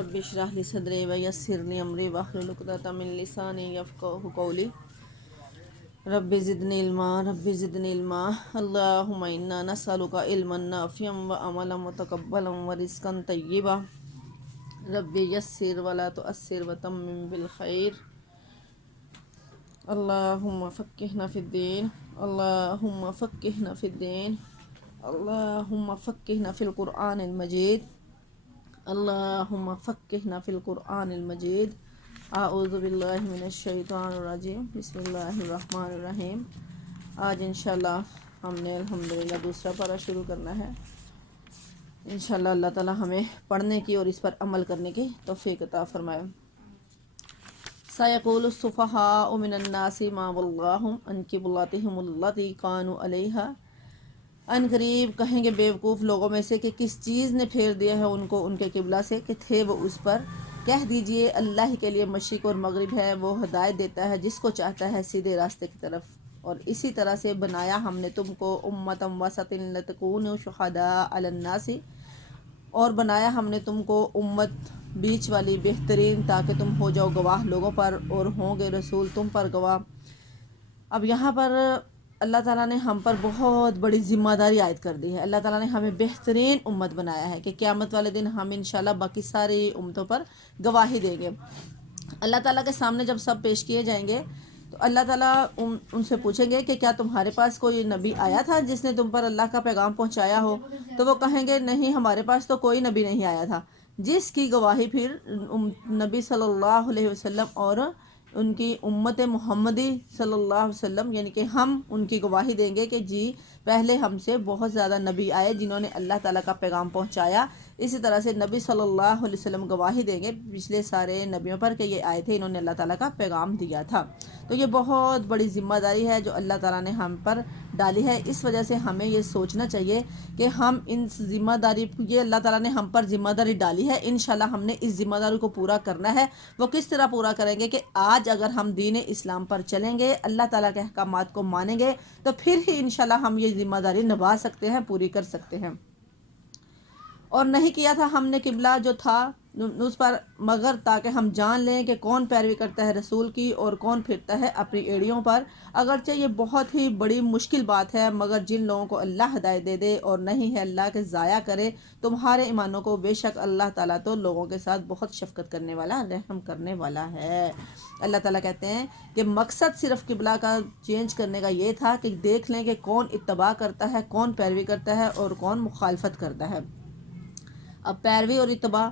رب اشرح لي صدري ويسر لي امري واحلل عقدة من لساني يفقهوا قولي رب زدني علما رب زدني علما اللهم انا نسألك علما نافعا وعملا متقبلا ورزقا طيبا رب يسر ولا تؤسر وتمم بالخير اللهم فقهنا في الدين اللهم فقهنا في الدين اللهم فقهنا في القرآن المجيد اللهم فقهنا في القرآن المجید اعوذ باللہ من الشیطان الرجیم بسم اللہ الرحمن الرحیم۔ آج انشاءاللہ ہم نے الحمدللہ دوسرا پارہ شروع کرنا ہے۔ انشاءاللہ اللہ تعالی ہمیں پڑھنے کی اور اس پر عمل کرنے کی توفیق عطا فرمائے۔ سیقول السفہاء من الناس ما ولاھم عن قبلتہم التی کانوا علیہا، ان قریب کہیں گے بیوقوف لوگوں میں سے کہ کس چیز نے پھیر دیا ہے ان کو ان کے قبلہ سے کہ تھے وہ اس پر۔ کہہ دیجئے اللہ کے لیے مشرق اور مغرب ہے، وہ ہدایت دیتا ہے جس کو چاہتا ہے سیدھے راستے کی طرف۔ اور اسی طرح سے بنایا ہم نے تم کو امۃ وسط لتکونوا شہداء علی الناس، اور بنایا ہم نے تم کو امت بیچ والی بہترین تاکہ تم ہو جاؤ گواہ لوگوں پر اور ہوں گے رسول تم پر گواہ۔ اب یہاں پر اللہ تعالیٰ نے ہم پر بہت بڑی ذمہ داری عائد کر دی ہے۔ اللہ تعالیٰ نے ہمیں بہترین امت بنایا ہے کہ قیامت والے دن ہم انشاءاللہ باقی ساری امتوں پر گواہی دیں گے۔ اللہ تعالیٰ کے سامنے جب سب پیش کیے جائیں گے تو اللہ تعالیٰ ان سے پوچھیں گے کہ کیا تمہارے پاس کوئی نبی آیا تھا جس نے تم پر اللہ کا پیغام پہنچایا ہو؟ تو وہ کہیں گے نہیں، ہمارے پاس تو کوئی نبی نہیں آیا تھا، جس کی گواہی پھر نبی صلی اللہ علیہ وسلم اور ان کی امت محمدی صلی اللہ علیہ وسلم یعنی کہ ہم ان کی گواہی دیں گے کہ جی پہلے ہم سے بہت زیادہ نبی آئے جنہوں نے اللہ تعالیٰ کا پیغام پہنچایا۔ اسی طرح سے نبی صلی اللہ علیہ وسلم گواہی دیں گے پچھلے سارے نبیوں پر کہ یہ آئے تھے، انہوں نے اللہ تعالیٰ کا پیغام دیا تھا۔ تو یہ بہت بڑی ذمہ داری ہے جو اللہ تعالیٰ نے ہم پر ڈالی ہے۔ اس وجہ سے ہمیں یہ سوچنا چاہیے کہ ہم ان ذمہ داری، یہ اللہ تعالیٰ نے ہم پر ذمہ داری ڈالی ہے، انشاءاللہ ہم نے اس ذمہ داری کو پورا کرنا ہے۔ وہ کس طرح پورا کریں گے کہ آج اگر ہم دین اسلام پر چلیں گے، اللہ تعالیٰ کے احکامات کو مانیں گے تو پھر ہی انشاءاللہ ہم یہ ذمہ داری نبھا سکتے ہیں، پوری کر سکتے ہیں۔ اور نہیں کیا تھا ہم نے قبلہ جو تھا اس پر مگر تاکہ ہم جان لیں کہ کون پیروی کرتا ہے رسول کی اور کون پھرتا ہے اپنی ایڑیوں پر۔ اگرچہ یہ بہت ہی بڑی مشکل بات ہے، مگر جن لوگوں کو اللہ ہدایت دے دے اور نہیں ہے اللہ کے ضائع کرے تمہارے ایمانوں کو، بے شک اللہ تعالیٰ تو لوگوں کے ساتھ بہت شفقت کرنے والا، رحم کرنے والا ہے۔ اللہ تعالیٰ کہتے ہیں کہ مقصد صرف قبلہ کا چینج کرنے کا یہ تھا کہ دیکھ لیں کہ کون اتباع کرتا ہے، کون پیروی کرتا ہے اور کون مخالفت کرتا ہے۔ اب پیروی اور اتباع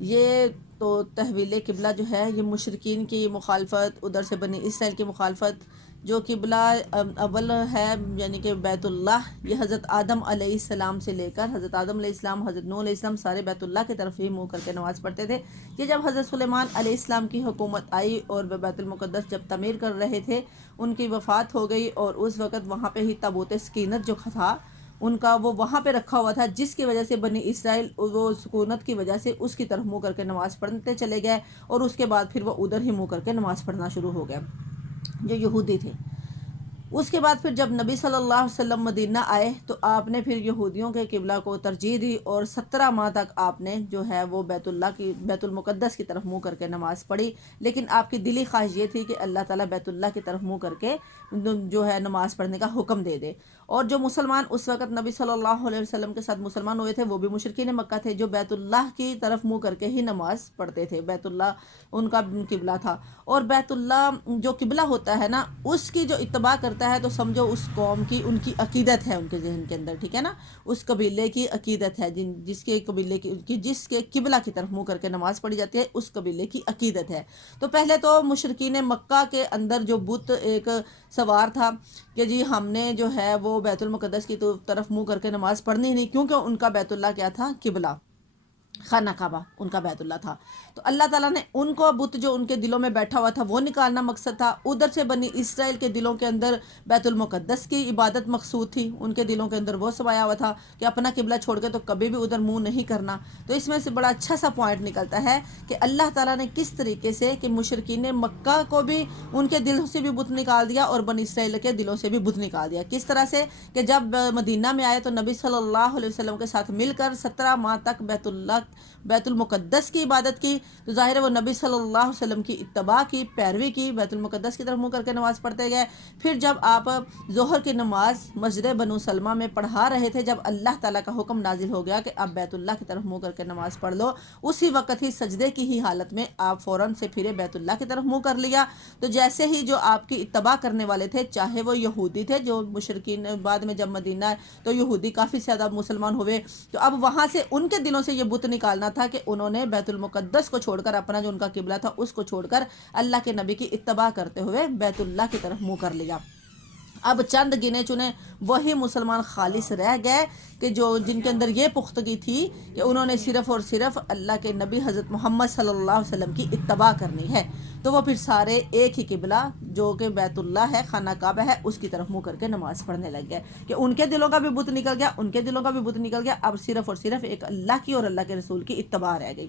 یہ تو تحویل قبلہ جو ہے یہ مشرکین کی مخالفت، ادھر سے بنی اسرائیل کی مخالفت، جو قبلہ اول ہے یعنی کہ بیت اللہ، یہ حضرت آدم علیہ السلام سے لے کر حضرت آدم علیہ السلام، حضرت نوح علیہ السلام سارے بیت اللہ کی طرف ہی منہ کر کے نماز پڑھتے تھے۔ یہ جب حضرت سلیمان علیہ السلام کی حکومت آئی اور وہ بیت المقدس جب تعمیر کر رہے تھے، ان کی وفات ہو گئی اور اس وقت وہاں پہ ہی تابوت سکینت جو تھا ان کا وہ وہاں پہ رکھا ہوا تھا، جس کی وجہ سے بنی اسرائیل وہ سکونت کی وجہ سے اس کی طرف منہ کر کے نماز پڑھتے چلے گئے، اور اس کے بعد پھر وہ ادھر ہی منہ کر کے نماز پڑھنا شروع ہو گیا جو یہودی تھے۔ اس کے بعد پھر جب نبی صلی اللہ علیہ وسلم مدینہ آئے تو آپ نے پھر یہودیوں کے قبلہ کو ترجیح دی اور 17 ماہ تک آپ نے جو ہے وہ بیت المقدس کی طرف منہ کر کے نماز پڑھی، لیکن آپ کی دلی خواہش یہ تھی کہ اللہ تعالیٰ بیت اللہ کی طرف منہ کر کے جو ہے نماز پڑھنے کا حکم دے دے۔ اور جو مسلمان اس وقت نبی صلی اللہ علیہ وسلم کے ساتھ مسلمان ہوئے تھے وہ بھی مشرکین مکہ تھے جو بیت اللہ کی طرف منہ کر کے ہی نماز پڑھتے تھے، بیت اللہ ان کا قبلہ تھا۔ اور بیت اللہ جو قبلہ ہوتا ہے نا، اس کی جو اتباع کرتا ہے تو سمجھو اس قوم کی ان کی عقیدت ہے ان کے ذہن کے اندر، ٹھیک ہے نا، اس قبیلے کی عقیدت ہے، جس کے قبیلے کی جس کے قبلہ کی طرف منہ کر کے نماز پڑھی جاتی ہے اس قبیلے کی عقیدت ہے۔ تو پہلے تو مشرکین مکہ کے اندر جو بت ایک سوار تھا کہ جی ہم نے جو ہے وہ بیت المقدس کی طرف منہ کر کے نماز پڑھنی نہیں، کیونکہ ان کا بیت اللہ کیا تھا؟ قبلہ، خانہ کعبہ ان کا بیت اللہ تھا۔ تو اللہ تعالیٰ نے ان کو بت جو ان کے دلوں میں بیٹھا ہوا تھا وہ نکالنا مقصد تھا، ادھر سے بنی اسرائیل کے دلوں کے اندر بیت المقدس کی عبادت مقصود تھی، ان کے دلوں کے اندر وہ سمایا ہوا تھا کہ اپنا قبلہ چھوڑ کے تو کبھی بھی ادھر منہ نہیں کرنا۔ تو اس میں سے بڑا اچھا سا پوائنٹ نکلتا ہے کہ اللہ تعالیٰ نے کس طریقے سے کہ مشرکین مکہ کو بھی ان کے دلوں سے بھی بت نکال دیا اور بنی اسرائیل کے دلوں سے بھی بت نکال دیا۔ کس طرح سے کہ جب مدینہ میں آئے تو نبی صلی اللہ علیہ وسلم کے ساتھ مل کر 17 ماہ تک بیت اللہ بیت المقدس کی عبادت کی تو ظاہر ہے وہ نبی صلی اللہ علیہ وسلم کی اتباع کی، پیروی کی، بیت المقدس کی طرف منہ کر کے نماز پڑھتے گئے۔ پھر جب آپ ظہر کی نماز مسجد بنو سلمہ میں پڑھا رہے تھے، جب اللہ تعالیٰ کا حکم نازل ہو گیا کہ اب بیت اللہ کی طرف منہ کر کے نماز پڑھ لو، اسی وقت ہی سجدے کی ہی حالت میں آپ فوراً سے پھرے بیت اللہ کی طرف منہ کر لیا۔ تو جیسے ہی جو آپ کی اتباع کرنے والے تھے، چاہے وہ یہودی تھے جو مشرکین، بعد میں جب مدینہ تو یہودی کافی زیادہ مسلمان ہوئے، تو اب وہاں سے ان کے دلوں سے یہ بت نکالنا تھا کہ انہوں نے بیت المقدس کو چھوڑ کر، اپنا جو ان کا قبلہ تھا اس کو چھوڑ کر اللہ کے نبی کی اتباع کرتے ہوئے بیت اللہ کی طرف منہ کر لیا۔ اب چند گنے چنے وہی مسلمان خالص رہ گئے کہ جن کے اندر یہ پختگی تھی کہ انہوں نے صرف اور صرف اللہ کے نبی حضرت محمد صلی اللہ علیہ وسلم کی اتباع کرنی ہے، تو وہ پھر سارے ایک ہی قبلہ جو کہ بیت اللہ ہے، خانہ کعبہ ہے، اس کی طرف منہ کر کے نماز پڑھنے لگ گئے کہ ان کے دلوں کا بھی بت نکل گیا، ان کے دلوں کا بھی بت نکل گیا، اب صرف اور صرف ایک اللہ کی اور اللہ کے رسول کی اتباع رہ گئی۔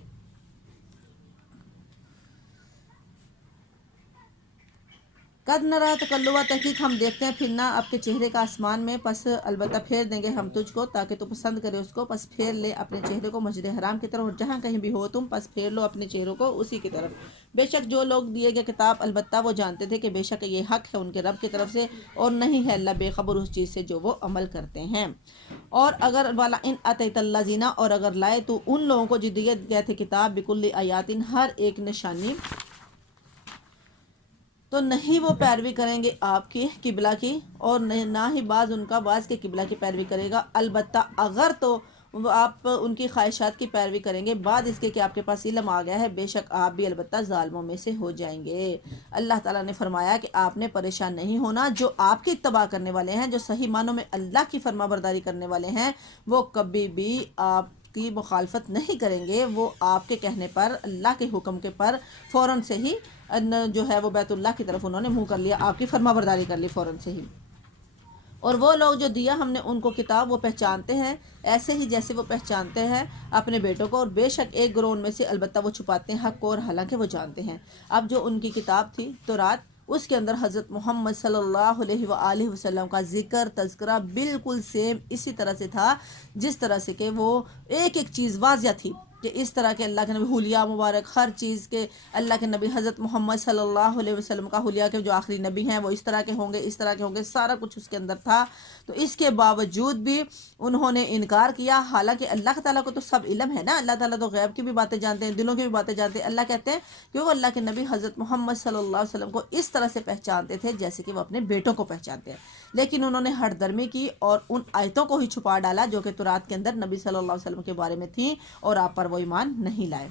قد نرا تقلبہ، تحقیق ہم دیکھتے ہیں پھرنا آپ کے چہرے کا آسمان میں، پس البتہ پھیر دیں گے ہم تجھ کو تاکہ تو پسند کرے اس کو، پس پھیر لے اپنے چہرے کو مسجد حرام کی طرف، اور جہاں کہیں بھی ہو تم پس پھیر لو اپنے چہروں کو اسی کی طرف۔ بے شک جو لوگ دیے گئے کتاب، البتہ وہ جانتے تھے کہ بے شک یہ حق ہے ان کے رب کی طرف سے، اور نہیں ہے اللہ بے خبر اس چیز سے جو وہ عمل کرتے ہیں۔ اور اگر والا ان اتیت الذین، اور اگر لائے تو ان لوگوں کو جو دیے گئے تھے کتاب، بکل آیاتن، ہر ایک نشانی، تو نہیں وہ پیروی کریں گے آپ کی قبلہ کی، اور نہ ہی بعض ان کا بعض کے قبلہ کی پیروی کرے گا، البتہ اگر تو وہ آپ ان کی خواہشات کی پیروی کریں گے بعد اس کے کہ آپ کے پاس علم آ گیا ہے، بے شک آپ بھی البتہ ظالموں میں سے ہو جائیں گے۔ اللہ تعالیٰ نے فرمایا کہ آپ نے پریشان نہیں ہونا، جو آپ کی اتباع کرنے والے ہیں، جو صحیح معنوں میں اللہ کی فرما برداری کرنے والے ہیں، وہ کبھی بھی آپ کی مخالفت نہیں کریں گے، وہ آپ کے کہنے پر، اللہ کے حکم کے پر فوراً سے ہی جو ہے وہ بیت اللہ کی طرف انہوں نے منہ کر لیا، آپ کی فرما برداری کر لی فوراً سے ہی۔ اور وہ لوگ جو دیا ہم نے ان کو کتاب، وہ پہچانتے ہیں ایسے ہی جیسے وہ پہچانتے ہیں اپنے بیٹوں کو، اور بے شک ایک گروہ ان میں سے البتہ وہ چھپاتے ہیں حق کو، اور حالانکہ وہ جانتے ہیں۔ اب جو ان کی کتاب تھی تورات، اس کے اندر حضرت محمد صلی اللہ علیہ وآلہ وسلم کا ذکر، تذکرہ بالکل سیم اسی طرح سے تھا جس طرح سے کہ وہ ایک ایک چیز واضح تھی کہ اس طرح کے اللہ کے نبی حلیہ مبارک، ہر چیز کے اللہ کے نبی حضرت محمد صلی اللہ علیہ وسلم کا حلیہ کے جو آخری نبی ہیں وہ اس طرح کے ہوں گے، اس طرح کے ہوں گے، سارا کچھ اس کے اندر تھا۔ تو اس کے باوجود بھی انہوں نے انکار کیا، حالانکہ اللہ تعالیٰ کو تو سب علم ہے نا، اللہ تعالیٰ تو غیب کی بھی باتیں جانتے ہیں، دلوں کی بھی باتیں جانتے ہیں۔ اللہ کہتے ہیں کہ وہ اللہ کے نبی حضرت محمد صلی اللہ علیہ وسلم کو اس طرح سے پہچانتے تھے جیسے کہ وہ اپنے بیٹوں کو پہچانتے ہیں، لیکن انہوں نے ہٹ درمی کی اور ان آیتوں کو ہی چھپا ڈالا جو کہ تورات کے اندر نبی صلی اللہ علیہ وسلم کے بارے میں تھیں، اور آپ پر وہ ایمان نہیں لائے۔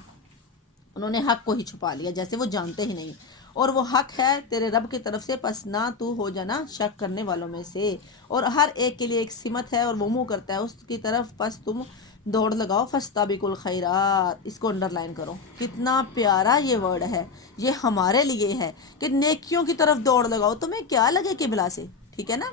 انہوں نے حق کو ہی چھپا لیا جیسے وہ جانتے ہی نہیں، اور وہ حق ہے تیرے رب کی طرف سے، پس نہ تو ہو جانا شک کرنے والوں میں سے۔ اور ہر ایک کے لیے ایک سمت ہے اور وہ منہ کرتا ہے اس کی طرف، پس تم دوڑ لگاؤ، فاستبقوا الخیرات، اس کو انڈر لائن کرو، کتنا پیارا یہ ورڈ ہے، یہ ہمارے لیے ہے کہ نیکیوں کی طرف دوڑ لگاؤ، تمہیں کیا لگے قبلہ سے، ٹھیک ہے نا۔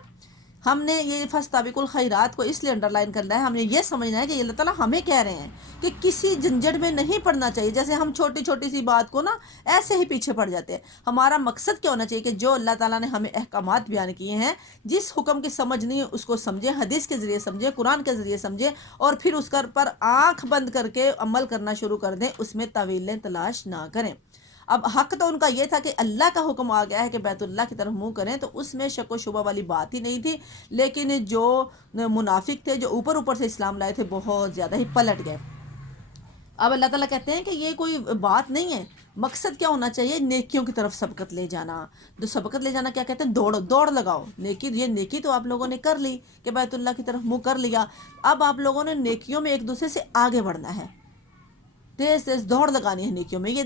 ہم نے یہ فاستبقوا الخیرات کو اس لیے انڈر لائن کرنا ہے، ہم نے یہ سمجھنا ہے کہ اللہ تعالیٰ ہمیں کہہ رہے ہیں کہ کسی جھنجھٹ میں نہیں پڑنا چاہیے، جیسے ہم چھوٹی چھوٹی سی بات کو نا ایسے ہی پیچھے پڑ جاتے ہیں۔ ہمارا مقصد کیا ہونا چاہیے کہ جو اللہ تعالیٰ نے ہمیں احکامات بیان کیے ہیں، جس حکم کی سمجھ نہیں اس کو سمجھے، حدیث کے ذریعے سمجھے، قرآن کے ذریعے سمجھے، اور پھر اس پر آنکھ بند کر کے عمل کرنا شروع کر دیں، اس میں تعویلیں تلاش نہ کریں۔ اب حق تو ان کا یہ تھا کہ اللہ کا حکم آ گیا ہے کہ بیت اللہ کی طرف منہ کریں، تو اس میں شک و شبہ والی بات ہی نہیں تھی، لیکن جو منافق تھے، جو اوپر اوپر سے اسلام لائے تھے، بہت زیادہ ہی پلٹ گئے۔ اب اللہ تعالیٰ کہتے ہیں کہ یہ کوئی بات نہیں ہے، مقصد کیا ہونا چاہیے، نیکیوں کی طرف سبقت لے جانا۔ تو سبقت لے جانا کیا کہتے ہیں، دوڑ لگاؤ، نیکی، یہ نیکی تو آپ لوگوں نے کر لی کہ بیت اللہ کی طرف منہ کر لیا، اب آپ لوگوں نے نیکیوں میں ایک دوسرے سے آگے بڑھنا ہے، تیز تیز دوڑ لگانی ہے نیکیوں میں، یہ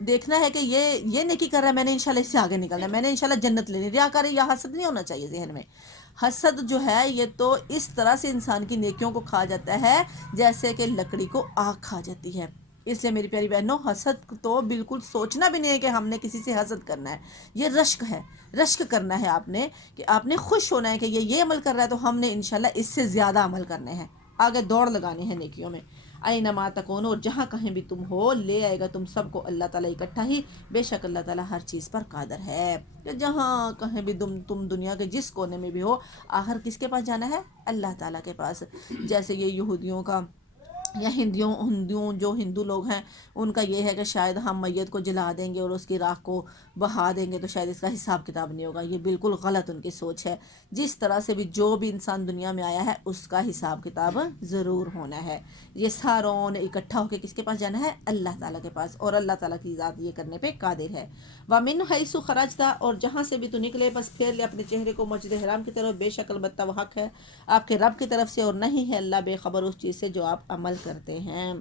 دیکھنا ہے کہ یہ نیکی کر رہا ہے، میں نے انشاءاللہ اس سے آگے نکلنا ہے، میں نے انشاءاللہ جنت لینی، ریاکاری یا حسد نہیں ہونا چاہیے ذہن میں۔ حسد جو ہے یہ تو اس طرح سے انسان کی نیکیوں کو کھا جاتا ہے جیسے کہ لکڑی کو آگ کھا جاتی ہے۔ اس لیے میری پیاری بہنوں، حسد تو بالکل سوچنا بھی نہیں ہے کہ ہم نے کسی سے حسد کرنا ہے، یہ رشک ہے، رشک کرنا ہے آپ نے، کہ آپ نے خوش ہونا ہے کہ یہ عمل کر رہا ہے تو ہم نے انشاءاللہ اس سے زیادہ عمل کرنے ہیں، آگے دوڑ لگانی ہے نیکیوں میں۔ اینما تکونوا، اور جہاں کہیں بھی تم ہو، لے آئے گا تم سب کو اللہ تعالیٰ اکٹھا ہی، بے شک اللہ تعالیٰ ہر چیز پر قادر ہے۔ کہ جہاں کہیں بھی تم دنیا کے جس کونے میں بھی ہو، آخر کس کے پاس جانا ہے، اللہ تعالیٰ کے پاس۔ جیسے یہ یہودیوں کا یا ہندوؤں جو ہندو لوگ ہیں ان کا یہ ہے کہ شاید ہم میت کو جلا دیں گے اور اس کی راکھ کو بہا دیں گے تو شاید اس کا حساب کتاب نہیں ہوگا. یہ بالکل غلط ان کی سوچ ہے. جس طرح سے بھی جو بھی انسان دنیا میں آیا ہے اس کا حساب کتاب ضرور ہونا ہے. یہ ساروں نے اکٹھا ہو کے کس کے پاس جانا ہے؟ اللہ تعالیٰ کے پاس. اور اللہ تعالیٰ کی ذات یہ کرنے پہ قادر ہے. وَمِنْ حَيْثُ خَرَجْتَ، اور جہاں سے بھی تو نکلے بس پھیر لے اپنے چہرے کو مسجد حرام کی طرف، بے شک البتہ وہ حق ہے آپ کے رب کی طرف سے، اور نہیں ہے اللہ بے خبر اس چیز سے جو آپ عمل کرتے ہیں.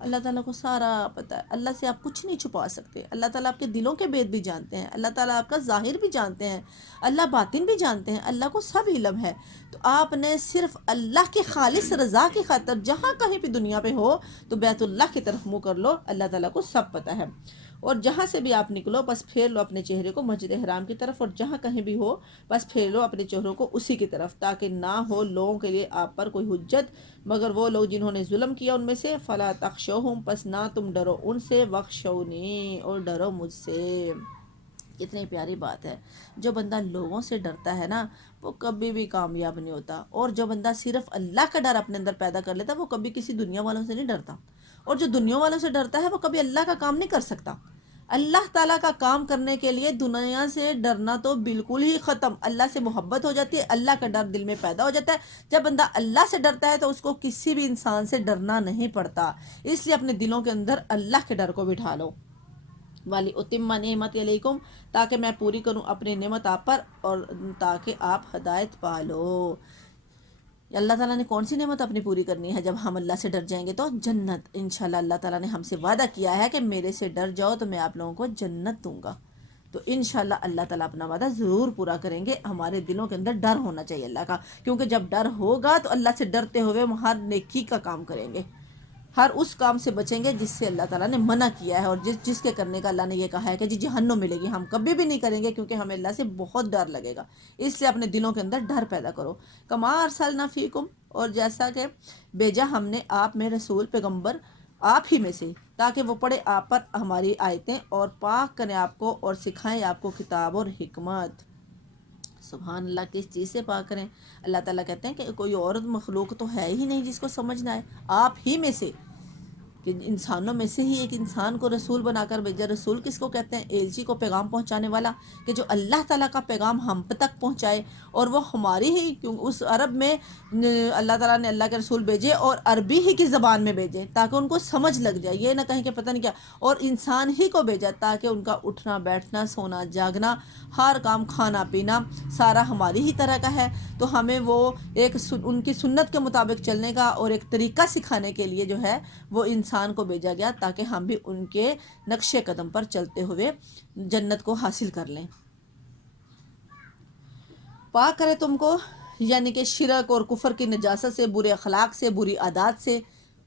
اللہ تعالیٰ کو سارا پتہ ہے. اللہ سے آپ کچھ نہیں چھپا سکتے. اللہ تعالیٰ آپ کے دلوں کے بید بھی جانتے ہیں. اللہ تعالیٰ آپ کا ظاہر بھی جانتے ہیں. اللہ باطن بھی جانتے ہیں. اللہ کو سب علم ہے. تو آپ نے صرف اللہ کی خالص رضا کی خاطر جہاں کہیں بھی دنیا پہ ہو تو بیت اللہ کی طرف منہ کر لو. اللہ تعالیٰ کو سب پتہ ہے. اور جہاں سے بھی آپ نکلو بس پھیر لو اپنے چہرے کو مسجد حرام کی طرف، اور جہاں کہیں بھی ہو بس پھیر لو اپنے چہروں کو اسی کی طرف، تاکہ نہ ہو لوگوں کے لیے آپ پر کوئی حجت مگر وہ لوگ جنہوں نے ظلم کیا ان میں سے. فلا تخشوہم، پس نہ تم ڈرو ان سے، وخشونی، اور ڈرو مجھ سے. کتنی پیاری بات ہے. جو بندہ لوگوں سے ڈرتا ہے نا وہ کبھی بھی کامیاب نہیں ہوتا. اور جو بندہ صرف اللہ کا ڈر اپنے اندر پیدا کر لیتا وہ کبھی کسی دنیا والوں سے نہیں ڈرتا. اور جو دنیا والوں سے ڈرتا ہے وہ کبھی اللہ کا کام نہیں کر سکتا. اللہ تعالیٰ کا کام کرنے کے لیے دنیا سے ڈرنا تو بالکل ہی ختم. اللہ سے محبت ہو جاتی ہے، اللہ کا ڈر دل میں پیدا ہو جاتا ہے. جب بندہ اللہ سے ڈرتا ہے تو اس کو کسی بھی انسان سے ڈرنا نہیں پڑتا. اس لیے اپنے دلوں کے اندر اللہ کے ڈر کو بٹھا لو. والی اتم نعمت علیکم، تاکہ میں پوری کروں اپنی نعمت آپ پر اور تاکہ آپ ہدایت پالو. اللہ تعالیٰ نے کون سی نعمت اپنی پوری کرنی ہے جب ہم اللہ سے ڈر جائیں گے؟ تو جنت. انشاءاللہ اللہ تعالیٰ نے ہم سے وعدہ کیا ہے کہ میرے سے ڈر جاؤ تو میں آپ لوگوں کو جنت دوں گا. تو انشاءاللہ اللہ تعالیٰ اپنا وعدہ ضرور پورا کریں گے. ہمارے دلوں کے اندر ڈر ہونا چاہیے اللہ کا، کیونکہ جب ڈر ہوگا تو اللہ سے ڈرتے ہوئے ہم ہر نیکی کا کام کریں گے، ہر اس کام سے بچیں گے جس سے اللہ تعالیٰ نے منع کیا ہے اور جس کے کرنے کا اللہ نے یہ کہا ہے کہ جی جہنم ملے گی. ہم کبھی بھی نہیں کریں گے کیونکہ ہمیں اللہ سے بہت ڈر لگے گا. اس لیے اپنے دلوں کے اندر ڈر پیدا کرو. کما ارسلنا فیکم، اور جیسا کہ بھیجا ہم نے آپ میں رسول پیغمبر آپ ہی میں سے، تاکہ وہ پڑھے آپ پر ہماری آیتیں اور پاک کریں آپ کو اور سکھائیں آپ کو کتاب اور حکمت. سبحان اللہ. کس چیز سے پاک کریں؟ اللہ تعالیٰ کہتے ہیں کہ کوئی اور مخلوق تو ہے ہی نہیں جس کو سمجھنا ہے، آپ ہی میں سے، کہ انسانوں میں سے ہی ایک انسان کو رسول بنا کر بھیجا. رسول کس کو کہتے ہیں؟ ایلچی کو، پیغام پہنچانے والا، کہ جو اللہ تعالیٰ کا پیغام ہم تک پہنچائے. اور وہ ہماری ہی، کیوں اس عرب میں اللہ تعالیٰ نے اللہ کے رسول بھیجے اور عربی ہی کی زبان میں بھیجے تاکہ ان کو سمجھ لگ جائے، یہ نہ کہیں کہ پتہ نہیں کیا. اور انسان ہی کو بھیجا تاکہ ان کا اٹھنا بیٹھنا، سونا جاگنا، ہر کام، کھانا پینا سارا ہماری ہی طرح کا ہے. تو ہمیں وہ ایک ان کی سنت کے مطابق چلنے کا اور ایک طریقہ سکھانے کے لیے جو ہے وہ انسان کو بھیجا گیا تاکہ ہم بھی ان کے نقش قدم پر چلتے ہوئے جنت کو حاصل کر لیں. پاک کرے تم کو، یعنی کہ شرک اور کفر کی نجاست سے، برے اخلاق سے، بری عادات سے،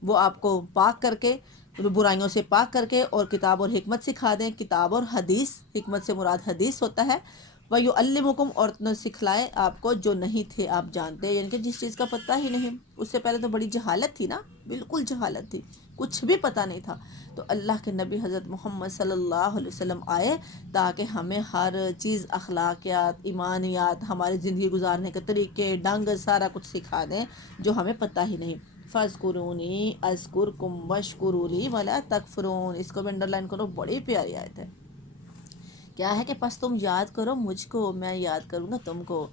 وہ آپ کو پاک کر کے، برائیوں سے پاک کر کے، اور کتاب اور حکمت سکھا دیں. کتاب اور حدیث، حکمت سے مراد حدیث ہوتا ہے. وَيُعَلِّمُكُمْ، اور سکھلائیں آپ کو جو نہیں تھے آپ جانتے، یعنی کہ جس چیز کا پتہ ہی نہیں. اس سے پہلے تو بڑی جہالت تھی نا، بالکل جہالت تھی، کچھ بھی پتہ نہیں تھا. تو اللہ کے نبی حضرت محمد صلی اللہ علیہ وسلم آئے تاکہ ہمیں ہر چیز، اخلاقیات، ایمانیات، ہماری زندگی گزارنے کے طریقے، ڈنگ، سارا کچھ سکھا دیں جو ہمیں پتہ ہی نہیں. فَاذْكُرُونِي أَذْكُرْكُمْ وَاشْكُرُوا لِي وَلَا تَكْفُرُونَ. اس کو بھی انڈر لائن کرو، بڑی پیاری آیت ہے. کیا ہے کہ پس تم یاد کرو مجھ کو، میں یاد کروں گا تم کو.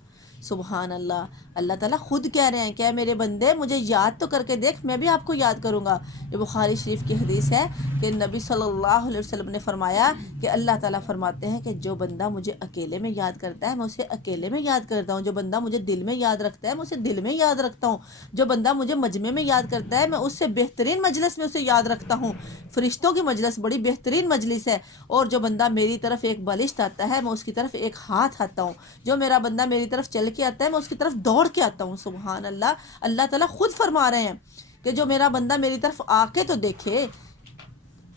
سبحان اللہ. اللہ تعالیٰ خود کہہ رہے ہیں کہ میرے بندے مجھے یاد تو کر کے دیکھ، میں بھی آپ کو یاد کروں گا. یہ بخاری شریف کی حدیث ہے کہ نبی صلی اللہ علیہ وسلم نے فرمایا کہ اللہ تعالیٰ فرماتے ہیں کہ جو بندہ مجھے اکیلے میں یاد کرتا ہے میں اسے اکیلے میں یاد کرتا ہوں، جو بندہ مجھے دل میں یاد رکھتا ہے میں اسے دل میں یاد رکھتا ہوں، جو بندہ مجھے مجمع میں یاد کرتا ہے میں اس سے بہترین مجلس میں اسے یاد رکھتا ہوں. فرشتوں کی مجلس بڑی بہترین مجلس ہے. اور جو بندہ میری طرف ایک بالشت آتا ہے میں اس کی طرف ایک ہاتھ آتا ہوں، جو میرا بندہ میری طرف چل کے آتا ہے میں اس کی طرف دوڑ کے آتا ہوں. سبحان اللہ. اللہ تعالیٰ خود فرما رہے ہیں کہ جو میرا بندہ میری طرف آ کے تو دیکھے،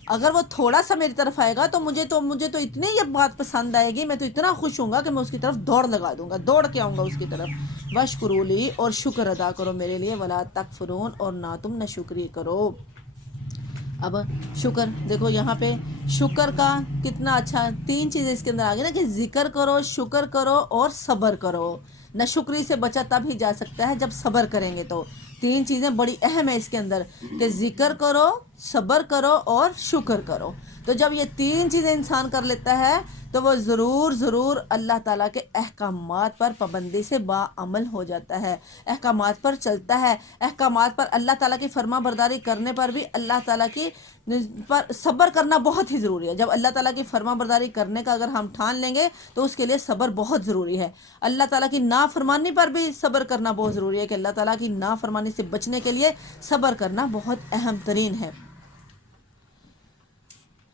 اگر وہ تھوڑا سا میری طرف آئے گا تو مجھے تو اتنی یہ بات پسند آئے گی، میں تو اتنا خوش ہوں گا کہ میں اس کی طرف دوڑ لگا دوں گا، دوڑ کے آؤں گا اس کی طرف. وَاشْكُرُوا لِي، اور شکر ادا کرو میرے لیے. وَلَا تَكْفُرُونَ، اور نہ تم ناشکری کرو. اب شکر دیکھو یہاں پہ شکر کا کتنا اچھا، تین چیزیں اس کے اندر آگے نا، کہ ذکر کرو، شکر کرو اور صبر کرو. نہ شکری سے بچا تب ہی جا سکتا ہے جب صبر کریں گے. تو تین چیزیں بڑی اہم ہیں اس کے اندر کہ ذکر کرو، صبر کرو اور شکر کرو. تو جب یہ تین چیزیں انسان کر لیتا ہے تو وہ ضرور ضرور اللہ تعالیٰ کے احکامات پر پابندی سے باعمل ہو جاتا ہے، احکامات پر چلتا ہے. احکامات پر اللہ تعالیٰ کی فرما برداری کرنے پر بھی اللہ تعالیٰ کی پر صبر کرنا بہت ہی ضروری ہے. جب اللہ تعالیٰ کی فرما برداری کرنے کا اگر ہم ٹھان لیں گے تو اس کے لیے صبر بہت ضروری ہے. اللہ تعالیٰ کی نافرمانی پر بھی صبر کرنا بہت ضروری ہے کہ اللہ تعالیٰ کی نافرمانی سے بچنے کے لیے صبر کرنا بہت اہم ترین ہے.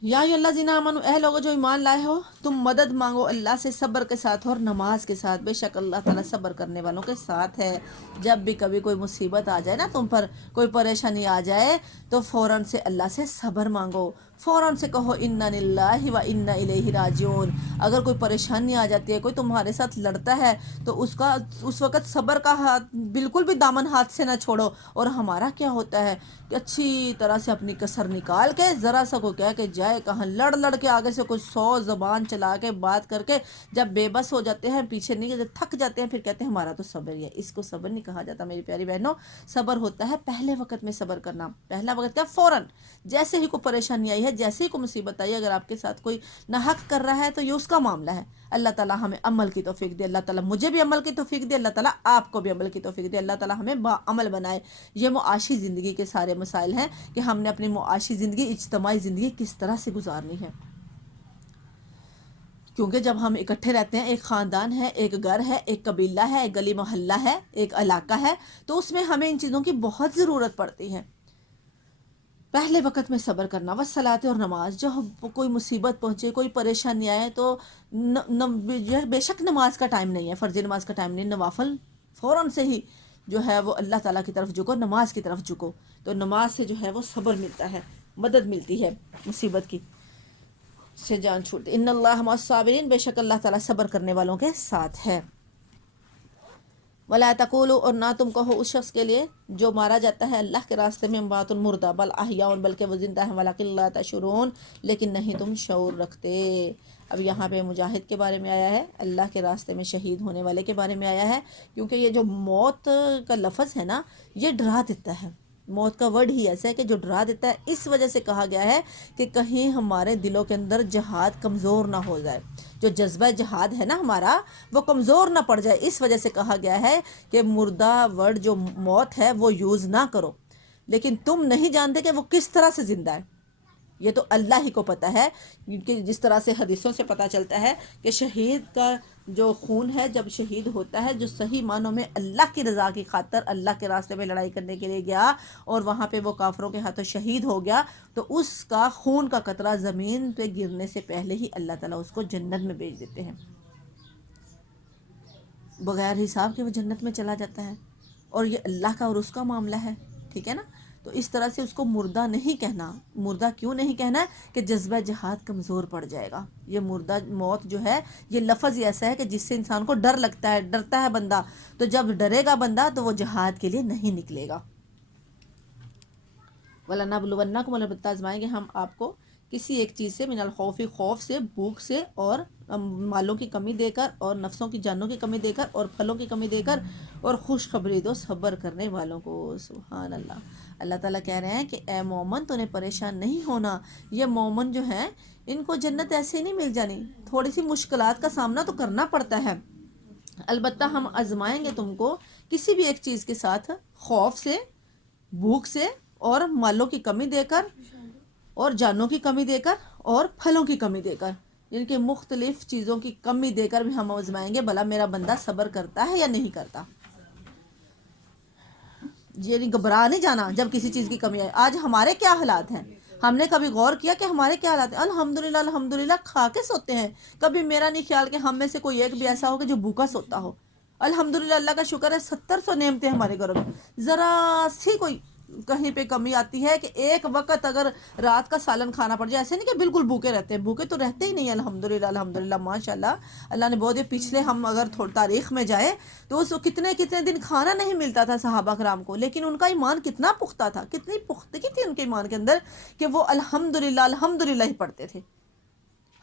یا ایھا الذین آمنوا، اے لوگوں جو ایمان لائے ہو، تم مدد مانگو اللہ سے صبر کے ساتھ اور نماز کے ساتھ. بے شک اللہ تعالیٰ صبر کرنے والوں کے ساتھ ہے. جب بھی کبھی کوئی مصیبت آ جائے نا، تم پر کوئی پریشانی آ جائے تو فوراً سے اللہ سے صبر مانگو، فوراً سے کہو انا للہ و انا الیہ راجعون. اگر کوئی پریشانی آ جاتی ہے، کوئی تمہارے ساتھ لڑتا ہے تو اس وقت صبر کا ہاتھ بالکل بھی دامن ہاتھ سے نہ چھوڑو. اور ہمارا کیا ہوتا ہے کہ اچھی طرح سے اپنی کسر نکال کے ذرا سا کو کہہ کے جائے کہاں، لڑ لڑ کے آگے سے کوئی 100 زبان چلا کے بات کر کے جب بے بس ہو جاتے ہیں، پیچھے نہیں جب تھک جاتے ہیں، پھر کہتے ہیں ہمارا تو صبر ہی ہے. اس کو صبر نہیں کہا جاتا میری پیاری بہنوں. صبر ہوتا ہے پہلے وقت میں صبر کرنا. پہلا وقت کیا؟ فوراً جیسے ہی کوئی پریشانی آئی ہے، جیسے ہی کوئی مصیبت آئی ہے، اگر آپ کے ساتھ کوئی ناحق کر رہا ہے تو یہ اس کا معاملہ ہے. اللہ تعالیٰ ہمیں عمل کی توفیق دے، اللہ تعالیٰ مجھے بھی عمل کی توفیق دے، اللہ تعالیٰ آپ کو بھی عمل کی توفیق دے، اللہ تعالیٰ ہمیں باعمل بنائے. یہ معاشی زندگی کے سارے مسائل ہیں کہ ہم نے اپنی معاشی زندگی، اجتماعی زندگی کس طرح سے گزارنی ہے. کیونکہ جب ہم اکٹھے رہتے ہیں، ایک خاندان ہے، ایک گھر ہے، ایک قبیلہ ہے، ایک گلی محلہ ہے، ایک علاقہ ہے، تو اس میں ہمیں ان چیزوں کی بہت ضرورت پڑتی ہے. پہلے وقت میں صبر کرنا، والصلاۃ، اور نماز. جب کوئی مصیبت پہنچے، کوئی پریشانی آئے تو بے شک نماز کا ٹائم نہیں ہے، فرضی نماز کا ٹائم نہیں، نوافل فوراً سے ہی جو ہے وہ اللہ تعالیٰ کی طرف جھکو، نماز کی طرف جھکو. تو نماز سے جو ہے وہ صبر ملتا ہے، مدد ملتی ہے مصیبت کی سے جان چھوٹتی. ان اللہ مع الصابرین، بے شک اللہ تعالیٰ صبر کرنے والوں کے ساتھ ہے. ولا تقولوا، اور نہ تم کہو اس شخص کے لیے جو مارا جاتا ہے اللہ کے راستے میں، اموات مردہ، بل احیاء، بلکہ وہ زندہ ہیں، ولکن لا تشعرون، لیکن نہیں تم شعور رکھتے. اب یہاں پہ مجاہد کے بارے میں آیا ہے، اللہ کے راستے میں شہید ہونے والے کے بارے میں آیا ہے، کیونکہ یہ جو موت کا لفظ ہے نا، یہ ڈرا دیتا ہے. موت کا ورڈ ہی ایسا ہے کہ جو ڈرا دیتا ہے. اس وجہ سے کہا گیا ہے کہ کہیں ہمارے دلوں کے اندر جہاد کمزور نہ ہو جائے، جو جذبہ جہاد ہے نا ہمارا، وہ کمزور نہ پڑ جائے. اس وجہ سے کہا گیا ہے کہ مردہ ورڈ جو موت ہے وہ یوز نہ کرو. لیکن تم نہیں جانتے کہ وہ کس طرح سے زندہ ہے، یہ تو اللہ ہی کو پتہ ہے. کیونکہ جس طرح سے حدیثوں سے پتہ چلتا ہے کہ شہید کا جو خون ہے، جب شہید ہوتا ہے، جو صحیح معنوں میں اللہ کی رضا کی خاطر اللہ کے راستے میں لڑائی کرنے کے لیے گیا اور وہاں پہ وہ کافروں کے ہاتھوں شہید ہو گیا، تو اس کا خون کا قطرہ زمین پہ گرنے سے پہلے ہی اللہ تعالیٰ اس کو جنت میں بھیج دیتے ہیں، بغیر حساب کے وہ جنت میں چلا جاتا ہے. اور یہ اللہ کا اور اس کا معاملہ ہے، ٹھیک ہے نا. تو اس طرح سے اس کو مردہ نہیں کہنا. مردہ کیوں نہیں کہنا ہے؟ کہ جذبہ جہاد کمزور پڑ جائے گا. یہ مردہ موت جو ہے، یہ لفظ ہی ایسا ہے کہ جس سے انسان کو ڈر لگتا ہے، ڈرتا ہے بندہ. تو جب ڈرے گا بندہ تو وہ جہاد کے لیے نہیں نکلے گا. وَلَنَبْلُوَنَّكُمْ، البتہ آزمائیں گے ہم آپ کو کسی ایک چیز سے، من الخوف، خوف سے، بھوک سے، اور مالوں کی کمی دے کر، اور نفسوں کی جانوں کی کمی دے کر، اور پھلوں کی کمی دے کر، اور خوشخبری دو صبر کرنے والوں کو. سبحان اللہ. اللہ تعالیٰ کہہ رہے ہیں کہ اے مومن تو انہیں پریشان نہیں ہونا. یہ مومن جو ہیں ان کو جنت ایسے نہیں مل جانی، تھوڑی سی مشکلات کا سامنا تو کرنا پڑتا ہے. البتہ ہم آزمائیں گے تم کو کسی بھی ایک چیز کے ساتھ، خوف سے، بھوک سے، اور مالوں کی کمی دے کر، اور جانوں کی کمی دے کر، اور پھلوں کی کمی دے کر. یعنی کہ مختلف چیزوں کی کمی دے کر بھی ہم آزمائیں گے بھلا میرا بندہ صبر کرتا ہے یا نہیں کرتا. یعنی گھبرا نہیں جانا جب کسی چیز کی کمی آئے. آج ہمارے کیا حالات ہیں؟ ہم نے کبھی غور کیا کہ ہمارے کیا حالات ہیں؟ الحمدللہ الحمدللہ کھا کے سوتے ہیں. کبھی میرا نہیں خیال کہ ہم میں سے کوئی ایک بھی ایسا ہو کہ جو بھوکا سوتا ہو. الحمدللہ اللہ کا شکر ہے، 700 نعمتیں ہمارے گھروں میں. ذرا سی کوئی کہیں پہ کمی آتی ہے کہ ایک وقت اگر رات کا سالن کھانا پڑ جائے، ایسے نہیں کہ بالکل بھوکے رہتے ہیں، بھوکے تو رہتے ہی نہیں ہیں. الحمدللہ الحمدللہ ماشاءاللہ اللہ نے بہت. پچھلے ہم اگر تاریخ میں جائیں تو اس کتنے دن کھانا نہیں ملتا تھا صحابہ کرام کو، لیکن ان کا ایمان کتنا پختہ تھا، کتنی پختگی تھی ان کے ایمان کے اندر کہ وہ الحمدللہ الحمدللہ ہی پڑھتے تھے.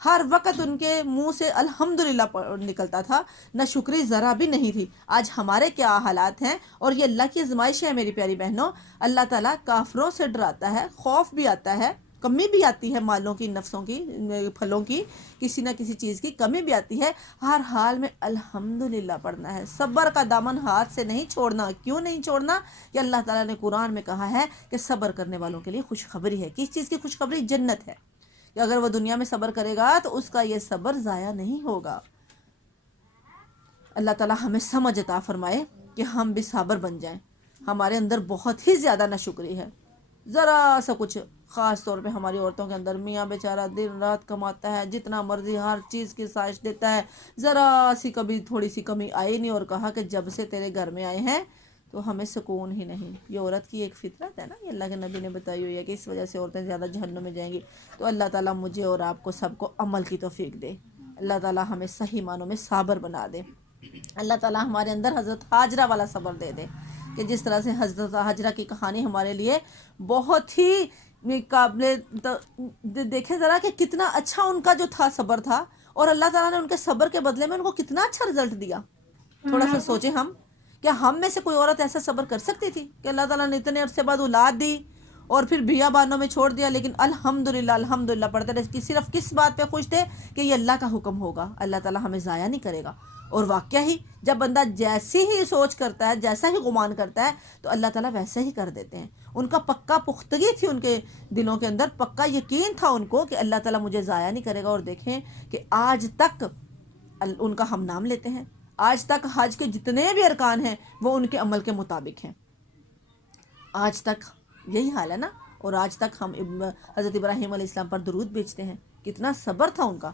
ہر وقت ان کے منہ سے الحمدللہ نکلتا تھا، نہ شکری ذرا بھی نہیں تھی۔ آج ہمارے کیا حالات ہیں، اور یہ اللہ کی آزمائش ہے میری پیاری بہنوں۔ اللہ تعالیٰ کافروں سے ڈراتا ہے، خوف بھی آتا ہے، کمی بھی آتی ہے، مالوں کی، نفسوں کی، پھلوں کی، کسی نہ کسی چیز کی کمی بھی آتی ہے، ہر حال میں الحمدللہ پڑھنا ہے، صبر کا دامن ہاتھ سے نہیں چھوڑنا۔ کیوں نہیں چھوڑنا؟ کہ اللہ تعالیٰ نے قرآن میں کہا ہے کہ صبر کرنے والوں کے لیے خوشخبری ہے۔ کس چیز کی خوشخبری؟ جنت ہے، کہ اگر وہ دنیا میں صبر کرے گا تو اس کا یہ صبر ضائع نہیں ہوگا۔ اللہ تعالیٰ ہمیں سمجھ عطا فرمائے کہ ہم بھی صابر بن جائیں۔ ہمارے اندر بہت ہی زیادہ ناشکری ہے، ذرا سا کچھ، خاص طور پہ ہماری عورتوں کے اندر۔ میاں بیچارہ دن رات کماتا ہے، جتنا مرضی ہر چیز کی سائش دیتا ہے، ذرا سی کبھی تھوڑی سی کمی آئی نہیں، اور کہا کہ جب سے تیرے گھر میں آئے ہیں تو ہمیں سکون ہی نہیں۔ یہ عورت کی ایک فطرت ہے نا، یہ اللہ کے نبی نے بتائی ہوئی ہے کہ اس وجہ سے عورتیں زیادہ جہنم میں جائیں گی۔ تو اللہ تعالیٰ مجھے اور آپ کو سب کو عمل کی توفیق دے، اللہ تعالیٰ ہمیں صحیح معنوں میں صابر بنا دے، اللہ تعالیٰ ہمارے اندر حضرت ہاجرہ والا صبر دے دے، کہ جس طرح سے حضرت ہاجرہ کی کہانی ہمارے لیے بہت ہی قابل دیکھیں ذرا کہ کتنا اچھا ان کا جو تھا صبر تھا، اور اللہ تعالیٰ نے ان کے صبر کے بدلے میں ان کو کتنا اچھا رزلٹ دیا۔ تھوڑا سا سوچیں، ہم کیا ہم میں سے کوئی عورت ایسا صبر کر سکتی تھی کہ اللہ تعالیٰ نے اتنے عرصے بعد اولاد دی اور پھر بھیا بانوں میں چھوڑ دیا، لیکن الحمدللہ الحمدللہ پڑھتے رہے، کہ صرف کس بات پہ خوش تھے کہ یہ اللہ کا حکم ہوگا، اللہ تعالیٰ ہمیں ضائع نہیں کرے گا۔ اور واقعہ ہی جب بندہ جیسی ہی سوچ کرتا ہے، جیسا ہی گمان کرتا ہے، تو اللہ تعالیٰ ویسے ہی کر دیتے ہیں۔ ان کا پکا پختگی تھی، ان کے دلوں کے اندر پکا یقین تھا ان کو کہ اللہ تعالیٰ مجھے ضائع نہیں کرے گا۔ اور دیکھیں کہ آج تک ان کا ہم نام لیتے ہیں، آج تک حج کے جتنے بھی ارکان ہیں وہ ان کے عمل کے مطابق ہیں، آج تک یہی حال ہے نا۔ اور آج تک ہم حضرت ابراہیم علیہ السلام پر درود بھیجتے ہیں، کتنا صبر تھا ان کا۔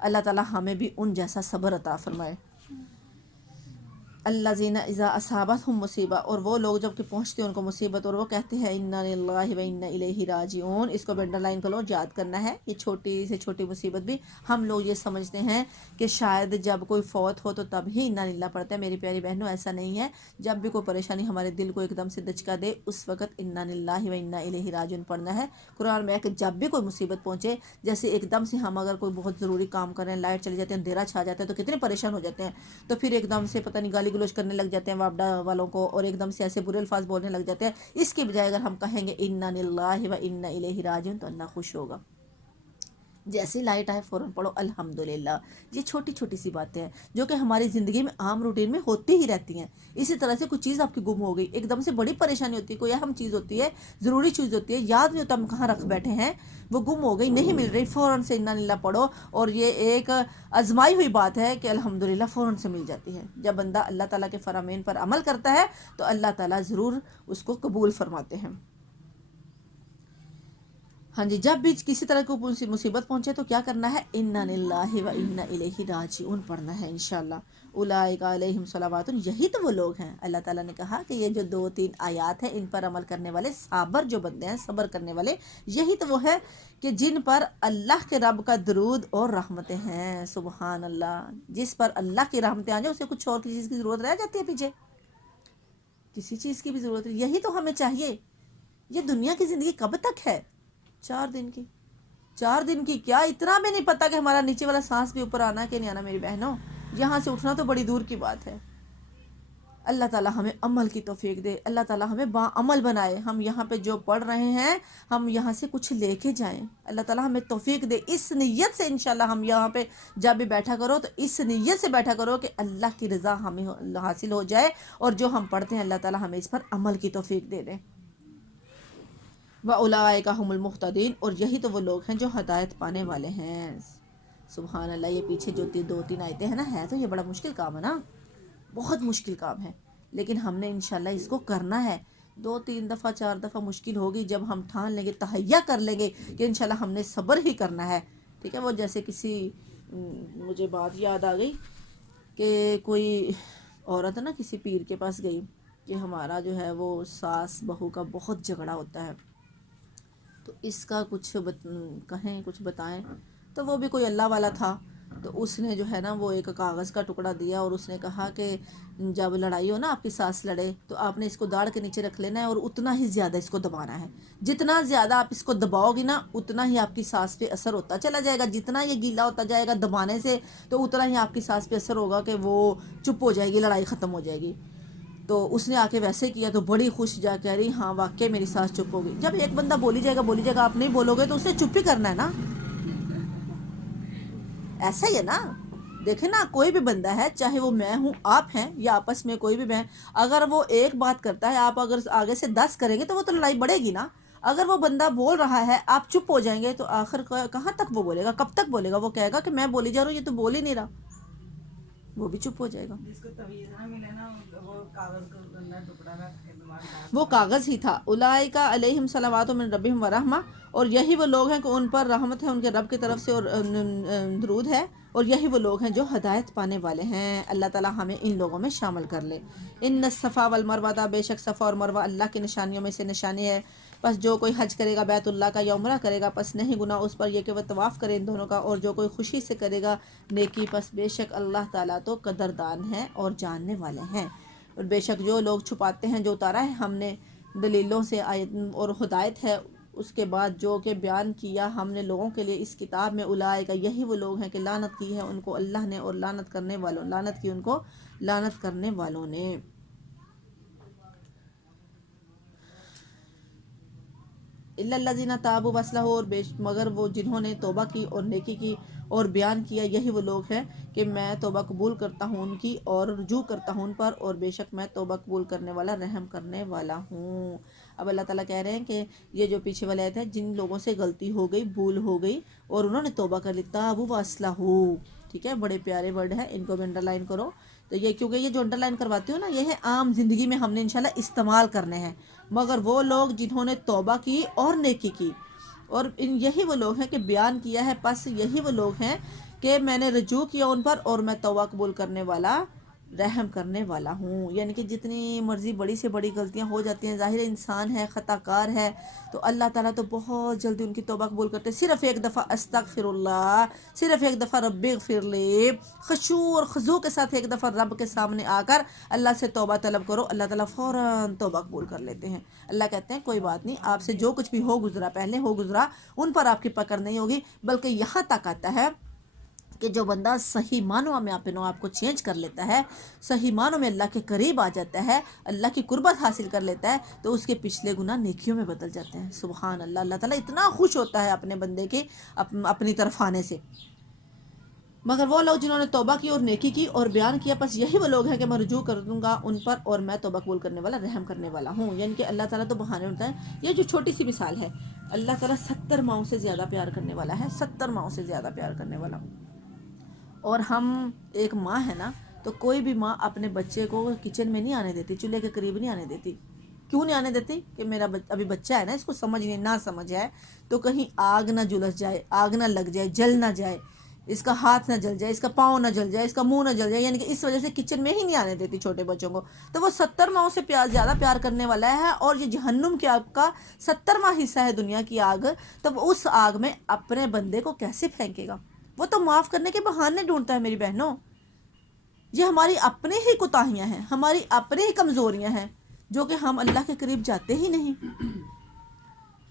اللہ تعالیٰ ہمیں بھی ان جیسا صبر عطا فرمائے۔ الذین اذا اصابتہم مصیبہ، اور وہ لوگ جب کہ پہنچتے ہیں ان کو مصیبت اور وہ کہتے ہیں انا للہ و انا الیہ راجعون۔ اس کو انڈر لائن کرو، یاد کرنا ہے، یہ چھوٹی سے چھوٹی مصیبت بھی ہم لوگ یہ سمجھتے ہیں کہ شاید جب کوئی فوت ہو تو تب ہی انا للہ پڑھتے ہیں۔ میری پیاری بہنوں، ایسا نہیں ہے۔ جب بھی کوئی پریشانی ہمارے دل کو ایک دم سے دچکا دے، اس وقت انا للہ و انا الیہ راجعون پڑھنا ہے۔ قرآن میں ہے کہ جب بھی کوئی مصیبت پہنچے، جیسے ایک دم سے ہم اگر کوئی بہت ضروری کام کر رہے ہیں، لائٹ چلی جاتے ہیں، اندھیرا چھا جاتا ہے، تو کتنے پریشان ہو جاتے ہیں، تو پھر ایک دم سے پتہ نہیں گالی گلوچ کرنے لگ جاتے ہیں واپڈا والوں کو، اور ایک دم سے ایسے برے الفاظ بولنے لگ جاتے ہیں۔ اس کی بجائے اگر ہم کہیں گے انا للہ و انا الیہ راجعون، تو اللہ خوش ہوگا۔ جیسے لائٹ آئے فوراً پڑھو الحمدللہ۔ یہ چھوٹی چھوٹی سی باتیں ہیں جو کہ ہماری زندگی میں عام روٹین میں ہوتی ہی رہتی ہیں۔ اسی طرح سے کوئی چیز آپ کی گم ہو گئی، ایک دم سے بڑی پریشانی ہوتی ہے، کوئی اہم چیز ہوتی ہے، ضروری چیز ہوتی ہے، یاد نہیں ہوتا ہم کہاں رکھ بیٹھے ہیں، وہ گم ہو گئی، نہیں مل رہی، فوراً سے انا للہ پڑھو، اور یہ ایک آزمائی ہوئی بات ہے کہ الحمدللہ فوراً سے مل جاتی ہے۔ جب بندہ اللہ تعالیٰ کے فرامین پر عمل کرتا ہے تو اللہ تعالیٰ ضرور اس کو قبول فرماتے ہیں۔ ہاں جی، جب بھی کسی طرح کو مصیبت پہنچے تو کیا کرنا ہے؟ انا للہ و انا الیہ راجعون پڑھنا ہے انشاءاللہ۔ اولئک علیہم صلوات، یہی تو وہ لوگ ہیں۔ اللہ تعالیٰ نے کہا کہ یہ جو 2-3 آیات ہیں، ان پر عمل کرنے والے صابر جو بندے ہیں، صبر کرنے والے، یہی تو وہ ہے کہ جن پر اللہ کے رب کا درود اور رحمتیں ہیں۔ سبحان اللہ، جس پر اللہ کی رحمتیں آ جائیں، اسے کچھ اور چیز کی ضرورت رہ جاتی ہے پیچھے؟ کسی چیز کی بھی ضرورت ہے، یہی تو ہمیں چاہیے۔ یہ دنیا کی زندگی کب تک ہے؟ 4 دن کی، 4 دن کی کیا اتنا بھی نہیں پتا کہ ہمارا نیچے والا سانس بھی اوپر آنا کہ نہیں آنا۔ میری بہنوں، یہاں سے اٹھنا تو بڑی دور کی بات ہے۔ اللہ تعالیٰ ہمیں عمل کی توفیق دے، اللہ تعالیٰ ہمیں با عمل بنائے، ہم یہاں پہ جو پڑھ رہے ہیں ہم یہاں سے کچھ لے کے جائیں، اللہ تعالیٰ ہمیں توفیق دے۔ اس نیت سے انشاءاللہ ہم یہاں پہ جب بھی بیٹھا کرو تو اس نیت سے بیٹھا کرو کہ اللہ کی رضا ہمیں حاصل ہو جائے، اور جو ہم پڑھتے ہیں اللہ تعالیٰ ہمیں اس پر عمل کی توفیق دے دیں۔ وَأُولَٰئِکَ هُمُ الْمُهْتَدُونَ، اور یہی تو وہ لوگ ہیں جو ہدایت پانے والے ہیں۔ سبحان اللہ، یہ پیچھے جو 2-3 آیتیں ہیں نا، ہے تو یہ بڑا مشکل کام ہے نا، بہت مشکل کام ہے، لیکن ہم نے انشاءاللہ اس کو کرنا ہے۔ 2-3 دفعہ 4 دفعہ مشکل ہوگی، جب ہم ٹھان لیں گے، تہیہ کر لیں گے کہ انشاءاللہ ہم نے صبر ہی کرنا ہے، ٹھیک ہے۔ وہ جیسے کسی مجھے بات یاد آ گئی کہ کوئی عورت نا کسی پیر کے پاس گئی کہ ہمارا جو ہے وہ ساس بہو کا بہت جھگڑا ہوتا ہے، تو اس کا کچھ کہیں، کچھ بتائیں۔ تو وہ بھی کوئی اللہ والا تھا، تو اس نے جو ہے نا وہ ایک کاغذ کا ٹکڑا دیا اور اس نے کہا کہ جب لڑائی ہو نا آپ کی سانس لڑے تو آپ نے اس کو داڑھ کے نیچے رکھ لینا ہے اور اتنا ہی زیادہ اس کو دبانا ہے. جتنا زیادہ آپ اس کو دباؤ گی نا اتنا ہی آپ کی سانس پہ اثر ہوتا چلا جائے گا. جتنا یہ گیلا ہوتا جائے گا دبانے سے تو اتنا ہی آپ کی سانس پہ اثر ہوگا کہ وہ چپ ہو جائے گی, لڑائی ختم ہو جائے گی. تو اس نے آ کے ویسے کیا تو بڑی خوش جا کہہ رہی ہاں واقعی میری سانس چپ ہوگی. جب ایک بندہ بولی جائے گا آپ نہیں بولو گے تو اسے چپ ہی کرنا ہے نا, ایسا ہی ہے نا. دیکھیں نا کوئی بھی بندہ ہے چاہے وہ میں ہوں آپ ہیں یا آپس میں کوئی بھی بہن, اگر وہ ایک بات کرتا ہے آپ اگر آگے سے 10 کریں گے تو وہ تو لڑائی بڑھے گی نا. اگر وہ بندہ بول رہا ہے آپ چپ ہو جائیں گے تو آخر کہاں تک وہ بولے گا, کب تک بولے گا. وہ کہے گا کہ میں بولی جا رہا ہوں یہ تو بول ہی نہیں رہا, وہ بھی چپ ہو جائے گا. جس کو تویز نہ ملے نا وہ کاغذ کو گندا ٹکڑا رکھ کے دماغ وہ کاغذ ہی تھا. اولئک علیہم صلوات من ربہم ورحمہ, اور یہی وہ لوگ ہیں کہ ان پر رحمت ہے ان کے رب کی طرف سے اور درود ہے, اور یہی وہ لوگ ہیں جو ہدایت پانے والے ہیں. اللہ تعالی ہمیں ان لوگوں میں شامل کر لے. ان الصفا والمروہ, بے شک صفا اور مروہ اللہ کی نشانیوں میں سے نشانی ہے. پس جو کوئی حج کرے گا بیت اللہ کا یا عمرہ کرے گا پس نہیں گناہ اس پر یہ کہ وہ طواف کرے ان دونوں کا, اور جو کوئی خوشی سے کرے گا نیکی پس بے شک اللہ تعالیٰ تو قدردان ہیں اور جاننے والے ہیں. اور بے شک جو لوگ چھپاتے ہیں جو اتارا ہے ہم نے دلیلوں سے آیت اور ہدایت ہے اس کے بعد جو کہ بیان کیا ہم نے لوگوں کے لیے اس کتاب میں, اولئک یہی وہ لوگ ہیں کہ لعنت کی ہے ان کو اللہ نے اور لعنت کی ان کو لعنت کرنے والوں نے. الا الذین تابوا واصلحوا, اور مگر وہ جنہوں نے توبہ کی اور نیکی کی اور بیان کیا, یہی وہ لوگ ہیں کہ میں توبہ قبول کرتا ہوں ان کی اور رجوع کرتا ہوں ان پر, اور بے شک میں توبہ قبول کرنے والا رحم کرنے والا ہوں. اب اللہ تعالیٰ کہہ رہے ہیں کہ یہ جو پیچھے والا آیت ہے جن لوگوں سے غلطی ہو گئی بھول ہو گئی اور انہوں نے توبہ کر لی, تابوا واصلحوا, ٹھیک ہے بڑے پیارے ورڈ ہیں, ان کو بھی انڈر لائن کرو. تو یہ کیونکہ یہ جو انڈر لائن کرواتی ہوں نا یہ ہے عام زندگی میں ہم نے انشاءاللہ استعمال کرنے ہیں. مگر وہ لوگ جنہوں نے توبہ کی اور نیکی کی, اور یہی وہ لوگ ہیں کہ بیان کیا ہے, پس یہی وہ لوگ ہیں کہ میں نے رجوع کیا ان پر اور میں توبہ قبول کرنے والا رحم کرنے والا ہوں. یعنی کہ جتنی مرضی بڑی سے بڑی غلطیاں ہو جاتی ہیں, ظاہر انسان ہے خطا کار ہے, تو اللہ تعالیٰ تو بہت جلدی ان کی توبہ قبول کرتے ہیں. صرف ایک دفعہ استغفر اللہ, صرف ایک دفعہ رب اغفر لی, خشوع اور خضوع کے ساتھ ایک دفعہ رب کے سامنے آ کر اللہ سے توبہ طلب کرو, اللہ تعالیٰ فوراً توبہ قبول کر لیتے ہیں. اللہ کہتے ہیں کوئی بات نہیں, آپ سے جو کچھ بھی ہو گزرا پہلے ہو گزرا ان پر آپ کی پکڑ نہیں ہوگی, بلکہ یہاں تک آتا ہے کہ جو بندہ صحیح معنوں میں اپنے آپ کو چینج کر لیتا ہے, صحیح معنوں میں اللہ کے قریب آ جاتا ہے, اللہ کی قربت حاصل کر لیتا ہے, تو اس کے پچھلے گناہ نیکیوں میں بدل جاتے ہیں. سبحان اللہ, اللہ تعالیٰ اتنا خوش ہوتا ہے اپنے بندے کے اپنی طرف آنے سے. مگر وہ لوگ جنہوں نے توبہ کی اور نیکی کی اور بیان کیا پس یہی وہ لوگ ہیں کہ میں رجوع کر دوں گا ان پر اور میں توبہ قبول کرنے والا رحم کرنے والا ہوں. یعنی کہ اللہ تعالیٰ تو بہانے ہوتا ہے. یہ جو چھوٹی سی مثال ہے, اللہ تعالیٰ 70 ماؤں سے زیادہ پیار کرنے والا ہے, 70 ماؤں سے زیادہ پیار کرنے والا. اور ہم ایک ماں ہے نا, تو کوئی بھی ماں اپنے بچے کو کچن میں نہیں آنے دیتی, چولہے کے قریب نہیں آنے دیتی. کیوں نہیں آنے دیتی؟ کہ میرا ابھی بچہ ہے نا, اس کو سمجھ نہیں نہ سمجھ آئے تو کہیں آگ نہ جلس جائے, آگ نہ لگ جائے, جل نہ جائے, اس کا ہاتھ نہ جل جائے, اس کا پاؤں نہ جل جائے, اس کا منہ نہ جل جائے. یعنی کہ اس وجہ سے کچن میں ہی نہیں آنے دیتی چھوٹے بچوں کو. تو وہ 70 ماؤں سے زیادہ پیار کرنے والا ہے, اور یہ جہنم کی آگ کا 70واں حصہ ہے دنیا کی آگ, تب اس آگ میں اپنے بندے کو کیسے پھینکے گا؟ وہ تو معاف کرنے کے بہانے ڈھونڈتا ہے میری بہنوں. یہ ہماری اپنی ہی کوتاہیاں ہیں, ہماری اپنی ہی کمزوریاں ہیں, جو کہ ہم اللہ کے قریب جاتے ہی نہیں,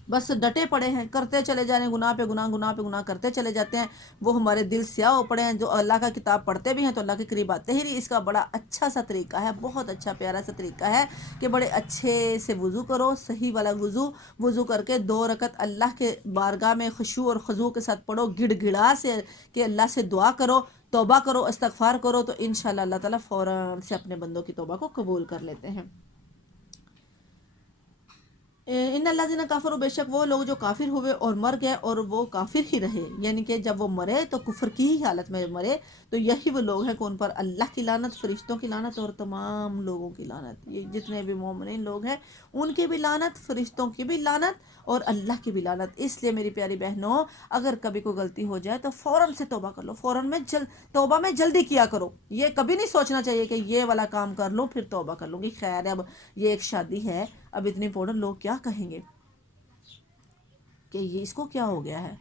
بس ڈٹے پڑے ہیں, کرتے چلے جا رہے ہیں, گناہ پہ گناہ کرتے چلے جاتے ہیں. وہ ہمارے دل سیاہ ہو پڑے ہیں, جو اللہ کا کتاب پڑھتے بھی ہیں تو اللہ کے قریب آتے ہی نہیں. اس کا بڑا اچھا سا طریقہ ہے, بہت اچھا پیارا سا طریقہ ہے کہ بڑے اچھے سے وضو کرو, صحیح والا وضو کر کے 2 رکعت اللہ کے بارگاہ میں خشوع اور خضوع کے ساتھ پڑھو, گڑ گڑا سے کہ اللہ سے دعا کرو, توبہ کرو, استغفار کرو, تو انشاءاللہ اللہ تعالیٰ فوراً سے اپنے بندوں کی توبہ کو قبول کر لیتے ہیں. ان الذین کفروا, بے شک وہ لوگ جو کافر ہوئے اور مر گئے اور وہ کافر ہی رہے, یعنی کہ جب وہ مرے تو کفر کی ہی حالت میں مرے, تو یہی وہ لوگ ہیں کہ ان پر اللہ کی لعنت, فرشتوں کی لعنت اور تمام لوگوں کی لعنت. یہ جتنے بھی مومنین لوگ ہیں ان کی بھی لعنت, فرشتوں کی بھی لعنت اور اللہ کی بھی لعنت. اس لیے میری پیاری بہنوں, اگر کبھی کوئی غلطی ہو جائے تو فوراً سے توبہ کر لو, فوراً میں توبہ میں جلدی کیا کرو. یہ کبھی نہیں سوچنا چاہیے کہ یہ والا کام کر لوں پھر توبہ کر لوں گی, خیر ہے اب یہ ایک شادی ہے, اب اتنی امپورٹنٹ, لوگ کیا کہیں گے کہ یہ اس کو کیا ہو گیا ہے,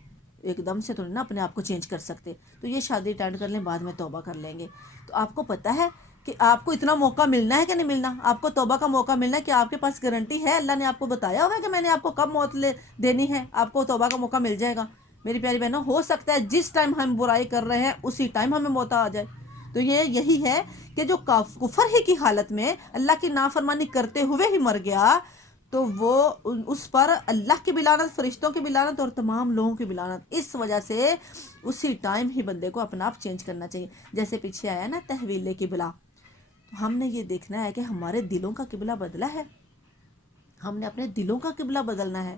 ایک دم سے تو نا اپنے آپ کو چینج کر سکتے. تو یہ شادی اٹینڈ کر لیں, بعد میں توبہ کر لیں گے. تو آپ کو پتہ ہے کہ آپ کو اتنا موقع ملنا ہے کہ نہیں ملنا, آپ کو توبہ کا موقع ملنا ہے کہ آپ کے پاس گارنٹی ہے, اللہ نے آپ کو بتایا ہوا ہے کہ میں نے آپ کو کب موت دینی ہے, آپ کو توبہ کا موقع مل جائے گا. میری پیاری بہنوں, ہو سکتا ہے جس ٹائم ہم برائی کر رہے ہیں اسی ٹائم ہمیں موت آ جائے. تو یہی ہے کہ جو کفر ہی کی حالت میں اللہ کی نافرمانی کرتے ہوئے ہی مر گیا, تو وہ اس پر اللہ کی بھی لعنت, فرشتوں کی بھی لعنت اور تمام لوگوں کی بھی لعنت. اس وجہ سے اسی ٹائم ہی بندے کو اپنا آپ چینج کرنا چاہیے. جیسے پیچھے آیا نا تحویل قبلہ, ہم نے یہ دیکھنا ہے کہ ہمارے دلوں کا قبلہ بدلا ہے, ہم نے اپنے دلوں کا قبلہ بدلنا ہے.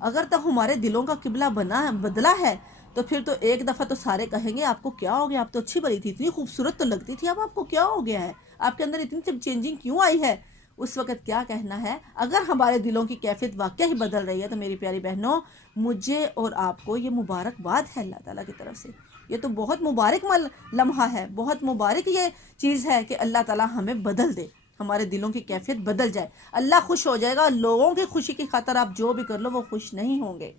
اگر تو ہمارے دلوں کا قبلہ بدلا ہے تو پھر تو ایک دفعہ تو سارے کہیں گے آپ کو کیا ہو گیا, آپ تو اچھی بنی تھی, اتنی خوبصورت تو لگتی تھی, اب آپ کو کیا ہو گیا ہے, آپ کے اندر اتنی چینجنگ کیوں آئی ہے. اس وقت کیا کہنا ہے, اگر ہمارے دلوں کی کیفیت واقعی ہی بدل رہی ہے تو میری پیاری بہنوں, مجھے اور آپ کو یہ مبارکباد ہے اللہ تعالیٰ کی طرف سے. یہ تو بہت مبارک لمحہ ہے, بہت مبارک یہ چیز ہے کہ اللہ تعالیٰ ہمیں بدل دے, ہمارے دلوں کی کیفیت بدل جائے. اللہ خوش ہو جائے گا. لوگوں کی خوشی کی خاطر آپ جو بھی کر لو وہ خوش نہیں ہوں گے,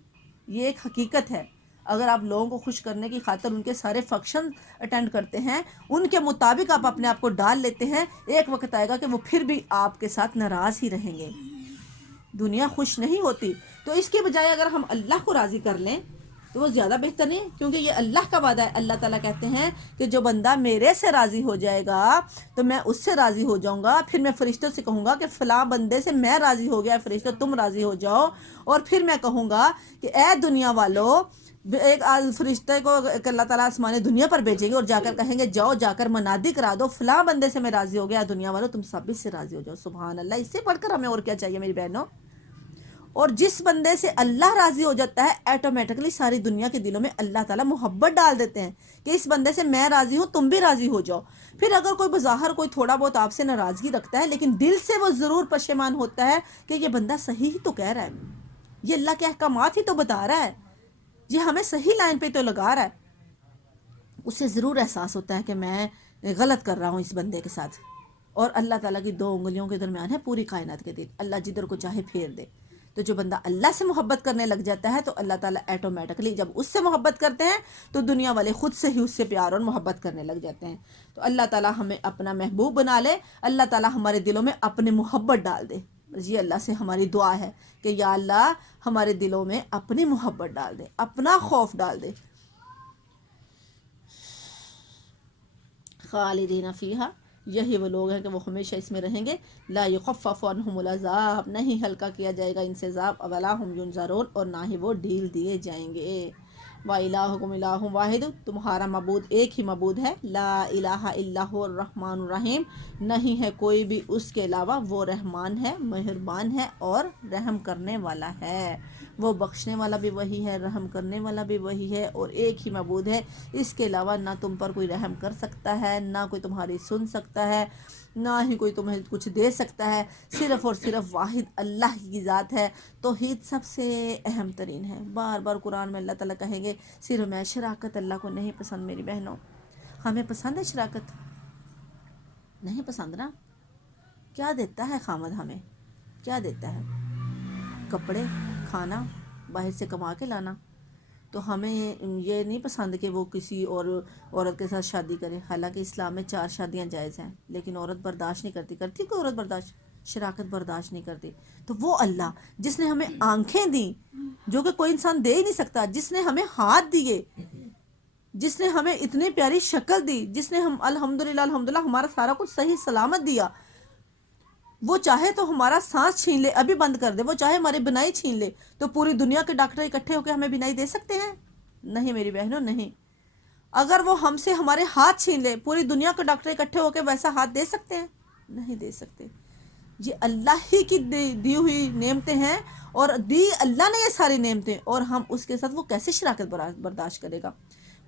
یہ ایک حقیقت ہے. اگر آپ لوگوں کو خوش کرنے کی خاطر ان کے سارے فنکشن اٹینڈ کرتے ہیں, ان کے مطابق آپ اپنے آپ کو ڈال لیتے ہیں, ایک وقت آئے گا کہ وہ پھر بھی آپ کے ساتھ ناراض ہی رہیں گے. دنیا خوش نہیں ہوتی. تو اس کے بجائے اگر ہم اللہ کو راضی کر لیں تو وہ زیادہ بہتر نہیں, کیونکہ یہ اللہ کا وعدہ ہے. اللہ تعالیٰ کہتے ہیں کہ جو بندہ میرے سے راضی ہو جائے گا تو میں اس سے راضی ہو جاؤں گا. پھر میں فرشتوں سے کہوں گا کہ فلاں بندے سے میں راضی ہو گیا, فرشتوں تم راضی ہو جاؤ. اور پھر میں کہوں گا کہ اے دنیا والو, ایک فرشتے کو اللہ تعالیٰ آسمان دنیا پر بھیجیں گے اور جا کر کہیں گے جاؤ جا کر منادی کرا دو, فلاں بندے سے میں راضی ہو گیا, دنیا والو تم سب سے راضی ہو جاؤ. سبحان اللہ, اس سے بڑھ کر ہمیں اور کیا چاہیے میری بہنوں. اور جس بندے سے اللہ راضی ہو جاتا ہے, ایٹومیٹکلی ساری دنیا کے دلوں میں اللہ تعالیٰ محبت ڈال دیتے ہیں کہ اس بندے سے میں راضی ہوں, تم بھی راضی ہو جاؤ. پھر اگر کوئی بظاہر کوئی تھوڑا بہت آپ سے ناراضگی رکھتا ہے, لیکن دل سے وہ ضرور پشیمان ہوتا ہے کہ یہ بندہ صحیح ہی تو کہہ رہا ہے, یہ اللہ کے احکامات ہی تو بتا رہا ہے, یہ ہمیں صحیح لائن پہ تو لگا رہا ہے, اسے ضرور احساس ہوتا ہے کہ میں غلط کر رہا ہوں اس بندے کے ساتھ. اور اللہ تعالیٰ کی 2 انگلیوں کے درمیان ہے پوری کائنات کے دل, اللہ جدھر کو چاہے پھیر دے. تو جو بندہ اللہ سے محبت کرنے لگ جاتا ہے تو اللہ تعالیٰ ایٹومیٹکلی جب اس سے محبت کرتے ہیں تو دنیا والے خود سے ہی اس سے پیار اور محبت کرنے لگ جاتے ہیں. تو اللہ تعالیٰ ہمیں اپنا محبوب بنا لے, اللہ تعالیٰ ہمارے دلوں میں اپنے محبت ڈال دے. یہ اللہ سے ہماری دعا ہے کہ یا اللہ ہمارے دلوں میں اپنی محبت ڈال دے, اپنا خوف ڈال دے. خالدین فیہا, یہی وہ لوگ ہیں کہ وہ ہمیشہ اس میں رہیں گے. لا یخفف عنہم العذاب, نہیں ہلکا کیا جائے گا ان سے عذاب. ولا ہم ینظرون, اور نہ ہی وہ ڈھیل دیے جائیں گے. وَإِلَٰهُكُمْ إِلَٰهٌ وَاحِدٌ, تمہارا معبود ایک ہی معبود ہے. لا الہ الا هو الرحمن الرحیم, نہیں ہے کوئی بھی اس کے علاوہ, وہ رحمان ہے, مہربان ہے اور رحم کرنے والا ہے. وہ بخشنے والا بھی وہی ہے, رحم کرنے والا بھی وہی ہے, اور ایک ہی معبود ہے. اس کے علاوہ نہ تم پر کوئی رحم کر سکتا ہے, نہ کوئی تمہاری سن سکتا ہے, نہ ہی کوئی تمہیں کچھ دے سکتا ہے. صرف اور صرف واحد اللہ کی ذات ہے. توحید سب سے اہم ترین ہے. بار بار قرآن میں اللہ تعالیٰ کہیں گے صرف میں. شراکت اللہ کو نہیں پسند میری بہنوں. ہمیں پسند ہے شراکت؟ نہیں پسند نا. کیا دیتا ہے خامد ہمیں, کیا دیتا ہے؟ کپڑے, کھانا, باہر سے کما کے لانا. تو ہمیں یہ نہیں پسند کہ وہ کسی اور عورت کے ساتھ شادی کرے. حالانکہ اسلام میں 4 شادیاں جائز ہیں, لیکن عورت برداشت نہیں کرتی. کرتی کوئی عورت برداشت؟ شراکت برداشت نہیں کرتی. تو وہ اللہ جس نے ہمیں آنکھیں دیں جو کہ کوئی انسان دے ہی نہیں سکتا, جس نے ہمیں ہاتھ دیے, جس نے ہمیں اتنی پیاری شکل دی, جس نے ہم الحمدللہ ہمارا سارا کچھ صحیح سلامت دیا, وہ چاہے تو ہمارا سانس چھین لے, ابھی بند کر دے, وہ چاہے ہماری بینائی چھین لے, تو پوری دنیا کے ڈاکٹر اکٹھے ہو کے ہمیں بینائی دے سکتے ہیں؟ نہیں میری بہنوں, نہیں. اگر وہ ہم سے ہمارے ہاتھ چھین لے, پوری دنیا کے ڈاکٹر اکٹھے ہو کے ویسا ہاتھ دے سکتے ہیں؟ نہیں دے سکتے. یہ اللہ ہی کی دی ہوئی نعمتیں ہیں, اور دی اللہ نے یہ ساری نعمتیں, اور ہم اس کے ساتھ وہ کیسے شراکت برداشت کرے گا؟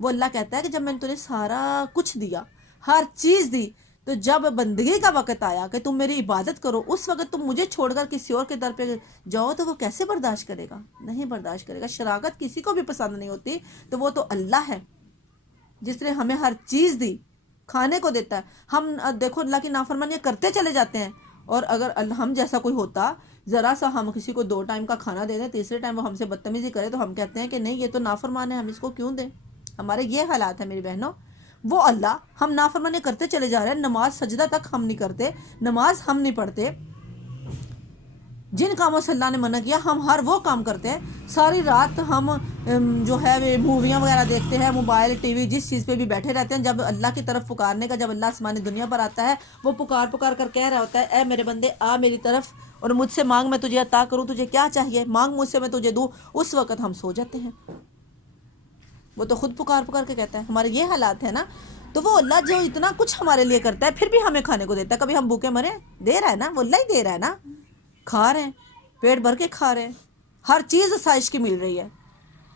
وہ اللہ کہتا ہے کہ جب میں نے تمہیں سارا کچھ دیا, ہر چیز دی, تو جب بندگی کا وقت آیا کہ تم میری عبادت کرو, اس وقت تم مجھے چھوڑ کر کسی اور کے در پہ جاؤ, تو وہ کیسے برداشت کرے گا؟ نہیں برداشت کرے گا. شراکت کسی کو بھی پسند نہیں ہوتی. تو وہ تو اللہ ہے جس نے ہمیں ہر چیز دی, کھانے کو دیتا ہے. ہم دیکھو اللہ کی نافرمانیاں کرتے چلے جاتے ہیں, اور اگر ہم جیسا کوئی ہوتا ذرا سا ہم کسی کو 2 ٹائم کا کھانا دے دیں، تیسرے ٹائم وہ ہم سے بدتمیزی کرے تو ہم کہتے ہیں کہ نہیں یہ تو نافرمان ہے، ہم اس کو کیوں دیں. ہمارے یہ حالات ہیں میری بہنوں. وہ اللہ ہم نافرمانی کرتے چلے جا رہے ہیں، نماز سجدہ تک ہم نہیں کرتے، نماز ہم نہیں پڑھتے، جن کاموں سے اللہ نے منع کیا ہم ہر وہ کام کرتے ہیں. ساری رات ہم جو ہے وہ موویاں وغیرہ دیکھتے ہیں، موبائل ٹی وی جس چیز پہ بھی بیٹھے رہتے ہیں. جب اللہ کی طرف پکارنے کا، جب اللہ آسمانی دنیا پر آتا ہے، وہ پکار پکار کر کہہ رہا ہوتا ہے اے میرے بندے آ میری طرف اور مجھ سے مانگ، میں تجھے عطا کروں، تجھے کیا چاہیے مانگ مجھ سے میں تجھے دوں. اس وقت ہم سو جاتے ہیں. وہ تو خود پکار پکار کے کہتا ہے. ہمارے یہ حالات ہیں نا. تو وہ اللہ جو اتنا کچھ ہمارے لیے کرتا ہے پھر بھی ہمیں کھانے کو دیتا ہے. کبھی ہم بھوکے مرے؟ دے رہا ہے نا، وہ اللہ ہی دے رہا ہے نا. کھا رہے ہیں، پیٹ بھر کے کھا رہے ہیں، ہر چیز آسائش کی مل رہی ہے،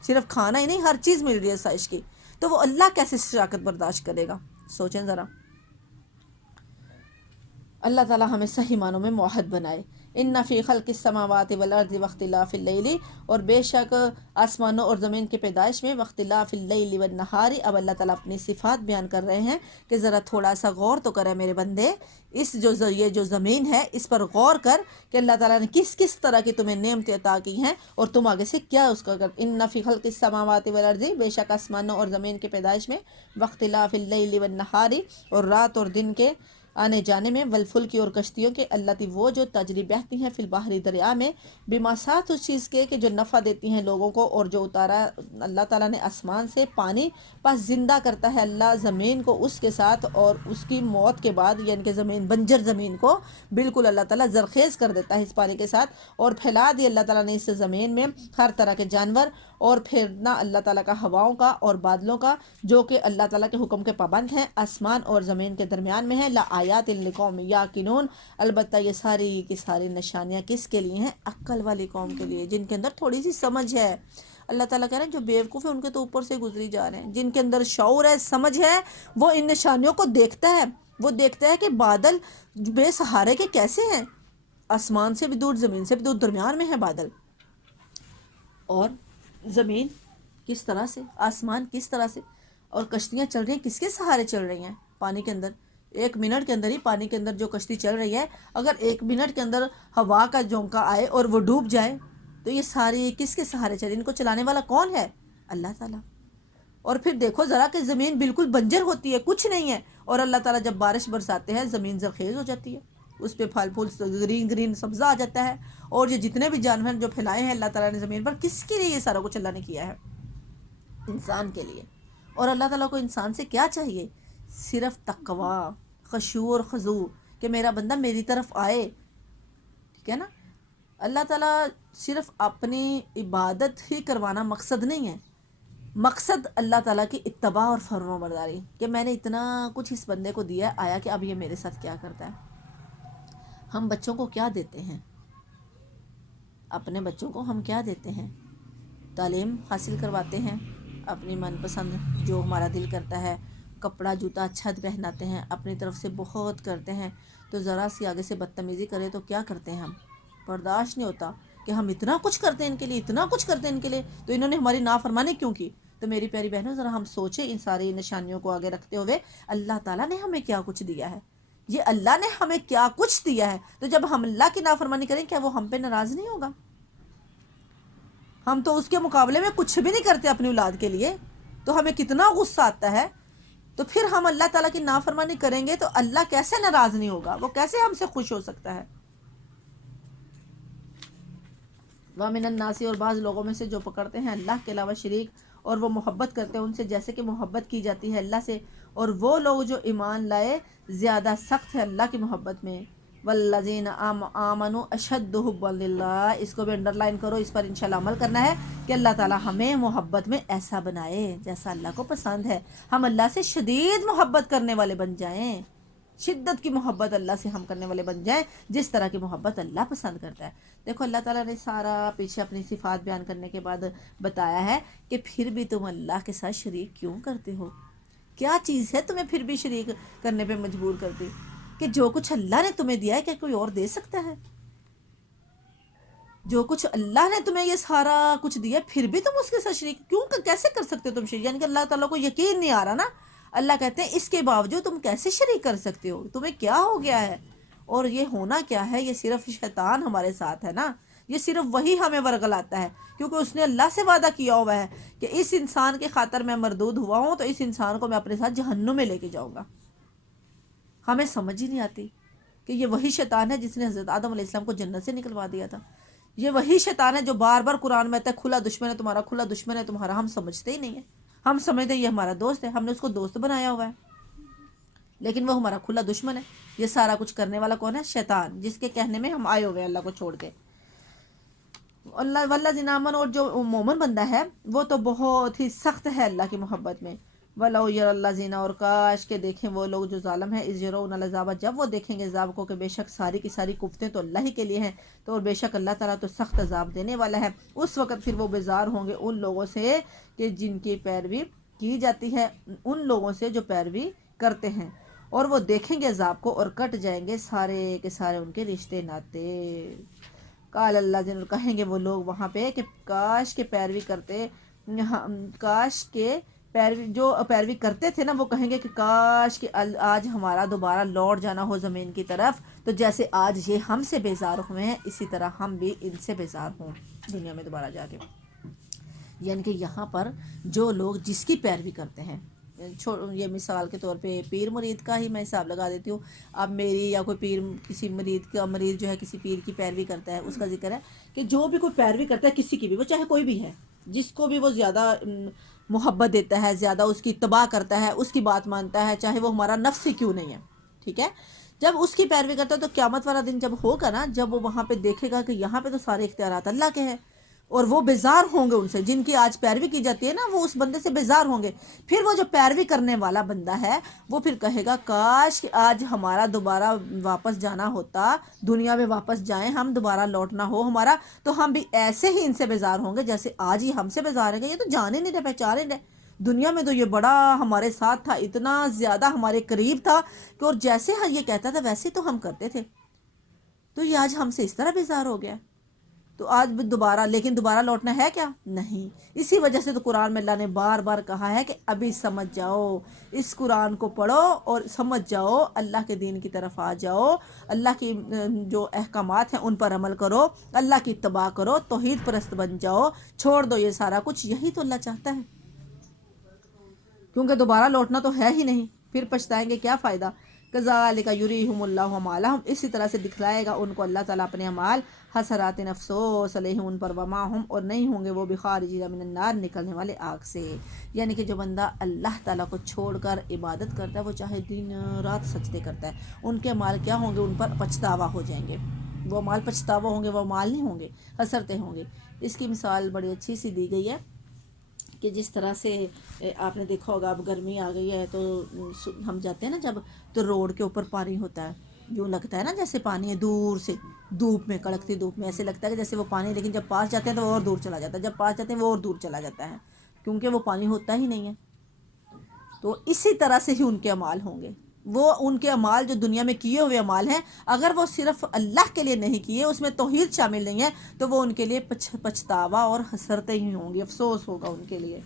صرف کھانا ہی نہیں ہر چیز مل رہی ہے آسائش کی. تو وہ اللہ کیسے شراکت برداشت کرے گا؟ سوچیں ذرا. اللہ تعالی ہمیں صحیح معنوں میں موحد بنائے. ان فی خلق السماوات والارض واختلاف اللیل، اور بے شک آسمانوں اور زمین کی پیدائش میں واختلاف اللیل والنہار. اب اللہ تعالیٰ اپنی صفات بیان کر رہے ہیں کہ ذرا تھوڑا سا غور تو کرے میرے بندے. اس یہ جو زمین ہے اس پر غور کر کہ اللہ تعالیٰ نے کس کس طرح کی تمہیں نعمتیں عطا کی ہیں اور تم آگے سے کیا اس کا کر. ان فی خلق السماوات والارض، بے شک آسمانوں اور زمین کی پیدائش میں، واختلاف اللیل والنہار، اور رات اور دن کے آنے جانے میں، والفلک اور کشتیوں کے، اللہ تی وہ جو تجری بہتی ہیں فی البحر دریا میں، بما ساتھ اس چیز کے کہ جو نفع دیتی ہیں لوگوں کو، اور جو اتارا اللہ تعالیٰ نے آسمان سے پانی، پس زندہ کرتا ہے اللہ زمین کو اس کے ساتھ، اور اس کی موت کے بعد یعنی کہ زمین بنجر زمین کو بالکل اللہ تعالیٰ زرخیز کر دیتا ہے اس پانی کے ساتھ. اور پھیلا دی اللہ تعالیٰ نے اس زمین میں ہر طرح کے جانور، اور پھرنا اللہ تعالیٰ کا ہواؤں کا اور بادلوں کا، جو کہ اللہ تعالیٰ کے حکم کے پابند ہیں، آسمان اور زمین کے درمیان میں ہیں. لآیات لقوم یاقلون، البتہ یہ ساری کی ساری نشانیاں کس کے لیے ہیں؟ عقل والی قوم کے لیے، جن کے اندر تھوڑی سی سمجھ ہے. اللہ تعالیٰ کہہ رہے ہیں جو بیوقوف ہیں ان کے تو اوپر سے گزری جا رہے ہیں. جن کے اندر شعور ہے، سمجھ ہے، وہ ان نشانیوں کو دیکھتا ہے. وہ دیکھتا ہے کہ بادل بے سہارے کے کیسے ہیں، آسمان سے بھی دور، زمین سے بھی دور، درمیان میں ہے بادل، اور زمین کس طرح سے، آسمان کس طرح سے، اور کشتیاں چل رہی ہیں کس کے سہارے چل رہی ہیں پانی کے اندر. 1 منٹ کے اندر ہی پانی کے اندر جو کشتی چل رہی ہے، اگر 1 منٹ کے اندر ہوا کا جھونکا آئے اور وہ ڈوب جائے تو یہ ساری کس کے سہارے چل رہی؟ ان کو چلانے والا کون ہے؟ اللہ تعالیٰ. اور پھر دیکھو ذرا کہ زمین بالکل بنجر ہوتی ہے، کچھ نہیں ہے، اور اللہ تعالیٰ جب بارش برساتے ہیں زمین زرخیز ہو جاتی ہے، اس پہ پھل پھول گرین گرین سبزہ آ جاتا ہے. اور یہ جتنے بھی جانور جو پھیلائے ہیں اللہ تعالیٰ نے زمین پر، کس کے لیے یہ سارا کچھ اللہ نے کیا ہے؟ انسان کے لیے. اور اللہ تعالیٰ کو انسان سے کیا چاہیے؟ صرف تقوی، خشوع اور خضوع، کہ میرا بندہ میری طرف آئے. ٹھیک ہے نا. اللہ تعالیٰ صرف اپنی عبادت ہی کروانا مقصد نہیں ہے، مقصد اللہ تعالیٰ کی اتباع اور فرما برداری، کہ میں نے اتنا کچھ اس بندے کو دیا ہے، آیا کہ اب یہ میرے ساتھ کیا کرتا ہے. ہم بچوں کو کیا دیتے ہیں؟ اپنے بچوں کو ہم کیا دیتے ہیں؟ تعلیم حاصل کرواتے ہیں، اپنی من پسند جو ہمارا دل کرتا ہے، کپڑا جوتا اچھا پہناتے ہیں، اپنی طرف سے بہت کرتے ہیں. تو ذرا سی آگے سے بدتمیزی کرے تو کیا کرتے ہیں ہم؟ برداشت نہیں ہوتا کہ ہم اتنا کچھ کرتے ہیں ان کے لیے، اتنا کچھ کرتے ہیں ان کے لیے، تو انہوں نے ہماری نافرمانی کیوں کی؟ تو میری پیاری بہنوں ذرا ہم سوچیں ان ساری نشانیوں کو آگے رکھتے ہوئے اللہ تعالیٰ نے ہمیں کیا کچھ دیا ہے. یہ اللہ نے ہمیں کیا کچھ دیا ہے، تو جب ہم اللہ کی نافرمانی کریں کیا وہ ہم پہ ناراض نہیں ہوگا؟ ہم تو اس کے مقابلے میں کچھ بھی نہیں کرتے اپنی اولاد کے لیے، تو ہمیں کتنا غصہ آتا ہے. تو پھر ہم اللہ تعالیٰ کی نافرمانی کریں گے تو اللہ کیسے ناراض نہیں ہوگا؟ وہ کیسے ہم سے خوش ہو سکتا ہے؟ وَمِنَ النَّاسِ، اور بعض لوگوں میں سے جو پکڑتے ہیں اللہ کے علاوہ شریک، اور وہ محبت کرتے ہیں ان سے جیسے کہ محبت کی جاتی ہے اللہ سے. اور وہ لوگ جو ایمان لائے زیادہ سخت ہے اللہ کی محبت میں. والذین آمنوا اشد حبا للہ، اس کو بھی انڈر لائن کرو، اس پر انشاءاللہ عمل کرنا ہے کہ اللہ تعالیٰ ہمیں محبت میں ایسا بنائے جیسا اللہ کو پسند ہے. ہم اللہ سے شدید محبت کرنے والے بن جائیں، شدت کی محبت اللہ سے ہم کرنے والے بن جائیں جس طرح کی محبت اللہ پسند کرتا ہے. دیکھو اللہ تعالیٰ نے سارا پیچھے اپنی صفات بیان کرنے کے بعد بتایا ہے کہ پھر بھی تم اللہ کے ساتھ شریک کیوں کرتے ہو؟ کیا چیز ہے تمہیں پھر بھی شریک کرنے پہ مجبور کرتی؟ کہ جو کچھ اللہ نے تمہیں دیا ہے کیا کوئی اور دے سکتا ہے؟ جو کچھ اللہ نے تمہیں یہ سارا کچھ دیا پھر بھی تم اس کے ساتھ شریک کیوں، کیسے کر سکتے ہو تم شریک؟ یعنی کہ اللہ تعالیٰ کو یقین نہیں آ رہا نا. اللہ کہتے ہیں اس کے باوجود تم کیسے شریک کر سکتے ہو؟ تمہیں کیا ہو گیا ہے؟ اور یہ ہونا کیا ہے، یہ صرف شیطان ہمارے ساتھ ہے نا، یہ صرف وہی ہمیں ورگلاتا ہے، کیونکہ اس نے اللہ سے وعدہ کیا ہوا ہے کہ اس انسان کے خاطر میں مردود ہوا ہوں تو اس انسان کو میں اپنے ساتھ جہنم میں لے کے جاؤں گا۔ ہمیں سمجھ ہی نہیں آتی کہ یہ وہی شیطان ہے جس نے حضرت آدم علیہ السلام کو جنت سے نکلوا دیا تھا، یہ وہی شیطان ہے جو بار بار قرآن میں آتا ہے کھلا دشمن ہے تمہارا، کھلا دشمن ہے تمہارا۔ ہم سمجھتے ہی نہیں ہیں، ہم سمجھتے ہیں یہ ہمارا دوست ہے، ہم نے اس کو دوست بنایا ہوا ہے، لیکن وہ ہمارا کھلا دشمن ہے۔ یہ سارا کچھ کرنے والا کون ہے؟ شیطان، جس کے کہنے میں ہم آئے ہوئے ہیں اللہ کو چھوڑ کے۔ اللہ والذین آمنوا، اور جو مومن بندہ ہے وہ تو بہت ہی سخت ہے اللہ کی محبت میں۔ وَلَوْ يَرَى الَّذِينَ، اور کاش کے دیکھیں وہ لوگ جو ظالم ہیں، اِذْ يَرَوْنَ الْعَذَابَ، جب وہ دیکھیں گے عذاب کو، کہ بے شک ساری کی ساری قوتیں تو اللہ ہی کے لیے ہیں، تو اور بے شک اللہ تعالیٰ تو سخت عذاب دینے والا ہے۔ اس وقت پھر وہ بیزار ہوں گے ان لوگوں سے کہ جن کی پیروی کی جاتی ہے، ان لوگوں سے جو پیروی کرتے ہیں، اور وہ دیکھیں گے عذاب کو اور کٹ جائیں گے سارے کے سارے ان کے رشتے ناتے۔ قال اللہ جن، کہیں گے وہ لوگ وہاں پہ کہ کاش کے پیروی کرتے، کاش کے پیروی جو پیروی کرتے تھے نا، وہ کہیں گے کہ کاش کہ آج ہمارا دوبارہ لوٹ جانا ہو زمین کی طرف، تو جیسے آج یہ ہم سے بیزار ہوئے ہیں اسی طرح ہم بھی ان سے بیزار ہوں دنیا میں دوبارہ جا کے۔ یعنی کہ یہاں پر جو لوگ جس کی پیروی کرتے ہیں، یہ مثال کے طور پہ پیر مرید کا ہی میں حساب لگا دیتی ہوں۔ اب میری یا کوئی پیر کسی مرید جو ہے کسی پیر کی پیروی کرتا ہے، اس کا ذکر ہے کہ جو بھی کوئی پیروی کرتا ہے کسی کی بھی، وہ چاہے کوئی بھی ہے، جس کو بھی وہ زیادہ محبت دیتا ہے، زیادہ اس کی اتباع کرتا ہے، اس کی بات مانتا ہے، چاہے وہ ہمارا نفس ہی کیوں نہیں ہے، ٹھیک ہے، جب اس کی پیروی کرتا ہے تو قیامت والا دن جب ہوگا نا، جب وہ وہاں پہ دیکھے گا کہ یہاں پہ تو سارے اختیارات اللہ کے ہیں، اور وہ بیزار ہوں گے ان سے، جن کی آج پیروی کی جاتی ہے نا، وہ اس بندے سے بیزار ہوں گے۔ پھر وہ جو پیروی کرنے والا بندہ ہے وہ پھر کہے گا کاش کہ آج ہمارا دوبارہ واپس جانا ہوتا، دنیا میں واپس جائیں ہم، دوبارہ لوٹنا ہو ہمارا، تو ہم بھی ایسے ہی ان سے بیزار ہوں گے جیسے آج ہی ہم سے بیزار ہیں گے۔ یہ تو جانے نہیں رہے، پہچانے نہیں رہے، دنیا میں تو یہ بڑا ہمارے ساتھ تھا، اتنا زیادہ ہمارے قریب تھا کہ اور جیسے یہ کہتا تھا ویسے تو ہم کرتے تھے، تو یہ آج ہم سے اس طرح بیزار ہو گیا، تو آج بھی دوبارہ، لیکن دوبارہ لوٹنا ہے کیا؟ نہیں۔ اسی وجہ سے تو قرآن میں اللہ نے بار بار کہا ہے کہ ابھی سمجھ جاؤ، اس قرآن کو پڑھو اور سمجھ جاؤ، اللہ کے دین کی طرف آ جاؤ، اللہ کی جو احکامات ہیں ان پر عمل کرو، اللہ کی اتباع کرو، توحید پرست بن جاؤ، چھوڑ دو یہ سارا کچھ، یہی تو اللہ چاہتا ہے، کیونکہ دوبارہ لوٹنا تو ہے ہی نہیں، پھر پچھتائیں گے کیا فائدہ۔ کذالک یریہم اللہ اعمالہم، اسی طرح سے دکھلائے گا ان کو اللہ تعالیٰ اپنے اعمال، حسرات، افسوس علیہم ان پر، وما ہم، اور نہیں ہوں گے وہ بخارجین من النار، نکلنے والے آگ سے۔ یعنی کہ جو بندہ اللہ تعالیٰ کو چھوڑ کر عبادت کرتا ہے، وہ چاہے دن رات سجدے کرتا ہے، ان کے اعمال کیا ہوں گے؟ ان پر پچھتاوا ہو جائیں گے، وہ اعمال پچھتاوا ہوں گے، وہ اعمال نہیں ہوں گے، حسرتیں ہوں گے۔ اس کی مثال بڑی اچھی سی دی گئی ہے کہ جس طرح سے آپ نے دیکھا ہوگا اب گرمی آ گئی ہے تو ہم جاتے ہیں نا جب، تو روڈ کے اوپر پانی ہوتا ہے، یوں لگتا ہے نا جیسے پانی ہے، دور سے دھوپ میں، کڑکتی دھوپ میں ایسے لگتا ہے کہ جیسے وہ پانی، لیکن جب پاس جاتے ہیں تو وہ اور دور چلا جاتا ہے، جب پاس جاتے ہیں وہ اور دور چلا جاتا ہے، کیونکہ وہ پانی ہوتا ہی نہیں ہے۔ تو اسی طرح سے ہی ان کے اعمال ہوں گے، وہ ان کے اعمال جو دنیا میں کیے ہوئے اعمال ہیں، اگر وہ صرف اللہ کے لیے نہیں کیے، اس میں توحید شامل نہیں ہے، تو وہ ان کے لیے پچھتاوا اور حسرتیں ہی ہوں گی، افسوس ہوگا ان کے لیے،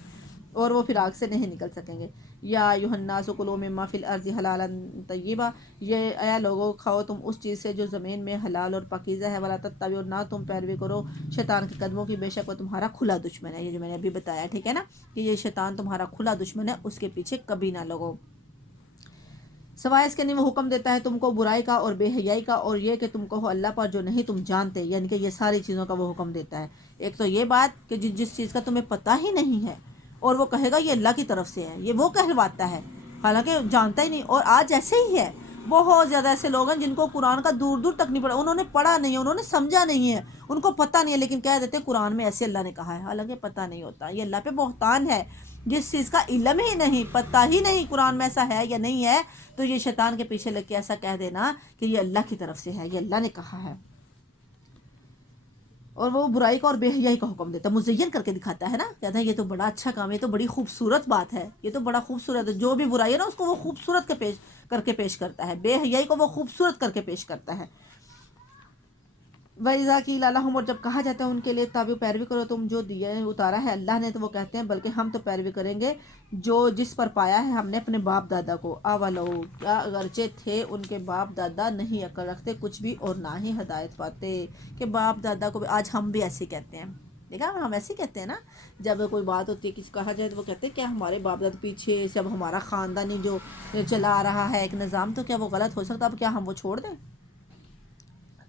اور وہ پھر آگ سے نہیں نکل سکیں گے۔ یا ایھا الناس کلوا مما فی الارض حلالا طیبا، یہ اے لوگوں کھاؤ تم اس چیز سے جو زمین میں حلال اور پاکیزہ ہے، ولا تتبعوا، نہ تم پیروی کرو شیطان کے قدموں کی، بے شک وہ تمہارا کھلا دشمن ہے، یہ جو میں نے ابھی بتایا، ٹھیک ہے نا، کہ یہ شیطان تمہارا کھلا دشمن ہے، اس کے پیچھے کبھی نہ لگو۔ سوائے اس کے نہیں وہ حکم دیتا ہے تم کو برائی کا اور بے حیائی کا، اور یہ کہ تم کہو اللہ پر جو نہیں تم جانتے، یعنی کہ یہ ساری چیزوں کا وہ حکم دیتا ہے۔ ایک تو یہ بات کہ جس چیز کا تمہیں پتہ ہی نہیں ہے، اور وہ کہے گا یہ اللہ کی طرف سے ہے، یہ وہ کہلواتا ہے، حالانکہ جانتا ہی نہیں۔ اور آج ایسے ہی ہے، بہت زیادہ ایسے لوگ ہیں جن کو قرآن کا دور دور تک نہیں پڑھا، انہوں نے پڑھا نہیں ہے، انہوں نے سمجھا نہیں ہے، ان کو پتہ نہیں ہے، لیکن کہہ دیتے ہیں قرآن میں ایسے اللہ نے کہا ہے، حالانکہ پتہ نہیں ہوتا۔ یہ اللہ پہ بہتان ہے، جس چیز کا علم ہی نہیں، پتہ ہی نہیں قرآن میں ایسا ہے یا نہیں ہے، تو یہ شیطان کے پیچھے لگ کے ایسا کہہ دینا کہ یہ اللہ کی طرف سے ہے، یہ اللہ نے کہا ہے، اور وہ برائی کا اور بے حیائی کا حکم دیتا ہے، مزین کر کے دکھاتا ہے نا، کہتا ہے یہ تو بڑا اچھا کام ہے، یہ تو بڑی خوبصورت بات ہے، یہ تو بڑا خوبصورت ہے، جو بھی برائی ہے نا اس کو وہ خوبصورت کر کے پیش کرتا ہے، بے حیائی کو وہ خوبصورت کر کے پیش کرتا ہے۔ وَإِذَا قِيلَ لَهُمْ، اور جب کہا جاتا ہے ان کے لیے تابع پیروی کرو تم جو دیا ہے اتارا ہے اللہ نے، تو وہ کہتے ہیں بلکہ ہم تو پیروی کریں گے جو جس پر پایا ہے ہم نے اپنے باپ دادا کو. اولو، کیا اگرچہ تھے ان کے باپ دادا نہیں عقل رکھتے کچھ بھی اور نہ ہی ہدایت پاتے. کہ باپ دادا کو آج ہم بھی ایسے کہتے ہیں، دیکھا ہم ایسے کہتے ہیں نا، جب کوئی بات ہوتی ہے کسی کہا جائے تو وہ کہتے ہیں کیا ہمارے باپ دادا پیچھے سے اب ہمارا خاندانی جو چلا آ رہا ہے ایک نظام، تو کیا وہ غلط ہو سکتا، اب کیا ہم وہ چھوڑ دیں.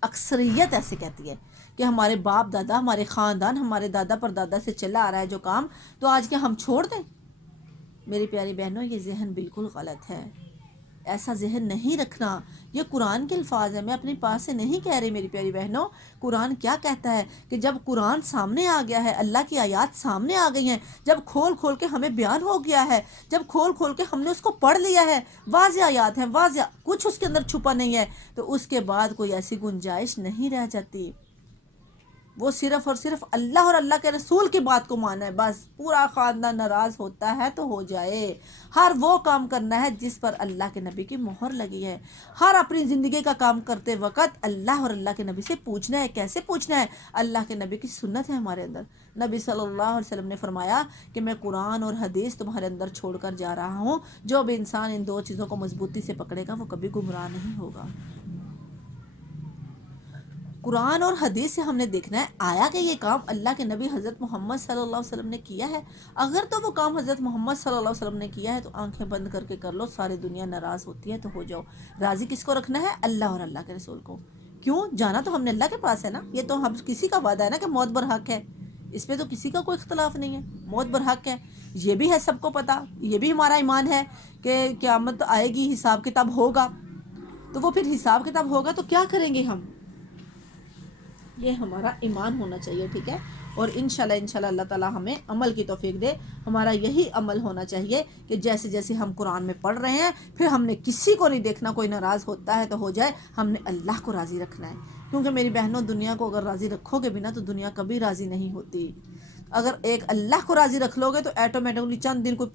اکثریت ایسے کہتی ہے کہ ہمارے باپ دادا، ہمارے خاندان، ہمارے دادا پر دادا سے چلا آ رہا ہے جو کام، تو آج کیا ہم چھوڑ دیں. میری پیاری بہنوں یہ ذہن بالکل غلط ہے، ایسا ذہن نہیں رکھنا. یہ قرآن کے الفاظ ہیں، میں اپنے پاس سے نہیں کہہ رہی میری پیاری بہنوں. قرآن کیا کہتا ہے کہ جب قرآن سامنے آ گیا ہے، اللہ کی آیات سامنے آ گئی ہیں، جب کھول کھول کے ہمیں بیان ہو گیا ہے، جب کھول کھول کے ہم نے اس کو پڑھ لیا ہے، واضح آیات ہیں، واضح، کچھ اس کے اندر چھپا نہیں ہے، تو اس کے بعد کوئی ایسی گنجائش نہیں رہ جاتی. وہ صرف اور صرف اللہ اور اللہ کے رسول کی بات کو مانا ہے بس. پورا خاندان ناراض ہوتا ہے تو ہو جائے، ہر وہ کام کرنا ہے جس پر اللہ کے نبی کی مہر لگی ہے. ہر اپنی زندگی کا کام کرتے وقت اللہ اور اللہ کے نبی سے پوچھنا ہے. کیسے پوچھنا ہے؟ اللہ کے نبی کی سنت ہے ہمارے اندر. نبی صلی اللہ علیہ وسلم نے فرمایا کہ میں قرآن اور حدیث تمہارے اندر چھوڑ کر جا رہا ہوں، جو بھی انسان ان دو چیزوں کو مضبوطی سے پکڑے گا وہ کبھی گمراہ نہیں ہوگا. قرآن اور حدیث سے ہم نے دیکھنا ہے آیا کہ یہ کام اللہ کے نبی حضرت محمد صلی اللہ علیہ وسلم نے کیا ہے. اگر تو وہ کام حضرت محمد صلی اللہ علیہ وسلم نے کیا ہے تو آنکھیں بند کر کے کر لو. ساری دنیا ناراض ہوتی ہے تو ہو جاؤ. راضی کس کو رکھنا ہے؟ اللہ اور اللہ کے رسول کو. کیوں؟ جانا تو ہم نے اللہ کے پاس ہے نا. یہ تو ہم کسی کا وعدہ ہے نا کہ موت برحق ہے، اس پہ تو کسی کا کوئی اختلاف نہیں ہے. موت برحق ہے، یہ بھی ہے سب کو پتہ. یہ بھی ہمارا ایمان ہے کہ قیامت آئے گی، حساب کتاب ہوگا. تو وہ پھر حساب کتاب ہوگا تو کیا کریں گے ہم؟ یہ ہمارا ایمان ہونا چاہیے، ٹھیک ہے. اور انشاءاللہ اللہ تعالی ہمیں عمل کی توفیق دے. ہمارا یہی عمل ہونا چاہیے کہ جیسے جیسے ہم قرآن میں پڑھ رہے ہیں پھر ہم نے کسی کو نہیں دیکھنا. کوئی ناراض ہوتا ہے تو ہو جائے، ہم نے اللہ کو راضی رکھنا ہے. کیونکہ میری بہنوں دنیا کو اگر راضی رکھو گے بھی نا تو دنیا کبھی راضی نہیں ہوتی. اگر ایک اللہ کو راضی رکھ لو گے تو ایٹومیٹکلی چند دن کو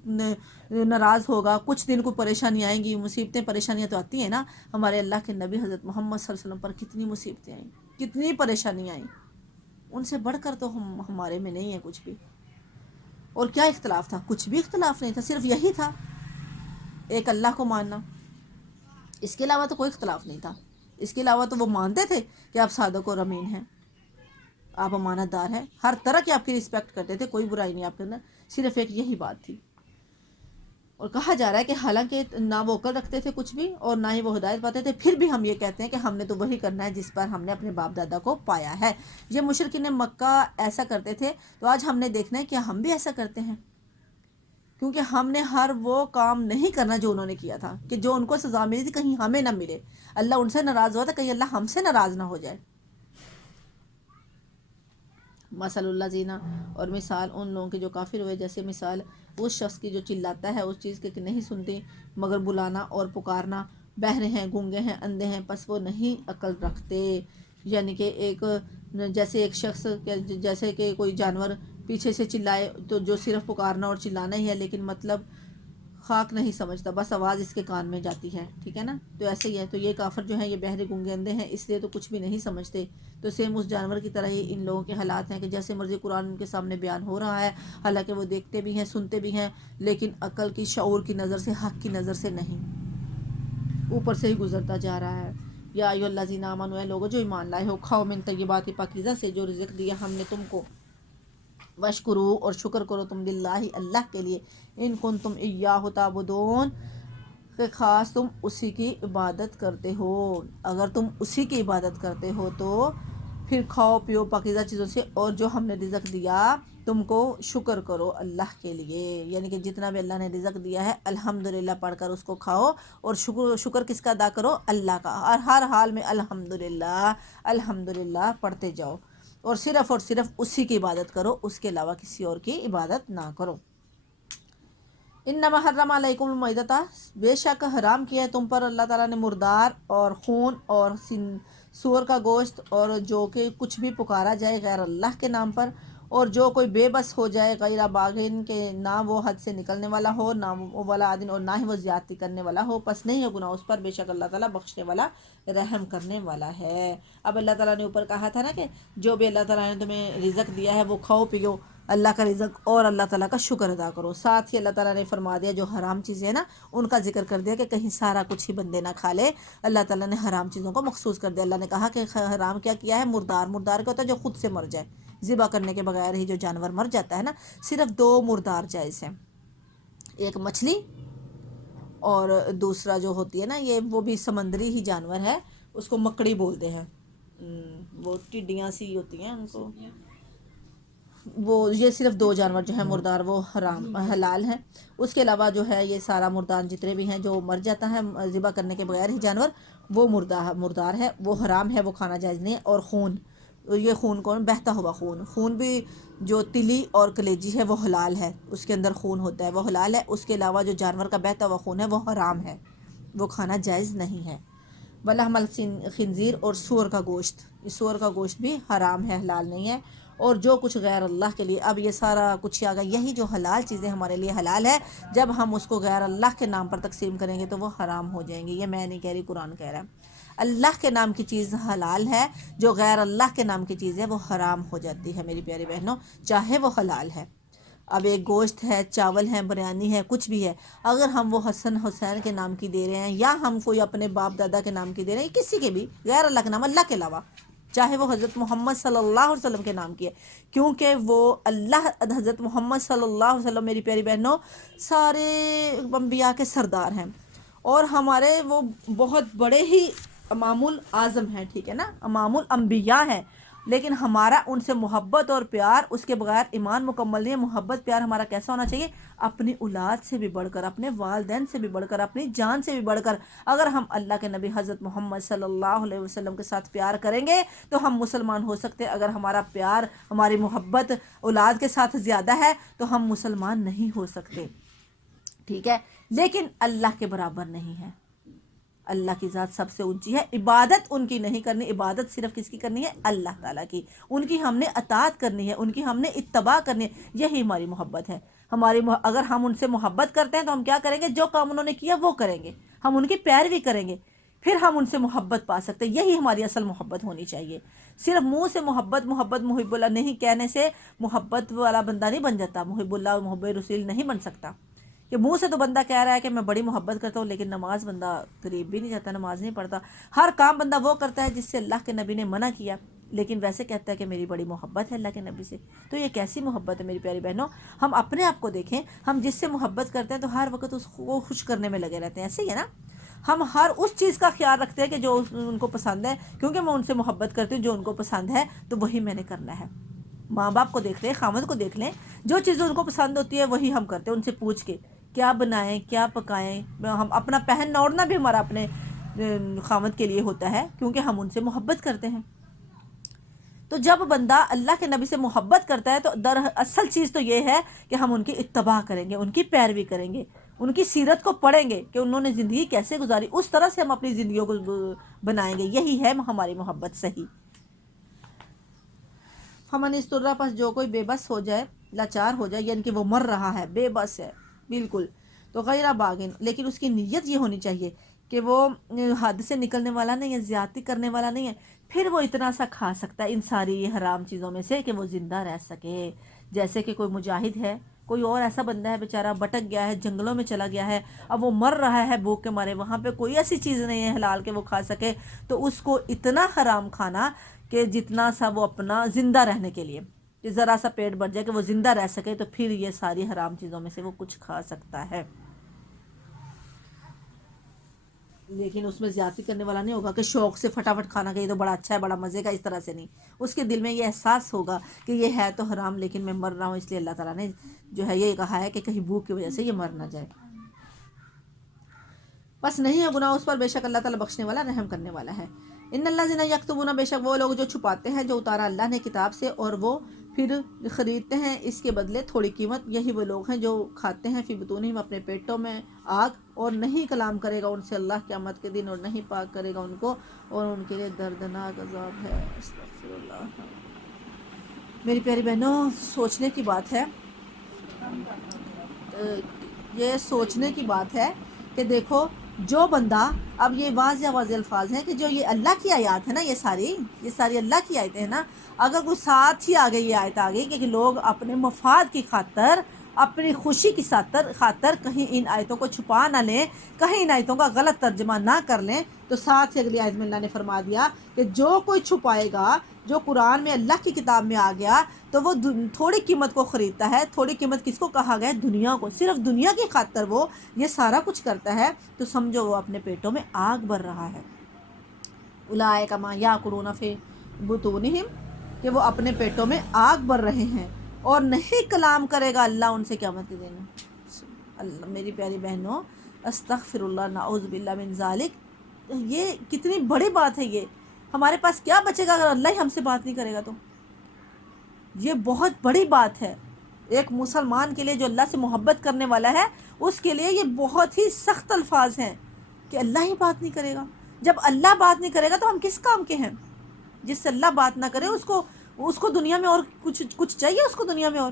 ناراض ہوگا، کچھ دن کو پریشانی آئیں گی، مصیبتیں پریشانیاں تو آتی ہیں نا. ہمارے اللہ کے نبی حضرت محمد صلی اللہ علیہ وسلم پر کتنی مصیبتیں آئیں، کتنی پریشانیاں آئیں. ان سے بڑھ کر تو ہمارے میں نہیں ہے کچھ بھی. اور کیا اختلاف تھا؟ کچھ بھی اختلاف نہیں تھا، صرف یہی تھا ایک اللہ کو ماننا. اس کے علاوہ تو کوئی اختلاف نہیں تھا. اس کے علاوہ تو وہ مانتے تھے کہ آپ صادق اور امین ہیں، آپ امانت دار ہیں، ہر طرح کی آپ کی رسپیکٹ کرتے تھے، کوئی برائی نہیں آپ کے اندر. صرف ایک یہی بات تھی. اور کہا جا رہا ہے کہ حالانکہ نہ وہ عقل رکھتے تھے کچھ بھی اور نہ ہی وہ ہدایت پاتے تھے، پھر بھی ہم یہ کہتے ہیں کہ ہم نے تو وہی کرنا ہے جس پر ہم نے اپنے باپ دادا کو پایا ہے. یہ مشرکین مکہ ایسا کرتے تھے تو آج ہم نے دیکھنا ہے کہ ہم بھی ایسا کرتے ہیں. کیونکہ ہم نے ہر وہ کام نہیں کرنا جو انہوں نے کیا تھا، کہ جو ان کو سزا ملی تھی کہیں ہمیں نہ ملے. اللہ ان سے ناراض ہوا تھا، کہیں اللہ ہم سے ناراض نہ ہو جائے. مثل اللہ زینہ، اور مثال ان لوگوں کے جو کافر ہوئے، جیسے مثال اس شخص کی جو چلاتا ہے اس چیز کے کہ نہیں سنتے مگر بلانا اور پکارنا. بہرے ہیں، گونگے ہیں، اندھے ہیں، پس وہ نہیں عقل رکھتے. یعنی کہ جیسے ایک شخص، جیسے کہ کوئی جانور پیچھے سے چلائے تو جو صرف پکارنا اور چلانا ہی ہے، لیکن مطلب خاک نہیں سمجھتا، بس آواز اس کے کان میں جاتی ہے، ٹھیک ہے نا. تو ایسے ہی ہے. تو یہ کافر جو ہیں یہ بہرے گونگے اندھے ہیں، اس لیے تو کچھ بھی نہیں سمجھتے. تو سیم اس جانور کی طرح ہی ان لوگوں کے حالات ہیں کہ جیسے مرضی قرآن ان کے سامنے بیان ہو رہا ہے، حالانکہ وہ دیکھتے بھی ہیں، سنتے بھی ہیں، لیکن عقل کی، شعور کی نظر سے، حق کی نظر سے نہیں، اوپر سے ہی گزرتا جا رہا ہے. یا ایھا الذین آمنوا، اے لوگو جو ایمان لائے ہو، کھاؤ من طیبات پاکیزہ سے جو رزق دیا ہم نے تم کو. وشکرو، اور شکر کرو تم، للہ اللہ کے لیے، ان کنتم ایاہ تعبدون، کہ خاص تم اسی کی عبادت کرتے ہو. اگر تم اسی کی عبادت کرتے ہو تو پھر کھاؤ پیو پاکیزہ چیزوں سے، اور جو ہم نے رزق دیا تم کو شکر کرو اللہ کے لیے. یعنی کہ جتنا بھی اللہ نے رزق دیا ہے الحمدللہ پڑھ کر اس کو کھاؤ، اور شکر کس کا ادا کرو؟ اللہ کا. اور ہر حال میں الحمدللہ الحمدللہ پڑھتے جاؤ، اور صرف اسی کی عبادت کرو، اس کے علاوہ کسی اور کی عبادت نہ کرو. انما حرم علیکم المیتۃ، بے شک حرام کیا ہے تم پر اللہ تعالیٰ نے مردار اور خون اور سور کا گوشت، اور جو کہ کچھ بھی پکارا جائے غیر اللہ کے نام پر، اور جو کوئی بے بس ہو جائے غیر باغین کے نہ وہ حد سے نکلنے والا ہو نہ وہ والا عادن اور نہ ہی وہ زیادتی کرنے والا ہو، پس نہیں ہے گناہ اس پر، بے شک اللہ تعالیٰ بخشنے والا رحم کرنے والا ہے۔ اب اللہ تعالیٰ نے اوپر کہا تھا نا کہ جو بھی اللہ تعالیٰ نے تمہیں رزق دیا ہے وہ کھاؤ پیو اللہ کا رزق اور اللہ تعالیٰ کا شکر ادا کرو۔ ساتھ ہی اللہ تعالیٰ نے فرما دیا جو حرام چیزیں ہیں نا ان کا ذکر کر دیا کہ کہیں سارا کچھ ہی بندے نہ کھا لے، اللہ تعالیٰ نے حرام چیزوں کو مخصوص کر دیا۔ اللہ نے کہا کہ حرام کیا ہے؟ مردار۔ مردار کیا ہوتا ہے؟ جو خود سے مر جائے، ذبح کرنے کے بغیر ہی جو جانور مر جاتا ہے نا، صرف 2 مردار جائز ہیں، ایک مچھلی اور دوسرا جو ہوتی ہے نا یہ وہ بھی سمندری ہی جانور ہے، اس کو مکڑی بولتے ہیں، وہ ٹڈیاں سی ہوتی ہیں ان کو، وہ یہ صرف 2 جانور جو ہیں مردار وہ حرام حلال ہیں۔ اس کے علاوہ جو ہے یہ سارا مردار جتنے بھی ہیں جو مر جاتا ہے ذبح کرنے کے بغیر ہی جانور، وہ مردار ہے، وہ حرام ہے، وہ کھانا جائز نہیں ہے۔ اور خون، یہ خون کون؟ بہتا ہوا خون، خون بھی جو تلی اور کلیجی ہے وہ حلال ہے، اس کے اندر خون ہوتا ہے وہ حلال ہے۔ اس کے علاوہ جو جانور کا بہتا ہوا خون ہے وہ حرام ہے، وہ کھانا جائز نہیں ہے۔ ولحم الخنزیر، اور سور کا گوشت، اس سور کا گوشت بھی حرام ہے، حلال نہیں ہے۔ اور جو کچھ غیر اللہ کے لیے، اب یہ سارا کچھ آ گیا، یہی جو حلال چیزیں ہمارے لیے حلال ہے، جب ہم اس کو غیر اللہ کے نام پر تقسیم کریں گے تو وہ حرام ہو جائیں گے۔ یہ میں نہیں کہہ رہی، قرآن کہہ رہا ہے۔ اللہ کے نام کی چیز حلال ہے، جو غیر اللہ کے نام کی چیز ہے وہ حرام ہو جاتی ہے میری پیاری بہنوں، چاہے وہ حلال ہے۔ اب ایک گوشت ہے، چاول ہے، بریانی ہے، کچھ بھی ہے، اگر ہم وہ حسن حسین کے نام کی دے رہے ہیں یا ہم کوئی اپنے باپ دادا کے نام کی دے رہے ہیں، کسی کے بھی غیر اللہ کے نام، اللہ کے علاوہ، چاہے وہ حضرت محمد صلی اللہ علیہ وسلم کے نام کی ہے، کیونکہ وہ اللہ، حضرت محمد صلی اللہ علیہ وسلم میری پیاری بہنوں سارے انبیاء کے سردار ہیں، اور ہمارے وہ بہت بڑے ہی امام الاعظم ہیں، ٹھیک ہے نا، امام الانبیاء ہیں، لیکن ہمارا ان سے محبت اور پیار، اس کے بغیر ایمان مکمل نہیں ہے۔ محبت پیار ہمارا کیسا ہونا چاہیے؟ اپنی اولاد سے بھی بڑھ کر، اپنے والدین سے بھی بڑھ کر، اپنی جان سے بھی بڑھ کر۔ اگر ہم اللہ کے نبی حضرت محمد صلی اللہ علیہ وسلم کے ساتھ پیار کریں گے تو ہم مسلمان ہو سکتے، اگر ہمارا پیار، ہماری محبت اولاد کے ساتھ زیادہ ہے تو ہم مسلمان نہیں ہو سکتے، ٹھیک ہے، لیکن اللہ کے برابر نہیں ہے۔ اللہ کی ذات سب سے اونچی ہے، عبادت ان کی نہیں کرنی، عبادت صرف کس کی کرنی ہے؟ اللہ تعالیٰ کی، ان کی ہم نے اطاعت کرنی ہے، ان کی ہم نے اتباع کرنی ہے، یہی ہماری محبت ہے۔ اگر ہم ان سے محبت کرتے ہیں تو ہم کیا کریں گے؟ جو کام انہوں نے کیا وہ کریں گے، ہم ان کی پیروی کریں گے، پھر ہم ان سے محبت پا سکتے ہیں۔ یہی ہماری اصل محبت ہونی چاہیے۔ صرف منہ سے محبت محب اللہ نہیں کہنے سے محبت والا بندہ نہیں بن جاتا، محب اللہ اور محب رسول نہیں بن سکتا، کہ منہ سے تو بندہ کہہ رہا ہے کہ میں بڑی محبت کرتا ہوں، لیکن نماز بندہ قریب بھی نہیں جاتا، نماز نہیں پڑھتا، ہر کام بندہ وہ کرتا ہے جس سے اللہ کے نبی نے منع کیا، لیکن ویسے کہتا ہے کہ میری بڑی محبت ہے اللہ کے نبی سے۔ تو یہ کیسی محبت ہے میری پیاری بہنوں؟ ہم اپنے آپ کو دیکھیں، ہم جس سے محبت کرتے ہیں تو ہر وقت اس کو خوش کرنے میں لگے رہتے ہیں، ایسے ہی ہے نا، ہم ہر اس چیز کا خیال رکھتے ہیں کہ جو ان کو پسند ہے، کیونکہ میں ان سے محبت کرتی ہوں، جو ان کو پسند ہے تو وہی میں نے کرنا ہے۔ ماں باپ کو دیکھ لیں، خاوند کو دیکھ لیں، جو چیزیں ان کو پسند ہوتی ہے وہی ہم کرتے ہیں، ان سے پوچھ کے کیا بنائیں کیا پکائیں، ہم اپنا پہننا اوڑھنا بھی ہمارا اپنے خاوند کے لیے ہوتا ہے، کیونکہ ہم ان سے محبت کرتے ہیں۔ تو جب بندہ اللہ کے نبی سے محبت کرتا ہے تو اصل چیز تو یہ ہے کہ ہم ان کی اتباع کریں گے، ان کی پیروی کریں گے، ان کی سیرت کو پڑھیں گے کہ انہوں نے زندگی کیسے گزاری، اس طرح سے ہم اپنی زندگیوں کو بنائیں گے، یہی ہے ہماری محبت صحیح۔ فمن استر، پس جو کوئی بے بس ہو جائے، لاچار ہو جائے، یعنی کہ وہ مر رہا ہے، بے بس ہے بالکل، تو غیر باغن، لیکن اس کی نیت یہ ہونی چاہیے کہ وہ حد سے نکلنے والا نہیں ہے، زیادتی کرنے والا نہیں ہے، پھر وہ اتنا سا کھا سکتا ہے ان ساری حرام چیزوں میں سے کہ وہ زندہ رہ سکے۔ جیسے کہ کوئی مجاہد ہے، کوئی اور ایسا بندہ ہے بیچارہ بھٹک گیا ہے، جنگلوں میں چلا گیا ہے، اب وہ مر رہا ہے بھوک کے مارے، وہاں پہ کوئی ایسی چیز نہیں ہے حلال کہ وہ کھا سکے، تو اس کو اتنا حرام کھانا کہ جتنا سا وہ اپنا زندہ رہنے کے لیے، کہ ذرا سا پیٹ بھر جائے کہ وہ زندہ رہ سکے، تو پھر یہ ساری حرام چیزوں میں سے وہ کچھ کھا سکتا ہے، لیکن اس میں زیادتی کرنے والا نہیں ہوگا کہ شوق سے فٹافٹ کھانا کہ یہ تو بڑا اچھا ہے، بڑا مزے کا، اس طرح سے نہیں، اس کے دل میں یہ احساس ہوگا کہ یہ ہے تو حرام لیکن میں مر رہا ہوں، اس لیے اللہ تعالیٰ نے جو ہے یہ کہا ہے کہ کہیں بھوک کی وجہ سے یہ مر نہ جائے۔ بس نہیں ہے گناہ اس پر، بے شک اللہ تعالیٰ بخشنے والا رحم کرنے والا ہے۔ ان الذین یکتمون، بے شک وہ لوگ جو چھپاتے ہیں جو اتارا اللہ نے کتاب سے، اور وہ پھر خریدتے ہیں اس کے بدلے تھوڑی قیمت، یہی وہ لوگ ہیں جو کھاتے ہیں فی بطونہم، اپنے پیٹوں میں آگ، اور نہیں کلام کرے گا ان سے اللہ قیامت کے دن، اور نہیں پاک کرے گا ان کو، اور ان کے لیے دردناک عذاب ہے۔ استغفر اللہ۔ میری پیاری بہنوں، سوچنے کی بات ہے، یہ سوچنے کی بات ہے کہ دیکھو جو بندہ، اب یہ واضح واضح الفاظ ہیں کہ جو یہ اللہ کی آیات ہے نا، یہ ساری اللہ کی آیتیں ہیں نا، اگر کوئی ساتھ ہی آگے یہ آیت آ گئی کہ لوگ اپنے مفاد کی خاطر، اپنی خوشی کی خاطر کہیں ان آیتوں کو چھپا نہ لیں، کہیں ان آیتوں کا غلط ترجمہ نہ کر لیں، تو ساتھ ہی اگلی آیت میں اللہ نے فرما دیا کہ جو کوئی چھپائے گا، جو قرآن میں اللہ کی کتاب میں آ گیا، تو وہ تھوڑی قیمت کو خریدتا ہے۔ تھوڑی قیمت کس کو کہا گیا ہے؟ دنیا کو، صرف دنیا کی خاطر وہ یہ سارا کچھ کرتا ہے، تو سمجھو وہ اپنے پیٹوں میں آگ بھر رہا ہے۔ اولئک ما یاکلون فی بطونہم، کہ وہ اپنے پیٹوں میں آگ بھر رہے ہیں، اور نہیں کلام کرے گا اللہ ان سے قیامت کے دن۔ اللہ، میری پیاری بہنوں، استغفر اللہ، نعوذ باللہ من ذالک، یہ کتنی بڑی بات ہے۔ یہ ہمارے پاس کیا بچے گا اگر اللہ ہی ہم سے بات نہیں کرے گا؟ تو یہ بہت بڑی بات ہے ایک مسلمان کے لیے، جو اللہ سے محبت کرنے والا ہے، اس کے لیے یہ بہت ہی سخت الفاظ ہیں کہ اللہ ہی بات نہیں کرے گا۔ جب اللہ بات نہیں کرے گا تو ہم کس کام کے ہیں؟ جس سے اللہ بات نہ کرے، اس کو دنیا میں اور کچھ چاہیے اس کو دنیا میں؟ اور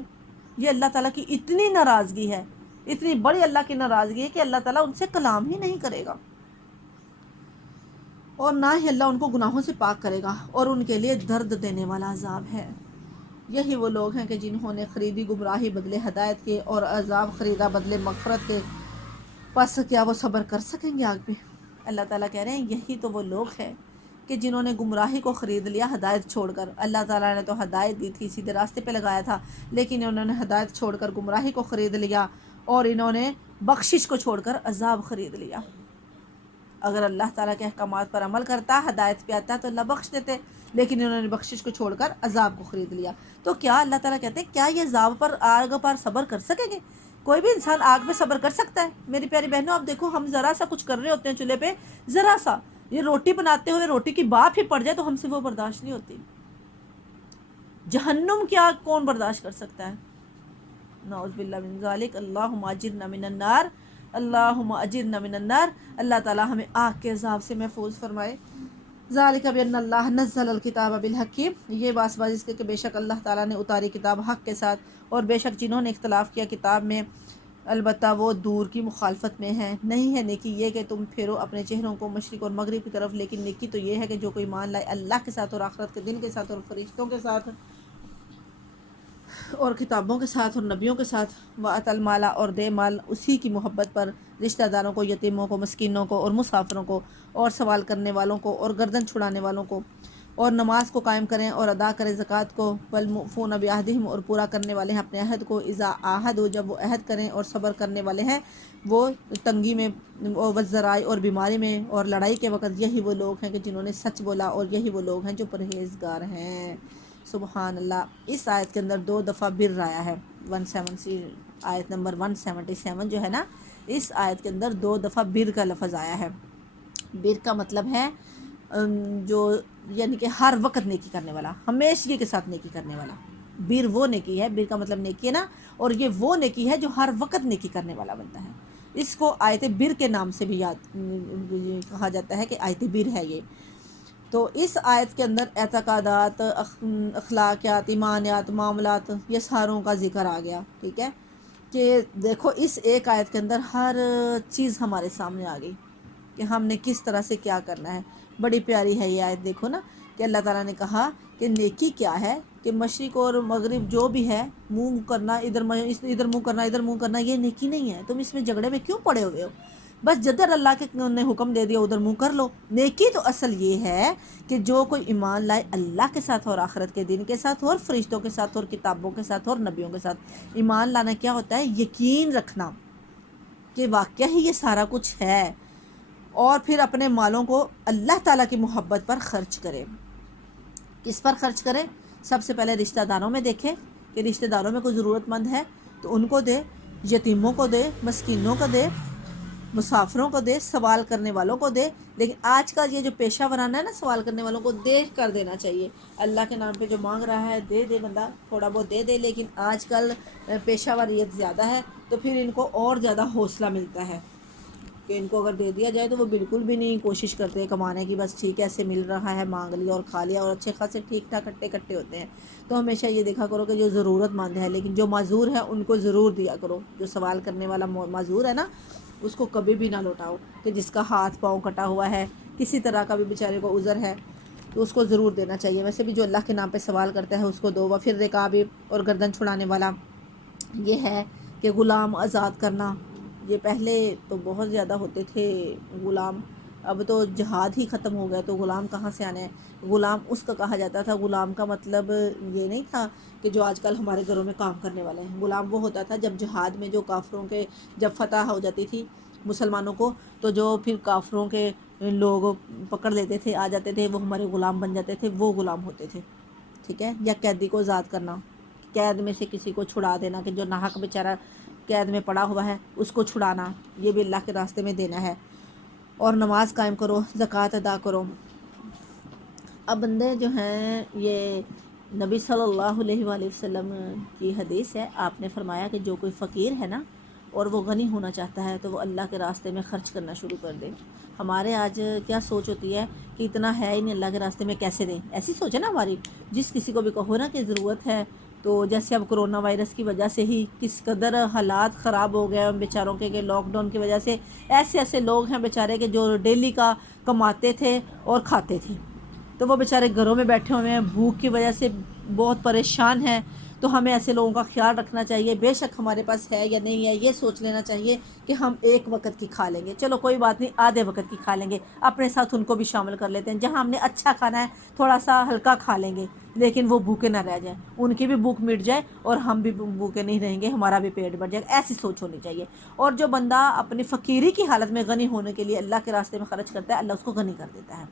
یہ اللہ تعالیٰ کی اتنی ناراضگی ہے، اتنی بڑی اللہ کی ناراضگی ہے کہ اللہ تعالیٰ ان سے کلام ہی نہیں کرے گا، اور نہ ہی اللہ ان کو گناہوں سے پاک کرے گا، اور ان کے لیے درد دینے والا عذاب ہے۔ یہی وہ لوگ ہیں کہ جنہوں نے خریدی گمراہی بدلے ہدایت کے، اور عذاب خریدا بدلے مغفرت کے، پس کیا وہ صبر کر سکیں گے آگ پہ؟ اللہ تعالیٰ کہہ رہے ہیں یہی تو وہ لوگ ہیں کہ جنہوں نے گمراہی کو خرید لیا ہدایت چھوڑ کر۔ اللہ تعالیٰ نے تو ہدایت دی تھی، سیدھے راستے پہ لگایا تھا، لیکن انہوں نے ہدایت چھوڑ کر گمراہی کو خرید لیا، اور انہوں نے بخشش کو چھوڑ کر عذاب خرید لیا۔ اگر اللہ تعالیٰ کے احکامات پر عمل کرتا، ہدایت پہ آتا، تو اللہ بخش دیتے، لیکن انہوں نے بخشش کو چھوڑ کر عذاب کو خرید لیا۔ تو کیا اللہ تعالیٰ کہتے ہیں کیا یہ عذاب پر، آگ پر صبر کر سکیں گے؟ کوئی بھی انسان آگ پہ صبر کر سکتا ہے؟ میری پیاری بہنوں، اب دیکھو ہم ذرا سا کچھ کر رہے ہوتے ہیں چولہے پہ، ذرا سا یہ روٹی بناتے ہوئے روٹی کی بھاپ ہی پڑ جائے تو ہم سے وہ برداشت نہیں ہوتی۔ جہنم کی آگ کون برداشت کر سکتا ہے؟ نعوذ باللہ من ذالک، اللہم اجرنا من النار، اللہم اجرنا من النار۔ اللہ تعالیٰ ہمیں آگ کے عذاب سے محفوظ فرمائے۔ ذالک بان اللہ نزل الکتاب بالحق، یہ باس اس کے کہ بے شک اللہ تعالیٰ نے اتاری کتاب حق کے ساتھ، اور بے شک جنہوں نے اختلاف کیا کتاب میں، البتہ وہ دور کی مخالفت میں ہیں۔ نہیں ہے نیکی یہ کہ تم پھیرو اپنے چہروں کو مشرق اور مغرب کی طرف، لیکن نیکی تو یہ ہے کہ جو کوئی مان لائے اللہ کے ساتھ، اور آخرت کے دن کے ساتھ، اور فرشتوں کے ساتھ، اور کتابوں کے ساتھ، اور نبیوں کے ساتھ، وَأَتَى الْمَالَ، اور دے مال اسی کی محبت پر، رشتہ داروں کو، یتیموں کو، مسکینوں کو، اور مسافروں کو، اور سوال کرنے والوں کو، اور گردن چھڑانے والوں کو، اور نماز کو قائم کریں اور ادا کریں زکوٰۃ کو، وَالْمُوفُونَ بِعَہْدِهِمْ، اور پورا کرنے والے ہیں اپنے عہد کو، اذا عاہدوا، جب وہ عہد کریں، اور صبر کرنے والے ہیں وہ تنگی میں، والذرائع، اور بیماری میں، اور لڑائی کے وقت۔ یہی وہ لوگ ہیں کہ جنہوں نے سچ بولا، اور یہی وہ لوگ ہیں جو پرہیزگار ہیں۔ سبحان اللہ۔ اس آیت کے اندر 2 دفعہ بر آیا ہے، 170، آیت نمبر 177 جو ہے نا، اس آیت کے اندر 2 دفعہ بر کا لفظ آیا ہے۔ بر کا مطلب ہے جو، یعنی کہ ہر وقت نیکی کرنے والا، ہمیشگی کے ساتھ نیکی کرنے والا۔ بر وہ نیکی ہے، بر کا مطلب نیکی ہے نا، اور یہ وہ نیکی ہے جو ہر وقت نیکی کرنے والا بنتا ہے۔ اس کو آیت بر کے نام سے بھی یاد کہا جاتا ہے کہ آیت بر ہے یہ۔ تو اس آیت کے اندر اعتقادات، اخلاقیات، ایمانیات، معاملات، یہ ساروں کا ذکر آ گیا، ٹھیک ہے، کہ دیکھو اس ایک آیت کے اندر ہر چیز ہمارے سامنے آ گئی کہ ہم نے کس طرح سے کیا کرنا ہے۔ بڑی پیاری ہے یہ آیت، دیکھو نا کہ اللہ تعالیٰ نے کہا کہ نیکی کیا ہے، کہ مشرق اور مغرب جو بھی ہے، منہ کرنا ادھر منہ کرنا، ادھر منہ کرنا، یہ نیکی نہیں ہے۔ تم اس میں جھگڑے میں کیوں پڑے ہوئے ہو؟ بس جدھر اللہ کے نے حکم دے دیا ادھر منہ کر لو۔ نیکی تو اصل یہ ہے کہ جو کوئی ایمان لائے اللہ کے ساتھ، اور آخرت کے دن کے ساتھ، اور فرشتوں کے ساتھ، اور کتابوں کے ساتھ، اور نبیوں کے ساتھ۔ ایمان لانا کیا ہوتا ہے؟ یقین رکھنا کہ واقعہ ہی یہ سارا کچھ ہے، اور پھر اپنے مالوں کو اللہ تعالیٰ کی محبت پر خرچ کرے۔ کس پر خرچ کرے؟ سب سے پہلے رشتہ داروں میں دیکھے کہ رشتہ داروں میں کوئی ضرورت مند ہے تو ان کو دے، یتیموں کو دے، مسکینوں کو دے، مسافروں کو دے، سوال کرنے والوں کو دے۔ لیکن آج کا یہ جو پیشہ ورانہ ہے نا، سوال کرنے والوں کو دیکھ کر دینا چاہیے۔ اللہ کے نام پہ جو مانگ رہا ہے دے دے بندہ، تھوڑا بہت دے دے، لیکن آج کل پیشہ واریت زیادہ ہے تو پھر ان کو اور زیادہ حوصلہ ملتا ہے۔ کہ ان کو اگر دے دیا جائے تو وہ بالکل بھی نہیں کوشش کرتے کمانے کی، بس ٹھیک ہے ایسے مل رہا ہے مانگ لیا اور کھا لیا، اور اچھے خاصے ٹھیک ٹھاک کٹے کٹے ہوتے ہیں۔ تو ہمیشہ یہ دیکھا کرو کہ جو ضرورت مند ہے، لیکن جو معذور ہے ان کو ضرور دیا کرو۔ جو سوال کرنے والا معذور ہے نا، اس کو کبھی بھی نہ لوٹاؤ، کہ جس کا ہاتھ پاؤں کٹا ہوا ہے، کسی طرح کا بھی بیچارے کو عذر ہے، تو اس کو ضرور دینا چاہیے۔ ویسے بھی جو اللہ کے نام پہ سوال کرتا ہے اس کو دو۔ وفر رقاب، اور گردن چھڑانے والا یہ ہے کہ غلام آزاد کرنا۔ یہ پہلے تو بہت زیادہ ہوتے تھے غلام، اب تو جہاد ہی ختم ہو گیا تو غلام کہاں سے آنے ہیں۔ غلام اس کا کہا جاتا تھا، غلام کا مطلب یہ نہیں تھا کہ جو آج کل ہمارے گھروں میں کام کرنے والے ہیں۔ غلام وہ ہوتا تھا جب جہاد میں جو کافروں کے جب فتح ہو جاتی تھی مسلمانوں کو، تو جو پھر کافروں کے لوگ پکڑ لیتے تھے، آ جاتے تھے، وہ ہمارے غلام بن جاتے تھے، وہ غلام ہوتے تھے، ٹھیک ہے۔ یا قیدی کو آزاد کرنا، قید میں سے کسی کو چھڑا دینا، کہ جو ناحق بیچارہ قید میں پڑا ہوا ہے اس کو چھڑانا، یہ بھی اللہ کے راستے میں دینا ہے۔ اور نماز قائم کرو، زکوٰۃ ادا کرو۔ اب بندے جو ہیں، یہ نبی صلی اللہ علیہ وآلہ وسلم کی حدیث ہے، آپ نے فرمایا کہ جو کوئی فقیر ہے نا اور وہ غنی ہونا چاہتا ہے تو وہ اللہ کے راستے میں خرچ کرنا شروع کر دے۔ ہمارے آج کیا سوچ ہوتی ہے کہ اتنا ہے ہی نہیں، اللہ کے راستے میں کیسے دیں، ایسی سوچ ہے نا ہماری۔ جس کسی کو بھی کہو نا کہ ضرورت ہے، تو جیسے اب کرونا وائرس کی وجہ سے ہی کس قدر حالات خراب ہو گئے ان بیچاروں کے، کہ لاک ڈاؤن کی وجہ سے ایسے ایسے لوگ ہیں بیچارے کہ جو ڈیلی کا کماتے تھے اور کھاتے تھے، تو وہ بیچارے گھروں میں بیٹھے ہوئے ہیں، بھوک کی وجہ سے بہت پریشان ہیں۔ تو ہمیں ایسے لوگوں کا خیال رکھنا چاہیے، بے شک ہمارے پاس ہے یا نہیں ہے، یہ سوچ لینا چاہیے کہ ہم ایک وقت کی کھا لیں گے، چلو کوئی بات نہیں، آدھے وقت کی کھا لیں گے، اپنے ساتھ ان کو بھی شامل کر لیتے ہیں۔ جہاں ہم نے اچھا کھانا ہے تھوڑا سا ہلکا کھا لیں گے، لیکن وہ بھوکے نہ رہ جائیں، ان کی بھی بھوک مٹ جائے اور ہم بھی بھوکے نہیں رہیں گے، ہمارا بھی پیٹ بھر جائے گا، ایسی سوچ ہونی چاہیے۔ اور جو بندہ اپنی فقیری کی حالت میں غنی ہونے کے لیے اللہ کے راستے میں خرچ کرتا ہے، اللہ اس کو غنی کر دیتا ہے۔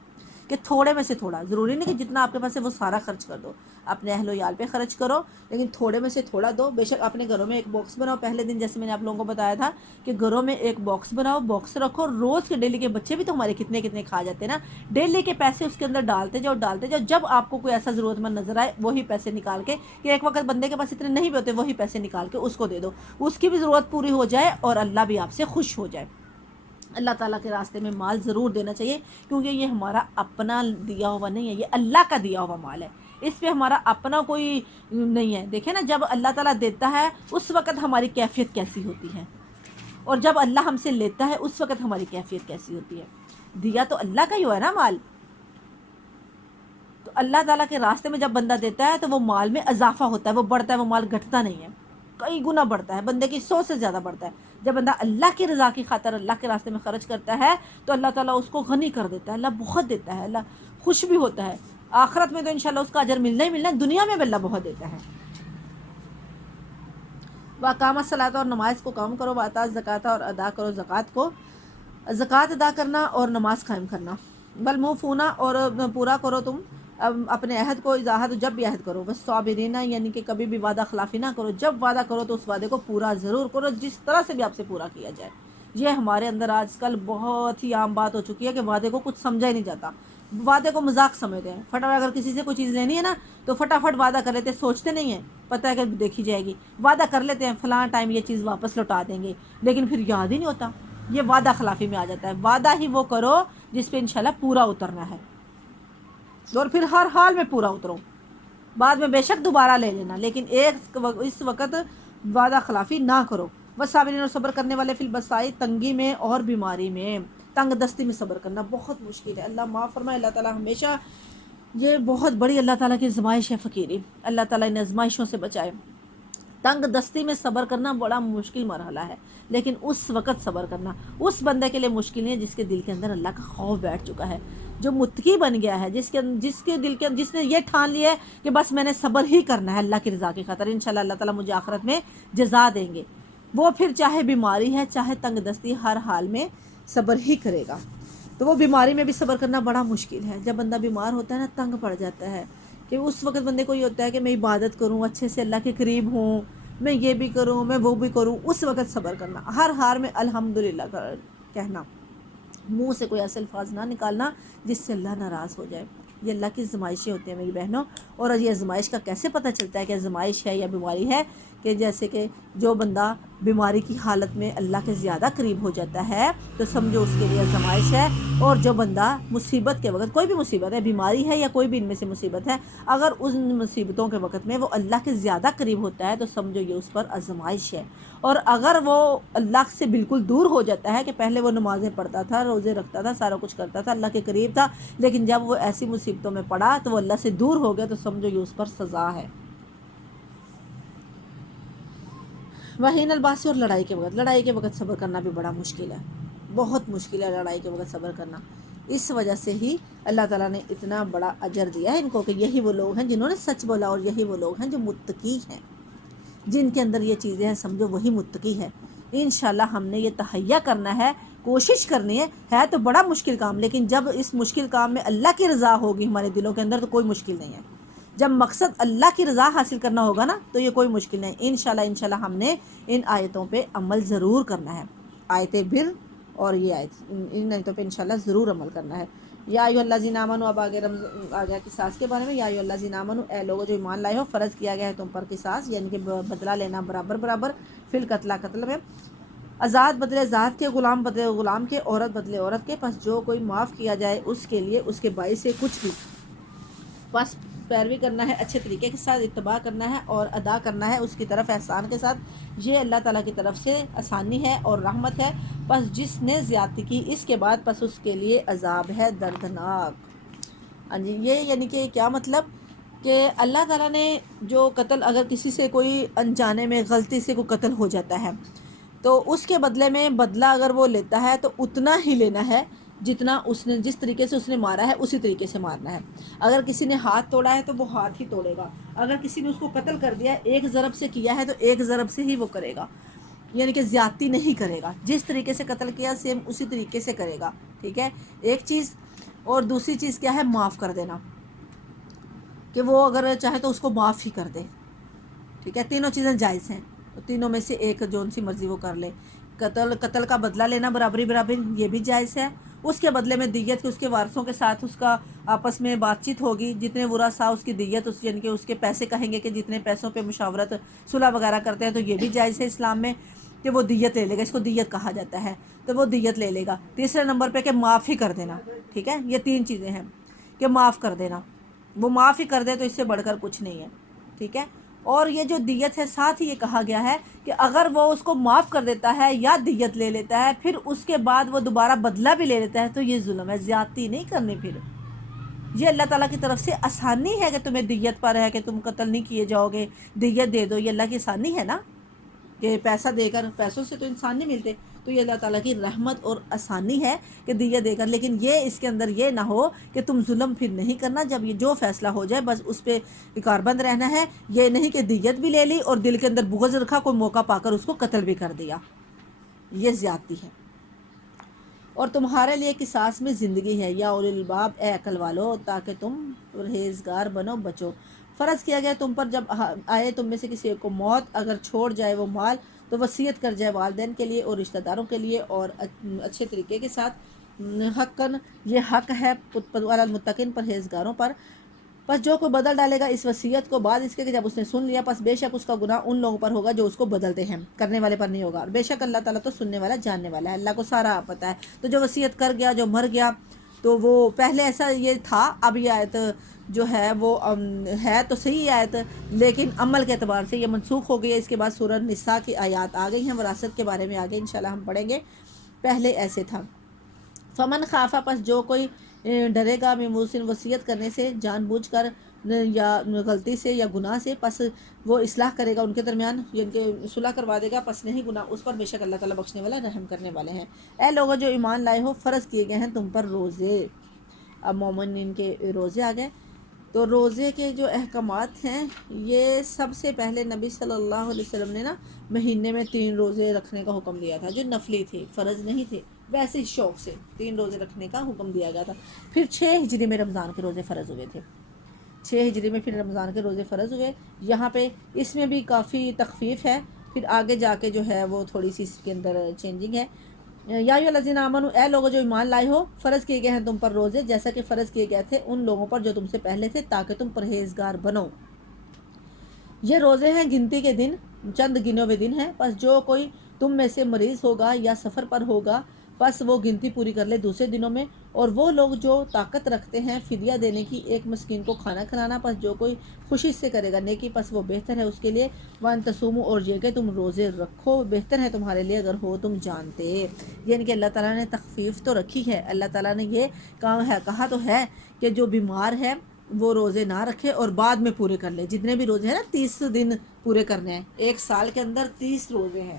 کہ تھوڑے میں سے تھوڑا، ضروری نہیں کہ جتنا آپ کے پاس ہے وہ سارا خرچ کر دو، اپنے اہل و عیال پہ خرچ کرو، لیکن تھوڑے میں سے تھوڑا دو۔ بے شک اپنے گھروں میں ایک باکس بناؤ، پہلے دن جیسے میں نے آپ لوگوں کو بتایا تھا کہ گھروں میں ایک باکس بناؤ، باکس رکھو، روز کے ڈیلی کے بچے بھی تو ہمارے کتنے کتنے کھا جاتے ہیں نا، ڈیلی کے پیسے اس کے اندر ڈالتے جاؤ ڈالتے جاؤ، جب آپ کو کوئی ایسا ضرورت مند نظر آئے وہی پیسے نکال کے، کہ ایک وقت بندے کے پاس اتنے نہیں بھی ہوتے، وہی پیسے نکال کے اس کو دے دو، اس کی بھی ضرورت پوری ہو جائے اور اللہ بھی آپ سے خوش ہو جائے۔ اللہ تعالیٰ کے راستے میں مال ضرور دینا چاہیے، کیونکہ یہ ہمارا اپنا دیا ہوا نہیں ہے، یہ اللہ کا دیا ہوا مال ہے، اس پہ ہمارا اپنا کوئی نہیں ہے۔ دیکھیں نا، جب اللہ تعالیٰ دیتا ہے اس وقت ہماری کیفیت کیسی ہوتی ہے، اور جب اللہ ہم سے لیتا ہے اس وقت ہماری کیفیت کیسی ہوتی ہے۔ دیا تو اللہ کا ہی ہوا ہے نا مال، تو اللہ تعالیٰ کے راستے میں جب بندہ دیتا ہے تو وہ مال میں اضافہ ہوتا ہے، وہ بڑھتا ہے، وہ مال گھٹتا نہیں ہے، کئی گنا بڑھتا ہے، بندے کی سوچ سے زیادہ بڑھتا ہے۔ جب بندہ اللہ کی رضا کی خاطر اللہ کے راستے میں خرچ کرتا ہے تو اللہ تعالیٰ اس کو غنی کر دیتا ہے، اللہ بہت دیتا ہے، اللہ خوش بھی ہوتا ہے۔ آخرت میں تو انشاءاللہ اس کا اجر ملنا ہی ملنا ہے، دنیا میں بھی اللہ بہت دیتا ہے۔ وَأَقَامَ الصَّلَاةَ، اور نماز کو قائم کرو، وَآتَا الزَّکَاةَ، اور ادا کرو زکوٰۃ کو۔ زکوٰۃ ادا کرنا اور نماز قائم کرنا، بالموفون، اور پورا کرو تم اپنے عہد کو، اذا عہد، جب بھی عہد کرو، بس صابرین، یعنی کہ کبھی بھی وعدہ خلافی نہ کرو، جب وعدہ کرو تو اس وعدے کو پورا ضرور کرو، جس طرح سے بھی آپ سے پورا کیا جائے۔ یہ ہمارے اندر آج کل بہت ہی عام بات ہو چکی ہے کہ وعدے کو کچھ سمجھا ہی نہیں جاتا، وعدے کو مذاق سمجھتے ہیں۔ فٹافٹ اگر کسی سے کوئی چیز لینی ہے نا تو فٹافٹ وعدہ کر لیتے ہیں، سوچتے نہیں ہیں، پتہ ہے کہ دیکھی جائے گی، وعدہ کر لیتے ہیں فلاں ٹائم یہ چیز واپس لوٹا دیں گے، لیکن پھر یاد ہی نہیں ہوتا، یہ وعدہ خلافی میں آ جاتا ہے۔ وعدہ ہی وہ کرو جس پہ انشاءاللہ پورا اترنا ہے، اور پھر ہر حال میں پورا اترو، بعد میں بے شک دوبارہ لے لینا، لیکن اس وقت وعدہ خلافی نہ کرو۔ والصابرین، اور صبر کرنے والے، فی البأساء، تنگی میں اور بیماری میں، تنگ دستی میں صبر کرنا بہت مشکل ہے، اللہ معاف فرمائے، اللہ تعالیٰ ہمیشہ، یہ بہت بڑی اللہ تعالیٰ کی آزمائش ہے فقیری، اللہ تعالیٰ ان آزمائشوں سے بچائے۔ تنگ دستی میں صبر کرنا بڑا مشکل مرحلہ ہے، لیکن اس وقت صبر کرنا اس بندے کے لیے مشکل نہیں ہے جس کے دل کے اندر اللہ کا خوف بیٹھ چکا ہے، جو متقی بن گیا ہے، جس کے دل کے، جس نے یہ ٹھان لیا ہے کہ بس میں نے صبر ہی کرنا ہے اللہ کی رضا کی خاطر، انشاءاللہ اللہ تعالیٰ مجھے آخرت میں جزا دیں گے، وہ پھر چاہے بیماری ہے چاہے تنگ دستی، ہر حال میں صبر ہی کرے گا۔ تو وہ بیماری میں بھی صبر کرنا بڑا مشکل ہے، جب بندہ بیمار ہوتا ہے نا، تنگ پڑ جاتا ہے، کہ اس وقت بندے کو یہ ہوتا ہے کہ میں عبادت کروں، اچھے سے اللہ کے قریب ہوں، میں یہ بھی کروں، میں وہ بھی کروں، اس وقت صبر کرنا، ہر حال میں الحمدللہ کہنا، منہ سے کوئی ایسے الفاظ نہ نکالنا جس سے اللہ ناراض ہو جائے۔ یہ اللہ کی آزمائشیں ہوتی ہیں میری بہنوں، اور یہ آزمائش کا کیسے پتہ چلتا ہے کہ آزمائش ہے یا بیماری ہے، کہ جیسے کہ جو بندہ بیماری کی حالت میں اللہ کے زیادہ قریب ہو جاتا ہے تو سمجھو اس کے لیے آزمائش ہے. اور جو بندہ مصیبت کے وقت، کوئی بھی مصیبت ہے، بیماری ہے یا کوئی بھی ان میں سے مصیبت ہے، اگر ان مصیبتوں کے وقت میں وہ اللہ کے زیادہ قریب ہوتا ہے تو سمجھو یہ اس پر آزمائش ہے. اور اگر وہ اللہ سے بالکل دور ہو جاتا ہے کہ پہلے وہ نمازیں پڑھتا تھا، روزے رکھتا تھا، سارا کچھ کرتا تھا، اللہ کے قریب تھا، لیکن جب وہ ایسی مصیبتوں میں پڑا تو وہ اللہ سے دور ہو گیا تو سمجھو یہ اس پر سزا ہے. وحین الباسی، اور لڑائی کے وقت صبر کرنا بھی بڑا مشکل ہے، بہت مشکل ہے لڑائی کے وقت صبر کرنا. اس وجہ سے ہی اللہ تعالیٰ نے اتنا بڑا اجر دیا ہے ان کو کہ یہی وہ لوگ ہیں جنہوں نے سچ بولا، اور یہی وہ لوگ ہیں جو متقی ہیں. جن کے اندر یہ چیزیں ہیں سمجھو وہی متقی ہے. انشاءاللہ ہم نے یہ تہیا کرنا ہے، کوشش کرنی ہے تو بڑا مشکل کام، لیکن جب اس مشکل کام میں اللہ کی رضا ہوگی ہمارے دلوں کے اندر تو کوئی مشکل نہیں ہے. جب مقصد اللہ کی رضا حاصل کرنا ہوگا نا تو یہ کوئی مشکل نہیں. انشاءاللہ ہم نے ان آیتوں پہ عمل ضرور کرنا ہے. آیت بر اور یہ آیت، ان آیتوں پہ انشاءاللہ ضرور عمل کرنا ہے. یا ایھا الذین آمنوا، اب آ گیا قصاص کے بارے میں. یا ایھا الذین آمنوا، اے لوگو جو ایمان لائے ہو، فرض کیا گیا ہے تم پر قصاص، یعنی کہ بدلہ لینا برابر فی القتل، قتل میں. آزاد بدلے آزاد کے، غلام بدلے غلام کے، عورت بدلے عورت کے. پس جو کوئی معاف کیا جائے اس کے لیے اس کے باعث سے کچھ بھی، بس پیروی کرنا ہے، اچھے طریقے کے ساتھ اتباع کرنا ہے اور ادا کرنا ہے اس کی طرف احسان کے ساتھ. یہ اللہ تعالیٰ کی طرف سے آسانی ہے اور رحمت ہے. پس جس نے زیادتی کی اس کے بعد پس اس کے لیے عذاب ہے دردناک. ہاں جی، یہ یعنی کہ کیا مطلب کہ اللہ تعالیٰ نے جو قتل، اگر کسی سے کوئی انجانے میں غلطی سے کوئی قتل ہو جاتا ہے تو اس کے بدلے میں بدلہ اگر وہ لیتا ہے تو اتنا ہی لینا ہے جتنا اس نے، جس طریقے سے اس نے مارا ہے اسی طریقے سے مارنا ہے. اگر کسی نے ہاتھ توڑا ہے تو وہ ہاتھ ہی توڑے گا. اگر کسی نے اس کو قتل کر دیا ہے، ایک ضرب سے کیا ہے تو ایک ضرب سے ہی وہ کرے گا، یعنی کہ زیادتی نہیں کرے گا. جس طریقے سے قتل کیا سیم اسی طریقے سے کرے گا. ٹھیک ہے، ایک چیز. اور دوسری چیز کیا ہے؟ معاف کر دینا، کہ وہ اگر چاہے تو اس کو معاف ہی کر دے. ٹھیک ہے، تینوں چیزیں جائز ہیں، تینوں میں سے ایک جو ان سی مرضی وہ کر لے. قتل کا بدلہ لینا برابری یہ بھی جائز ہے. اس کے بدلے میں دیت کے، اس کے وارثوں کے ساتھ اس کا آپس میں بات چیت ہوگی، جتنے ورثاء اس کی دیت، اس یعنی کہ اس کے پیسے کہیں گے کہ جتنے پیسوں پہ مشاورت صلح وغیرہ کرتے ہیں تو یہ بھی جائز ہے اسلام میں کہ وہ دیت لے لے گا. اس کو دیت کہا جاتا ہے تو وہ دیت لے لے گا. تیسرے نمبر پہ کہ معاف ہی کر دینا. ٹھیک ہے، یہ تین چیزیں ہیں کہ معاف کر دینا، وہ معاف ہی کر دے تو اس سے بڑھ کر کچھ نہیں ہے. ٹھیک ہے. اور یہ جو دیت ہے ساتھ ہی یہ کہا گیا ہے کہ اگر وہ اس کو معاف کر دیتا ہے یا دیت لے لیتا ہے پھر اس کے بعد وہ دوبارہ بدلہ بھی لے لیتا ہے تو یہ ظلم ہے، زیادتی نہیں کرنی. پھر یہ اللہ تعالیٰ کی طرف سے آسانی ہے کہ تمہیں دیت پر ہے کہ تم قتل نہیں کیے جاؤ گے، دیت دے دو. یہ اللہ کی آسانی ہے نا کہ پیسہ دے کر، پیسوں سے تو انسان نہیں ملتے، تو یہ اللہ تعالیٰ کی رحمت اور آسانی ہے کہ دیت دے کر. لیکن یہ اس کے اندر یہ نہ ہو کہ تم ظلم پھر نہیں کرنا. جب یہ جو فیصلہ ہو جائے بس اس پہ کاربند رہنا ہے. یہ نہیں کہ دیت بھی لے لی اور دل کے اندر بغض رکھا، کوئی موقع پا کر اس کو قتل بھی کر دیا. یہ زیادتی ہے. اور تمہارے لیے قصاص میں زندگی ہے، یا اولی الباب، اے عقل والو، تاکہ تم پرہیزگار بنو، بچو. فرض کیا گیا تم پر جب آئے تم میں سے کسی ایک کو موت، اگر چھوڑ جائے وہ مال تو وصیت کر جائے والدین کے لیے اور رشتہ داروں کے لیے اور اچھے طریقے کے ساتھ. حقاً، یہ حق ہے علی المتقین، پرہیزگاروں پر. پس جو کوئی بدل ڈالے گا اس وصیت کو بعد اس کے کہ جب اس نے سن لیا، پس بے شک اس کا گناہ ان لوگوں پر ہوگا جو اس کو بدلتے ہیں، کرنے والے پر نہیں ہوگا. اور بے شک اللہ تعالیٰ تو سننے والا، جاننے والا ہے، اللہ کو سارا پتہ ہے. تو جو وصیت کر گیا، جو مر گیا، تو وہ پہلے ایسا یہ تھا. اب یہ آیت جو ہے وہ ہے تو صحیح آیت، لیکن عمل کے اعتبار سے یہ منسوخ ہو گئی ہے. اس کے بعد سورہ نساء کی آیات آ گئی ہیں وراثت کے بارے میں، آگے انشاءاللہ ہم پڑھیں گے. پہلے ایسے تھا. فمن خافا، پس جو کوئی ڈرے گا، من موصٍ، وصیت کرنے سے، جان بوجھ کر یا غلطی سے یا گناہ سے، پس وہ اصلاح کرے گا ان کے درمیان، یعنی کہ صلح کروا دے گا، پس نہیں گناہ اس پر. بے شک اللہ تعالیٰ بخشنے والا، رحم کرنے والے ہیں. اے لوگوں جو ایمان لائے ہو، فرض کیے گئے ہیں تم پر روزے. اب مومنین کے روزے آ گئے. تو روزے کے جو احکامات ہیں یہ سب سے پہلے نبی صلی اللہ علیہ وسلم نے نا مہینے میں 3 روزے رکھنے کا حکم دیا تھا، جو نفلی تھے، فرض نہیں تھے، ویسے ہی شوق سے 3 روزے رکھنے کا حکم دیا گیا تھا. پھر 6 ہجری میں رمضان کے روزے فرض ہوئے تھے. 6 ہجری میں پھر رمضان کے روزے فرض ہوئے. یہاں پہ اس میں بھی کافی تخفیف ہے، پھر آگے جا کے جو ہے وہ تھوڑی سی اس کے اندر چینجنگ ہے. یا ایھا الذین آمنوا، اے لوگوں جو ایمان لائے ہو، فرض کیے گئے ہیں تم پر روزے جیسا کہ فرض کیے گئے تھے ان لوگوں پر جو تم سے پہلے تھے، تاکہ تم پرہیزگار بنو. یہ روزے ہیں گنتی کے دن چند گنے ہوئے دن ہیں، بس جو کوئی تم میں سے مریض ہوگا یا سفر پر ہوگا بس وہ گنتی پوری کر لے دوسرے دنوں میں، اور وہ لوگ جو طاقت رکھتے ہیں فدیہ دینے کی ایک مسکین کو کھانا کھلانا، پس جو کوئی خوشی سے کرے گا نیکی پس وہ بہتر ہے اس کے لیے، وان تصوموا اور یہ کہ تم روزے رکھو بہتر ہے تمہارے لیے اگر ہو تم جانتے، یعنی کہ اللہ تعالیٰ نے تخفیف تو رکھی ہے، اللہ تعالیٰ نے یہ کہا تو ہے کہ جو بیمار ہے وہ روزے نہ رکھے اور بعد میں پورے کر لے، جتنے بھی روزے ہیں نا 30 دن پورے کرنے ہیں، ایک سال کے اندر 30 روزے ہیں،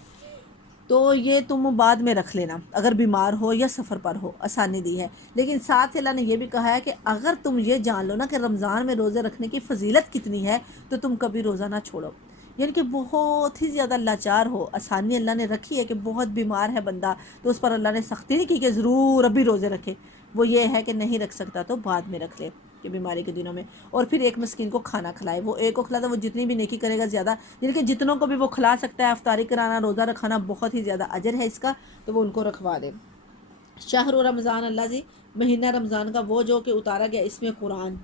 تو یہ تم بعد میں رکھ لینا اگر بیمار ہو یا سفر پر ہو، آسانی دی ہے، لیکن ساتھ اللہ نے یہ بھی کہا ہے کہ اگر تم یہ جان لو نا کہ رمضان میں روزے رکھنے کی فضیلت کتنی ہے تو تم کبھی روزہ نہ چھوڑو، یعنی کہ بہت ہی زیادہ لاچار ہو، آسانی اللہ نے رکھی ہے کہ بہت بیمار ہے بندہ تو اس پر اللہ نے سختی نہیں کی کہ ضرور ابھی روزے رکھے، وہ یہ ہے کہ نہیں رکھ سکتا تو بعد میں رکھ لے کہ بیماری کے دنوں میں، اور پھر ایک مسکین کو کھانا کھلائے، وہ ایک کو کھلاتا وہ جتنی بھی نیکی کرے گا زیادہ، یعنی کہ جتنوں کو بھی وہ کھلا سکتا ہے، افطاری کرانا روزہ رکھانا بہت ہی زیادہ اجر ہے اس کا، تو وہ ان کو رکھوا دے۔ شہر رمضان اللہ جی، مہینہ رمضان کا وہ جو کہ اتارا گیا اس میں قرآن،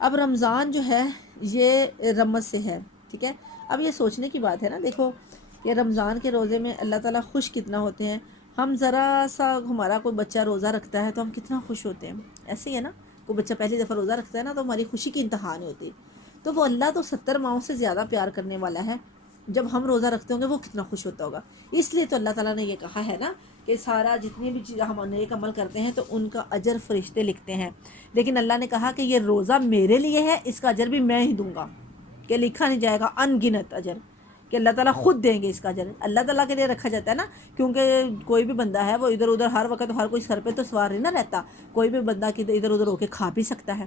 اب رمضان جو ہے یہ رمض سے ہے، ٹھیک ہے، اب یہ سوچنے کی بات ہے نا، دیکھو یہ رمضان کے روزے میں اللہ تعالیٰ خوش کتنا ہوتے ہیں، ہم ذرا سا ہمارا کوئی بچہ روزہ رکھتا ہے تو ہم کتنا خوش ہوتے ہیں، ایسے ہی ہے نا، کوئی بچہ پہلی دفعہ روزہ رکھتا ہے نا تو ہماری خوشی کی انتہا نہیں ہوتی، تو وہ اللہ تو 70 ماؤں سے زیادہ پیار کرنے والا ہے، جب ہم روزہ رکھتے ہوں گے وہ کتنا خوش ہوتا ہوگا، اس لیے تو اللہ تعالیٰ نے یہ کہا ہے نا کہ سارا جتنی بھی چیز ہم نیک عمل کرتے ہیں تو ان کا اجر فرشتے لکھتے ہیں، لیکن اللہ نے کہا کہ یہ روزہ میرے لیے ہے، اس کا اجر بھی میں ہی دوں گا، کہ لکھا نہیں جائے گا ان گنت اجر، کہ اللہ تعالیٰ خود دیں گے اس کا اجر، اللہ تعالیٰ کے لیے رکھا جاتا ہے نا، کیونکہ کوئی بھی بندہ ہے وہ ادھر ادھر ہر وقت ہر کوئی سر پہ تو سوار نہیں نہ رہتا، کوئی بھی بندہ ادھر ادھر ہو کے کھا بھی سکتا ہے،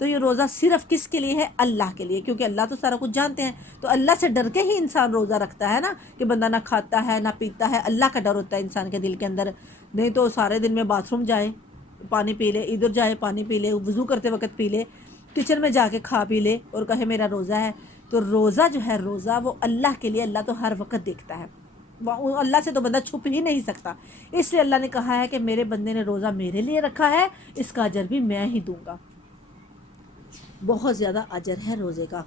تو یہ روزہ صرف کس کے لیے ہے؟ اللہ کے لیے، کیونکہ اللہ تو سارا کچھ جانتے ہیں، تو اللہ سے ڈر کے ہی انسان روزہ رکھتا ہے نا، کہ بندہ نہ کھاتا ہے نہ پیتا ہے، اللہ کا ڈر ہوتا ہے انسان کے دل کے اندر، نہیں تو سارے دن میں باتھ روم جائے پانی پی لے، ادھر جائے پانی پی لے، وضو کرتے وقت پی لے، کچن میں جا کے کھا پی لے اور کہے میرا روزہ ہے، تو روزہ جو ہے روزہ وہ اللہ کے لیے، اللہ تو ہر وقت دیکھتا ہے، اللہ سے تو بندہ چھپ ہی نہیں سکتا، اس لیے اللہ نے کہا ہے کہ میرے بندے نے روزہ میرے لیے رکھا ہے، اس کا اجر بھی میں ہی دوں گا، بہت زیادہ اجر ہے روزے کا،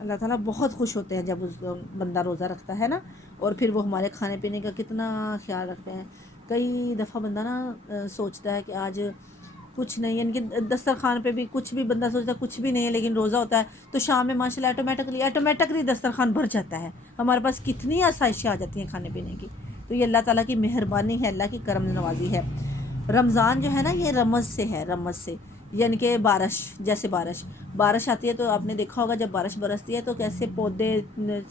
اللہ تعالیٰ بہت خوش ہوتے ہیں جب اس بندہ روزہ رکھتا ہے نا، اور پھر وہ ہمارے کھانے پینے کا کتنا خیال رکھتے ہیں، کئی دفعہ بندہ نا سوچتا ہے کہ آج کچھ نہیں، یعنی کہ دسترخوان پہ بھی کچھ بھی بندہ سوچتا ہے کچھ بھی نہیں ہے لیکن روزہ ہوتا ہے تو شام میں ماشاء اللہ آٹومیٹکلی دسترخوان بھر جاتا ہے، ہمارے پاس کتنی آسائشیں آ جاتی ہیں کھانے پینے کی، تو یہ اللہ تعالیٰ کی مہربانی ہے، اللہ کی کرم نوازی ہے۔ رمضان جو ہے نا یہ رمض سے ہے، رمض سے، یعنی کہ بارش، جیسے بارش آتی ہے تو آپ نے دیکھا ہوگا جب بارش برستی ہے تو کیسے پودے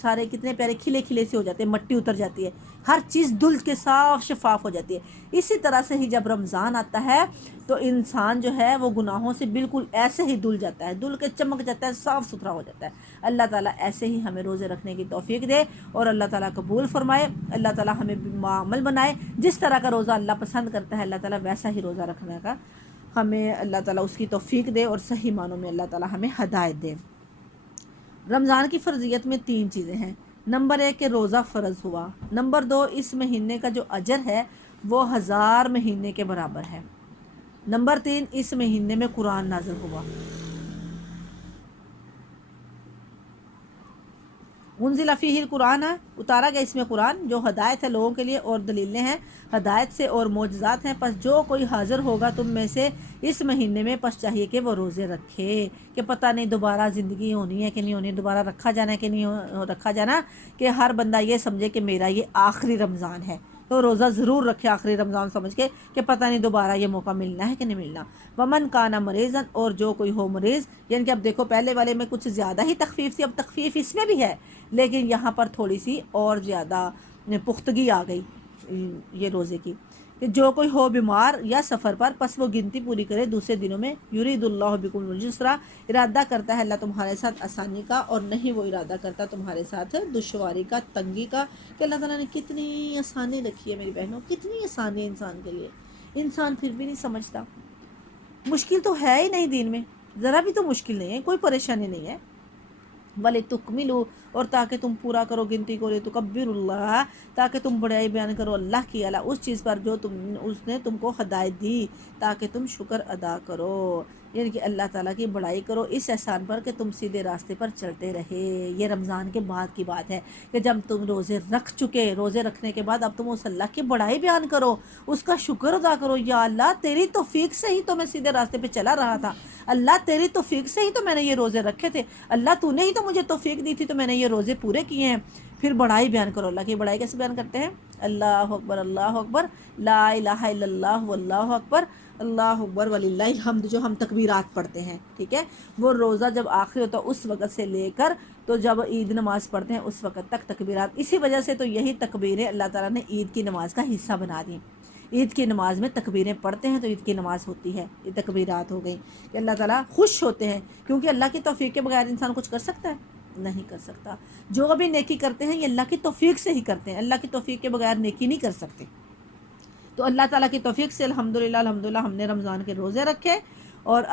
سارے کتنے پیارے کھلے کھلے سے ہو جاتے ہیں، مٹی اتر جاتی ہے، ہر چیز دھل کے صاف شفاف ہو جاتی ہے، اسی طرح سے ہی جب رمضان آتا ہے تو انسان جو ہے وہ گناہوں سے بالکل ایسے ہی دھل جاتا ہے، دھل کے چمک جاتا ہے، صاف ستھرا ہو جاتا ہے، اللہ تعالیٰ ایسے ہی ہمیں روزے رکھنے کی توفیق دے اور اللہ تعالیٰ قبول فرمائے، اللہ تعالیٰ ہمیں عمل بنائے، جس طرح کا روزہ اللہ پسند کرتا ہے اللہ تعالیٰ ویسا ہی روزہ رکھنے کا ہمیں اللہ تعالیٰ اس کی توفیق دے اور صحیح معنوں میں اللہ تعالیٰ ہمیں ہدایت دے۔ رمضان کی فرضیت میں 3 چیزیں ہیں، نمبر 1 کہ روزہ فرض ہوا، نمبر 2 اس مہینے کا جو اجر ہے وہ 1000 مہینے کے برابر ہے، نمبر 3 اس مہینے میں قرآن نازل ہوا، انزل فیہ القرآن، اتارا گیا اس میں قرآن جو ہدایت ہے لوگوں کے لیے اور دلیلیں ہیں ہدایت سے اور معجزات ہیں، پس جو کوئی حاضر ہوگا تم میں سے اس مہینے میں پس چاہیے کہ وہ روزے رکھے، کہ پتہ نہیں دوبارہ زندگی ہونی ہے کہ نہیں ہونی، دوبارہ رکھا جانا ہے کہ نہیں رکھا جانا، کہ ہر بندہ یہ سمجھے کہ میرا یہ آخری رمضان ہے تو روزہ ضرور رکھے آخری رمضان سمجھ کے، کہ پتہ نہیں دوبارہ یہ موقع ملنا ہے کہ نہیں ملنا۔ ومن کان مریضا، اور جو کوئی ہو مریض، یعنی کہ اب دیکھو پہلے والے میں کچھ زیادہ ہی تخفیف تھی، اب تخفیف اس میں بھی ہے لیکن یہاں پر تھوڑی سی اور زیادہ پختگی آ گئی یہ روزے کی، کہ جو کوئی ہو بیمار یا سفر پر پس وہ گنتی پوری کرے دوسرے دنوں میں، یرید اللہ بکم الجسرا، ارادہ کرتا ہے اللہ تمہارے ساتھ آسانی کا اور نہیں وہ ارادہ کرتا تمہارے ساتھ دشواری کا، تنگی کا، کہ اللہ تعالیٰ نے کتنی آسانی رکھی ہے میری بہنوں، کتنی آسانی ہے انسان کے لیے، انسان پھر بھی نہیں سمجھتا، مشکل تو ہے ہی نہیں دین میں، ذرا بھی تو مشکل نہیں ہے، کوئی پریشانی نہیں ہے، وَلِتُكْمِلُوا، اور تاکہ تم پورا کرو گنتی کو، لِتُكَبِّرُوا اللَّهَ، تاکہ تم بڑائی بیان کرو اللہ کی، اس چیز پر جو اس نے تم کو ہدایت دی، تاکہ تم شکر ادا کرو، یعنی کہ اللہ تعالیٰ کی بڑائی کرو اس احسان پر کہ تم سیدھے راستے پر چلتے رہے۔ یہ رمضان کے بعد کی بات ہے کہ جب تم روزے رکھ چکے، روزے رکھنے کے بعد اب تم اس اللہ کی بڑائی بیان کرو، اس کا شکر ادا کرو، یا اللہ تیری توفیق سے ہی تو میں سیدھے راستے پہ چلا رہا تھا، اللہ تیری توفیق سے ہی تو میں نے یہ روزے رکھے تھے، اللہ تو نے ہی تو مجھے توفیق دی تھی تو میں نے یہ روزے پورے کیے ہیں۔ پھر بڑائی بیان کرو۔ اللہ کی بڑائی کیسے بیان کرتے ہیں؟ اللہ اکبر لا الہ الا اللہ واللہ اکبر اللہ اکبر وللہ الحمد، جو ہم تکبیرات پڑھتے ہیں، ٹھیک ہے، وہ روزہ جب آخری ہوتا ہے اس وقت سے لے کر تو جب عید نماز پڑھتے ہیں اس وقت تک تکبیرات۔ اسی وجہ سے تو یہی تکبیریں اللہ تعالیٰ نے عید کی نماز کا حصہ بنا دی۔ عید کی نماز میں تکبیریں پڑھتے ہیں تو عید کی نماز ہوتی ہے، یہ تکبیرات ہو گئی کہ اللہ تعالیٰ خوش ہوتے ہیں، کیونکہ اللہ کی توفیق کے بغیر انسان کچھ کر سکتا ہے؟ نہیں کر سکتا۔ جو بھی نیکی کرتے ہیں یہ اللہ کی توفیق سے ہی کرتے ہیں، اللہ کی توفیق کے بغیر نیکی نہیں کر سکتے۔ تو اللہ تعالیٰ کی توفیق سے الحمدللہ ہم نے رمضان کے روزے رکھے، اور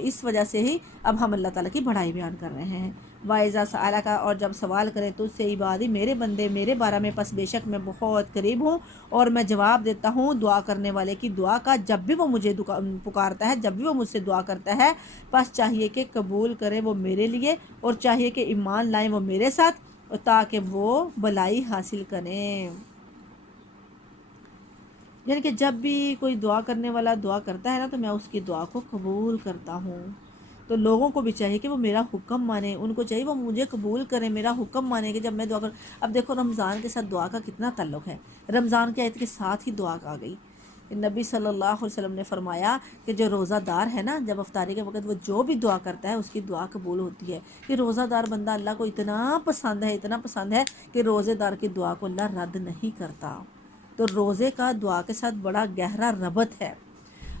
اس وجہ سے ہی اب ہم اللہ تعالیٰ کی بڑائی بیان کر رہے ہیں۔ وَإِذَا سَأَلَكَ، اور جب سوال کریں تجھ سے عبادی میرے بندے میرے بارے میں، پس بے شک میں بہت قریب ہوں اور میں جواب دیتا ہوں دعا کرنے والے کی دعا کا، جب بھی وہ مجھے پکارتا ہے، جب بھی وہ مجھ سے دعا کرتا ہے، پس چاہیے کہ قبول کرے وہ میرے لیے، اور چاہیے کہ ایمان لائیں وہ میرے ساتھ، تاکہ وہ بھلائی حاصل کریں۔ یعنی کہ جب بھی کوئی دعا کرنے والا دعا کرتا ہے نا تو میں اس کی دعا کو قبول کرتا ہوں۔ تو لوگوں کو بھی چاہیے کہ وہ میرا حکم مانیں، ان کو چاہیے وہ مجھے قبول کریں، میرا حکم مانیں کہ جب میں دعا کروں۔ اب دیکھو رمضان کے ساتھ دعا کا کتنا تعلق ہے، رمضان کی آیت کے ساتھ ہی دعا آ گئی۔ نبی صلی اللہ علیہ وسلم نے فرمایا کہ جو روزہ دار ہے نا، جب افطاری کے وقت وہ جو بھی دعا کرتا ہے اس کی دعا قبول ہوتی ہے۔ کہ روزہ دار بندہ اللہ کو اتنا پسند ہے، اتنا پسند ہے کہ روزے دار کی دعا کو اللہ رد نہیں کرتا۔ تو روزے کا دعا کے ساتھ بڑا گہرا ربط ہے۔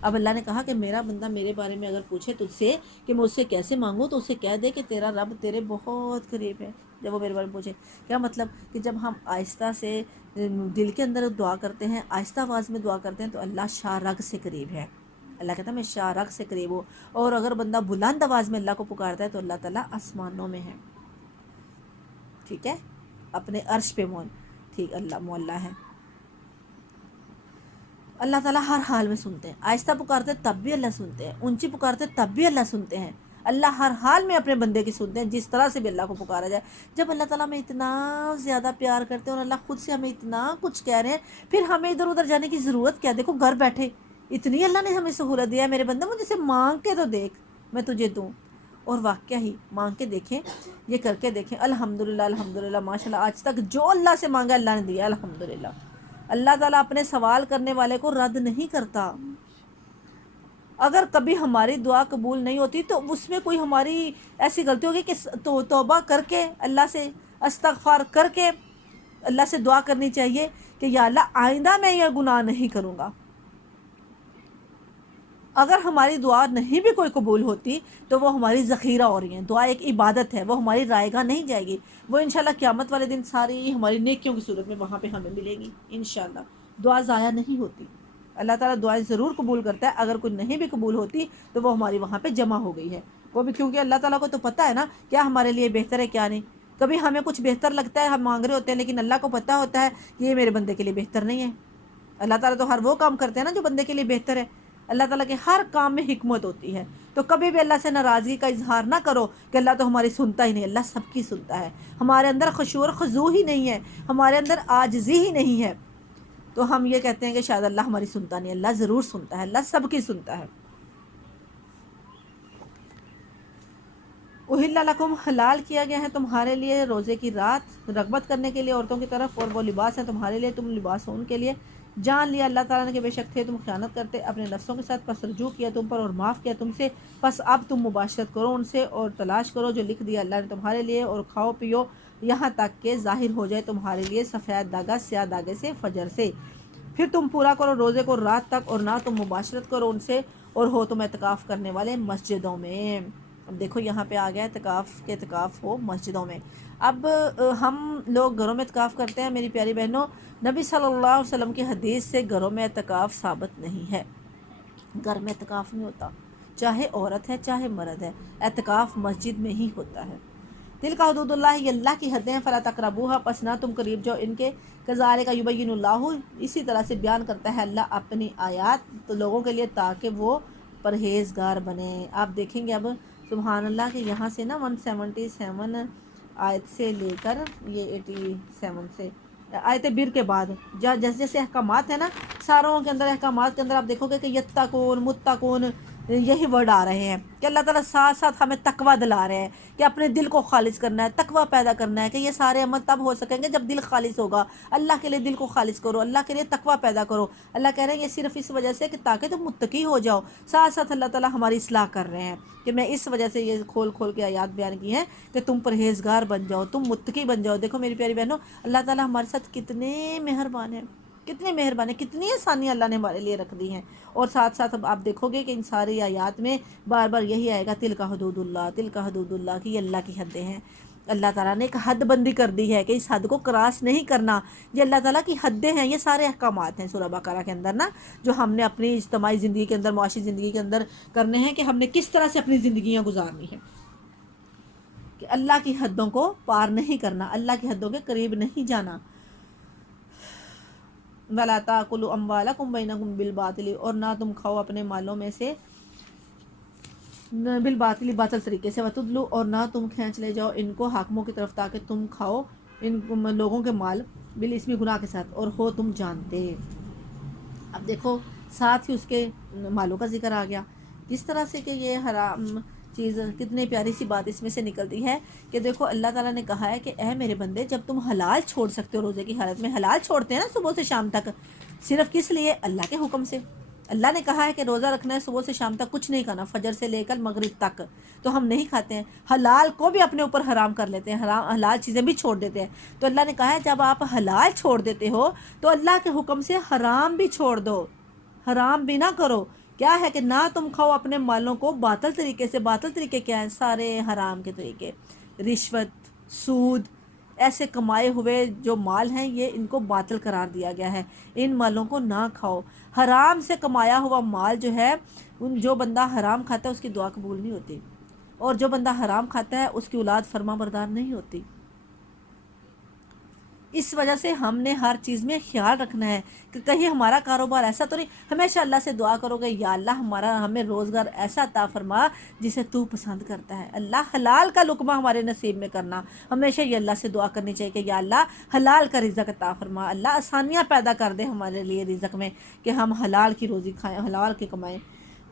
اب اللہ نے کہا کہ میرا بندہ میرے بارے میں اگر پوچھے تجھ سے کہ میں اس سے کیسے مانگوں، تو اسے کہہ دے کہ تیرا رب تیرے بہت قریب ہے۔ جب وہ میرے بارے میں پوچھے، کیا مطلب کہ جب ہم آہستہ سے دل کے اندر دعا کرتے ہیں، آہستہ آواز میں دعا کرتے ہیں، تو اللہ شاہ رگ سے قریب ہے۔ اللہ کہتا ہے میں شاہ رگ سے قریب ہوں۔ اور اگر بندہ بلند آواز میں اللہ کو پکارتا ہے تو اللہ تعالیٰ آسمانوں میں ہے، ٹھیک ہے، اپنے عرش پہ ٹھیک اللہ مولا ہے۔ اللہ تعالیٰ ہر حال میں سنتے ہیں، آہستہ پکارتے تب بھی اللہ سنتے ہیں، اونچی پکارتے تب بھی اللہ سنتے ہیں۔ اللہ ہر حال میں اپنے بندے کی سنتے ہیں، جس طرح سے بھی اللہ کو پکارا جائے۔ جب اللہ تعالیٰ ہمیں اتنا زیادہ پیار کرتے ہیں اور اللہ خود سے ہمیں اتنا کچھ کہہ رہے ہیں، پھر ہمیں ادھر ادھر جانے کی ضرورت کیا؟ دیکھو گھر بیٹھے اتنی اللہ نے ہمیں سہولت دیا ہے، میرے بندے مجھے سے مانگ کے تو دیکھ میں تجھے دوں۔ اور واقعہ ہی مانگ کے دیکھیں، یہ کر کے دیکھیں، الحمدللہ ماشاءاللہ آج تک جو اللہ سے مانگا اللہ نے دیا، الحمدللہ۔ اللہ تعالیٰ اپنے سوال کرنے والے کو رد نہیں کرتا۔ اگر کبھی ہماری دعا قبول نہیں ہوتی تو اس میں کوئی ہماری ایسی غلطی ہوگی کہ توبہ کر کے اللہ سے استغفار کر کے اللہ سے دعا کرنی چاہیے کہ یا اللہ آئندہ میں یہ گناہ نہیں کروں گا۔ اگر ہماری دعا نہیں بھی کوئی قبول ہوتی تو وہ ہماری ذخیرہ ہو رہی ہیں، دعا ایک عبادت ہے، وہ ہماری رائے گاہ نہیں جائے گی، وہ انشاءاللہ قیامت والے دن ساری ہماری نیکیوں کی صورت میں وہاں پہ ہمیں ملے گی انشاءاللہ۔ دعا ضائع نہیں ہوتی، اللہ تعالیٰ دعائیں ضرور قبول کرتا ہے، اگر کوئی نہیں بھی قبول ہوتی تو وہ ہماری وہاں پہ جمع ہو گئی ہے، وہ بھی کیونکہ اللہ تعالیٰ کو تو پتہ ہے نا کیا ہمارے لیے بہتر ہے کیا نہیں۔ کبھی ہمیں کچھ بہتر لگتا ہے، ہم مانگ رہے ہوتے ہیں، لیکن اللہ کو پتہ ہوتا ہے کہ یہ میرے بندے کے لیے بہتر نہیں ہے۔ اللہ تعالیٰ تو ہر وہ کام کرتے ہیں نا جو بندے کے لیے بہتر ہے۔ اللہ تعالیٰ کے ہر کام میں حکمت ہوتی ہے، تو کبھی بھی اللہ سے ناراضگی کا اظہار نہ کرو کہ اللہ تو ہماری سنتا ہی نہیں، اللہ سب کی سنتا ہے۔ ہمارے اندر خشوع اور خضوع ہی نہیں ہے، ہمارے اندر عاجزی ہی نہیں ہے، تو ہم یہ کہتے ہیں کہ شاید اللہ ہماری سنتا نہیں، اللہ ضرور سنتا ہے، اللہ سب کی سنتا ہے۔ احل لکم، حلال کیا گیا ہے تمہارے لیے روزے کی رات رغبت کرنے کے لیے عورتوں کی طرف، اور وہ لباس ہے تمہارے لیے، تم لباس ہو ان کے لیے۔ جان لیا اللہ تعالیٰ نے کہ بے شک تھے تم خیانت کرتے اپنے نفسوں کے ساتھ، پس رجوع کیا تم پر اور معاف کیا تم سے، پس اب تم مباشرت کرو ان سے اور تلاش کرو جو لکھ دیا اللہ نے تمہارے لیے، اور کھاؤ پیو یہاں تک کہ ظاہر ہو جائے تمہارے لیے سفید داغا سیاہ داغے سے فجر سے، پھر تم پورا کرو روزے کو رات تک، اور نہ تم مباشرت کرو ان سے، اور ہو تم اعتکاف کرنے والے مسجدوں میں۔ اب دیکھو یہاں پہ آ گیا اعتکاف ہو مسجدوں میں۔ اب ہم لوگ گھروں میں اعتکاف کرتے ہیں، میری پیاری بہنوں، نبی صلی اللہ علیہ وسلم کی حدیث سے گھروں میں اعتکاف ثابت نہیں ہے، گھر میں اعتکاف نہیں ہوتا، چاہے عورت ہے چاہے مرد ہے، اعتکاف مسجد میں ہی ہوتا ہے۔ دل کا حدود اللہ، یہ اللہ کی حدیں ہیں، فلا تقربوها، پس نہ تم قریب جاؤ ان کے، کذالک یبین اللہ، اسی طرح سے بیان کرتا ہے اللہ اپنی آیات تو لوگوں کے لیے تاکہ وہ پرہیزگار بنیں۔ آپ دیکھیں گے اب سبحان اللہ کہ یہاں سے نا 177 آیت سے لے کر یہ 87 سے آیت بر کے بعد جیسے جیسے احکامات ہیں نا، ساروں کے اندر احکامات کے اندر آپ دیکھو گے کہ یتقون متقون یہی ورڈ آ رہے ہیں کہ اللہ تعالیٰ ساتھ ساتھ ہمیں تقوی دلا رہے ہیں کہ اپنے دل کو خالص کرنا ہے، تقوی پیدا کرنا ہے، کہ یہ سارے عمل تب ہو سکیں گے جب دل خالص ہوگا۔ اللہ کے لیے دل کو خالص کرو، اللہ کے لیے تقوی پیدا کرو۔ اللہ کہہ رہے ہیں یہ صرف اس وجہ سے کہ تاکہ تم متقی ہو جاؤ۔ ساتھ ساتھ اللہ تعالیٰ ہماری اصلاح کر رہے ہیں کہ میں اس وجہ سے یہ کھول کھول کے آیات بیان کی ہیں کہ تم پرہیزگار بن جاؤ، تم متقی بن جاؤ۔ دیکھو میری پیاری بہنوں، اللہ تعالیٰ ہمارے ساتھ کتنے مہربان ہیں، کتنے مہربان ہیں، کتنی آسانیاں اللہ نے ہمارے لیے رکھ دی ہیں۔ اور ساتھ ساتھ اب آپ دیکھو گے کہ ان ساری آیات میں بار بار یہی آئے گا تلک حدود اللہ، تلک حدود اللہ، کی اللہ کی حدیں ہیں۔ اللہ تعالیٰ نے ایک حد بندی کر دی ہے کہ اس حد کو کراس نہیں کرنا، یہ اللہ تعالیٰ کی حدیں ہیں۔ یہ سارے احکامات ہیں سورہ بقرہ کے اندر نا، جو ہم نے اپنی اجتماعی زندگی کے اندر، معاشی زندگی کے اندر کرنے ہیں کہ ہم نے کس طرح سے اپنی زندگیاں گزارنی ہیں، کہ اللہ کی حدوں کو پار نہیں کرنا، اللہ کی حدوں کے قریب نہیں جانا۔ وَلَا تَأْكُلُوا أَمْوَالَكُمْ بَيْنَكُمْ بِالْبَاطِلِ، اور نہ تم کھاؤ اپنے مالوں میں سے بالباطل، باطل طریقے سے، وَتُدْلُوا، اور نہ تم کھینچ لے جاؤ ان کو حاکموں کی طرف تاکہ تم کھاؤ ان لوگوں کے مال بالاسم، گناہ کے ساتھ، اور ہو تم جانتے۔ اب دیکھو ساتھ ہی اس کے مالوں کا ذکر آ گیا، جس طرح سے کہ یہ حرام چیز، کتنی پیاری سی بات اس میں سے نکلتی ہے کہ دیکھو اللہ تعالیٰ نے کہا ہے کہ اے میرے بندے، جب تم حلال چھوڑ سکتے ہو، روزے کی حالت میں حلال چھوڑتے ہیں نا صبح سے شام تک، صرف کس لیے؟ اللہ کے حکم سے۔ اللہ نے کہا ہے کہ روزہ رکھنا ہے، صبح سے شام تک کچھ نہیں کھانا، فجر سے لے کر مغرب تک، تو ہم نہیں کھاتے ہیں، حلال کو بھی اپنے اوپر حرام کر لیتے ہیں، حلال چیزیں بھی چھوڑ دیتے ہیں۔ تو اللہ نے کہا ہے جب آپ حلال چھوڑ دیتے ہو تو اللہ کے حکم سے حرام بھی چھوڑ دو، حرام بھی نہ کرو۔ کیا ہے کہ نہ تم کھاؤ اپنے مالوں کو باطل طریقے سے۔ باطل طریقے کیا ہیں؟ سارے حرام کے طریقے، رشوت، سود، ایسے کمائے ہوئے جو مال ہیں یہ ان کو باطل قرار دیا گیا ہے، ان مالوں کو نہ کھاؤ۔ حرام سے کمایا ہوا مال جو ہے، جو بندہ حرام کھاتا ہے اس کی دعا قبول نہیں ہوتی، اور جو بندہ حرام کھاتا ہے اس کی اولاد فرما بردار نہیں ہوتی۔ اس وجہ سے ہم نے ہر چیز میں خیال رکھنا ہے کہ کہیں ہمارا کاروبار ایسا تو نہیں۔ ہمیشہ اللہ سے دعا کرو گے یا اللہ ہمیں روزگار ایسا عطا فرما جسے تو پسند کرتا ہے، اللہ حلال کا لقمہ ہمارے نصیب میں کرنا۔ ہمیشہ یہ اللہ سے دعا کرنی چاہیے کہ یا اللہ حلال کا رزق عطا فرما، اللہ آسانیاں پیدا کر دے ہمارے لیے رزق میں، کہ ہم حلال کی روزی کھائیں، حلال کی کمائیں۔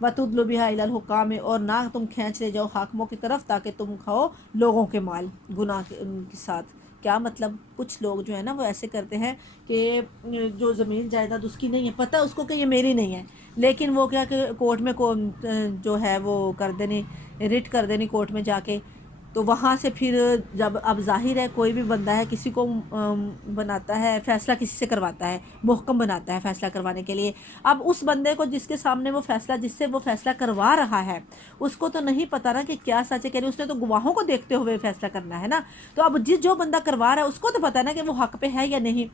وَتُدْلُوا بِهَا إِلَى الْحُكَامِ، اور نہ تم کھینچ لے جاؤ حاکموں کی طرف تاکہ تم کھاؤ لوگوں کے مال گناہ کے ان کے ساتھ۔ کیا مطلب؟ کچھ لوگ جو ہے نا وہ ایسے کرتے ہیں کہ جو زمین جائیداد اس کی نہیں ہے، پتہ اس کو کہ یہ میری نہیں ہے، لیکن وہ کیا کہ کورٹ میں جو ہے وہ کر دینی، ریٹ کر دینی کورٹ میں جا کے، تو وہاں سے پھر جب اب ظاہر ہے کوئی بھی بندہ ہے کسی کو بناتا ہے فیصلہ، کسی سے کرواتا ہے، محکم بناتا ہے فیصلہ کروانے کے لیے، اب اس بندے کو جس کے سامنے وہ فیصلہ، جس سے وہ فیصلہ کروا رہا ہے، اس کو تو نہیں پتہ نا کہ کیا سچ ہے، کہ اس نے تو گواہوں کو دیکھتے ہوئے فیصلہ کرنا ہے نا، تو اب جو بندہ کروا رہا ہے اس کو تو پتہ ہے نا کہ وہ حق پہ ہے یا نہیں،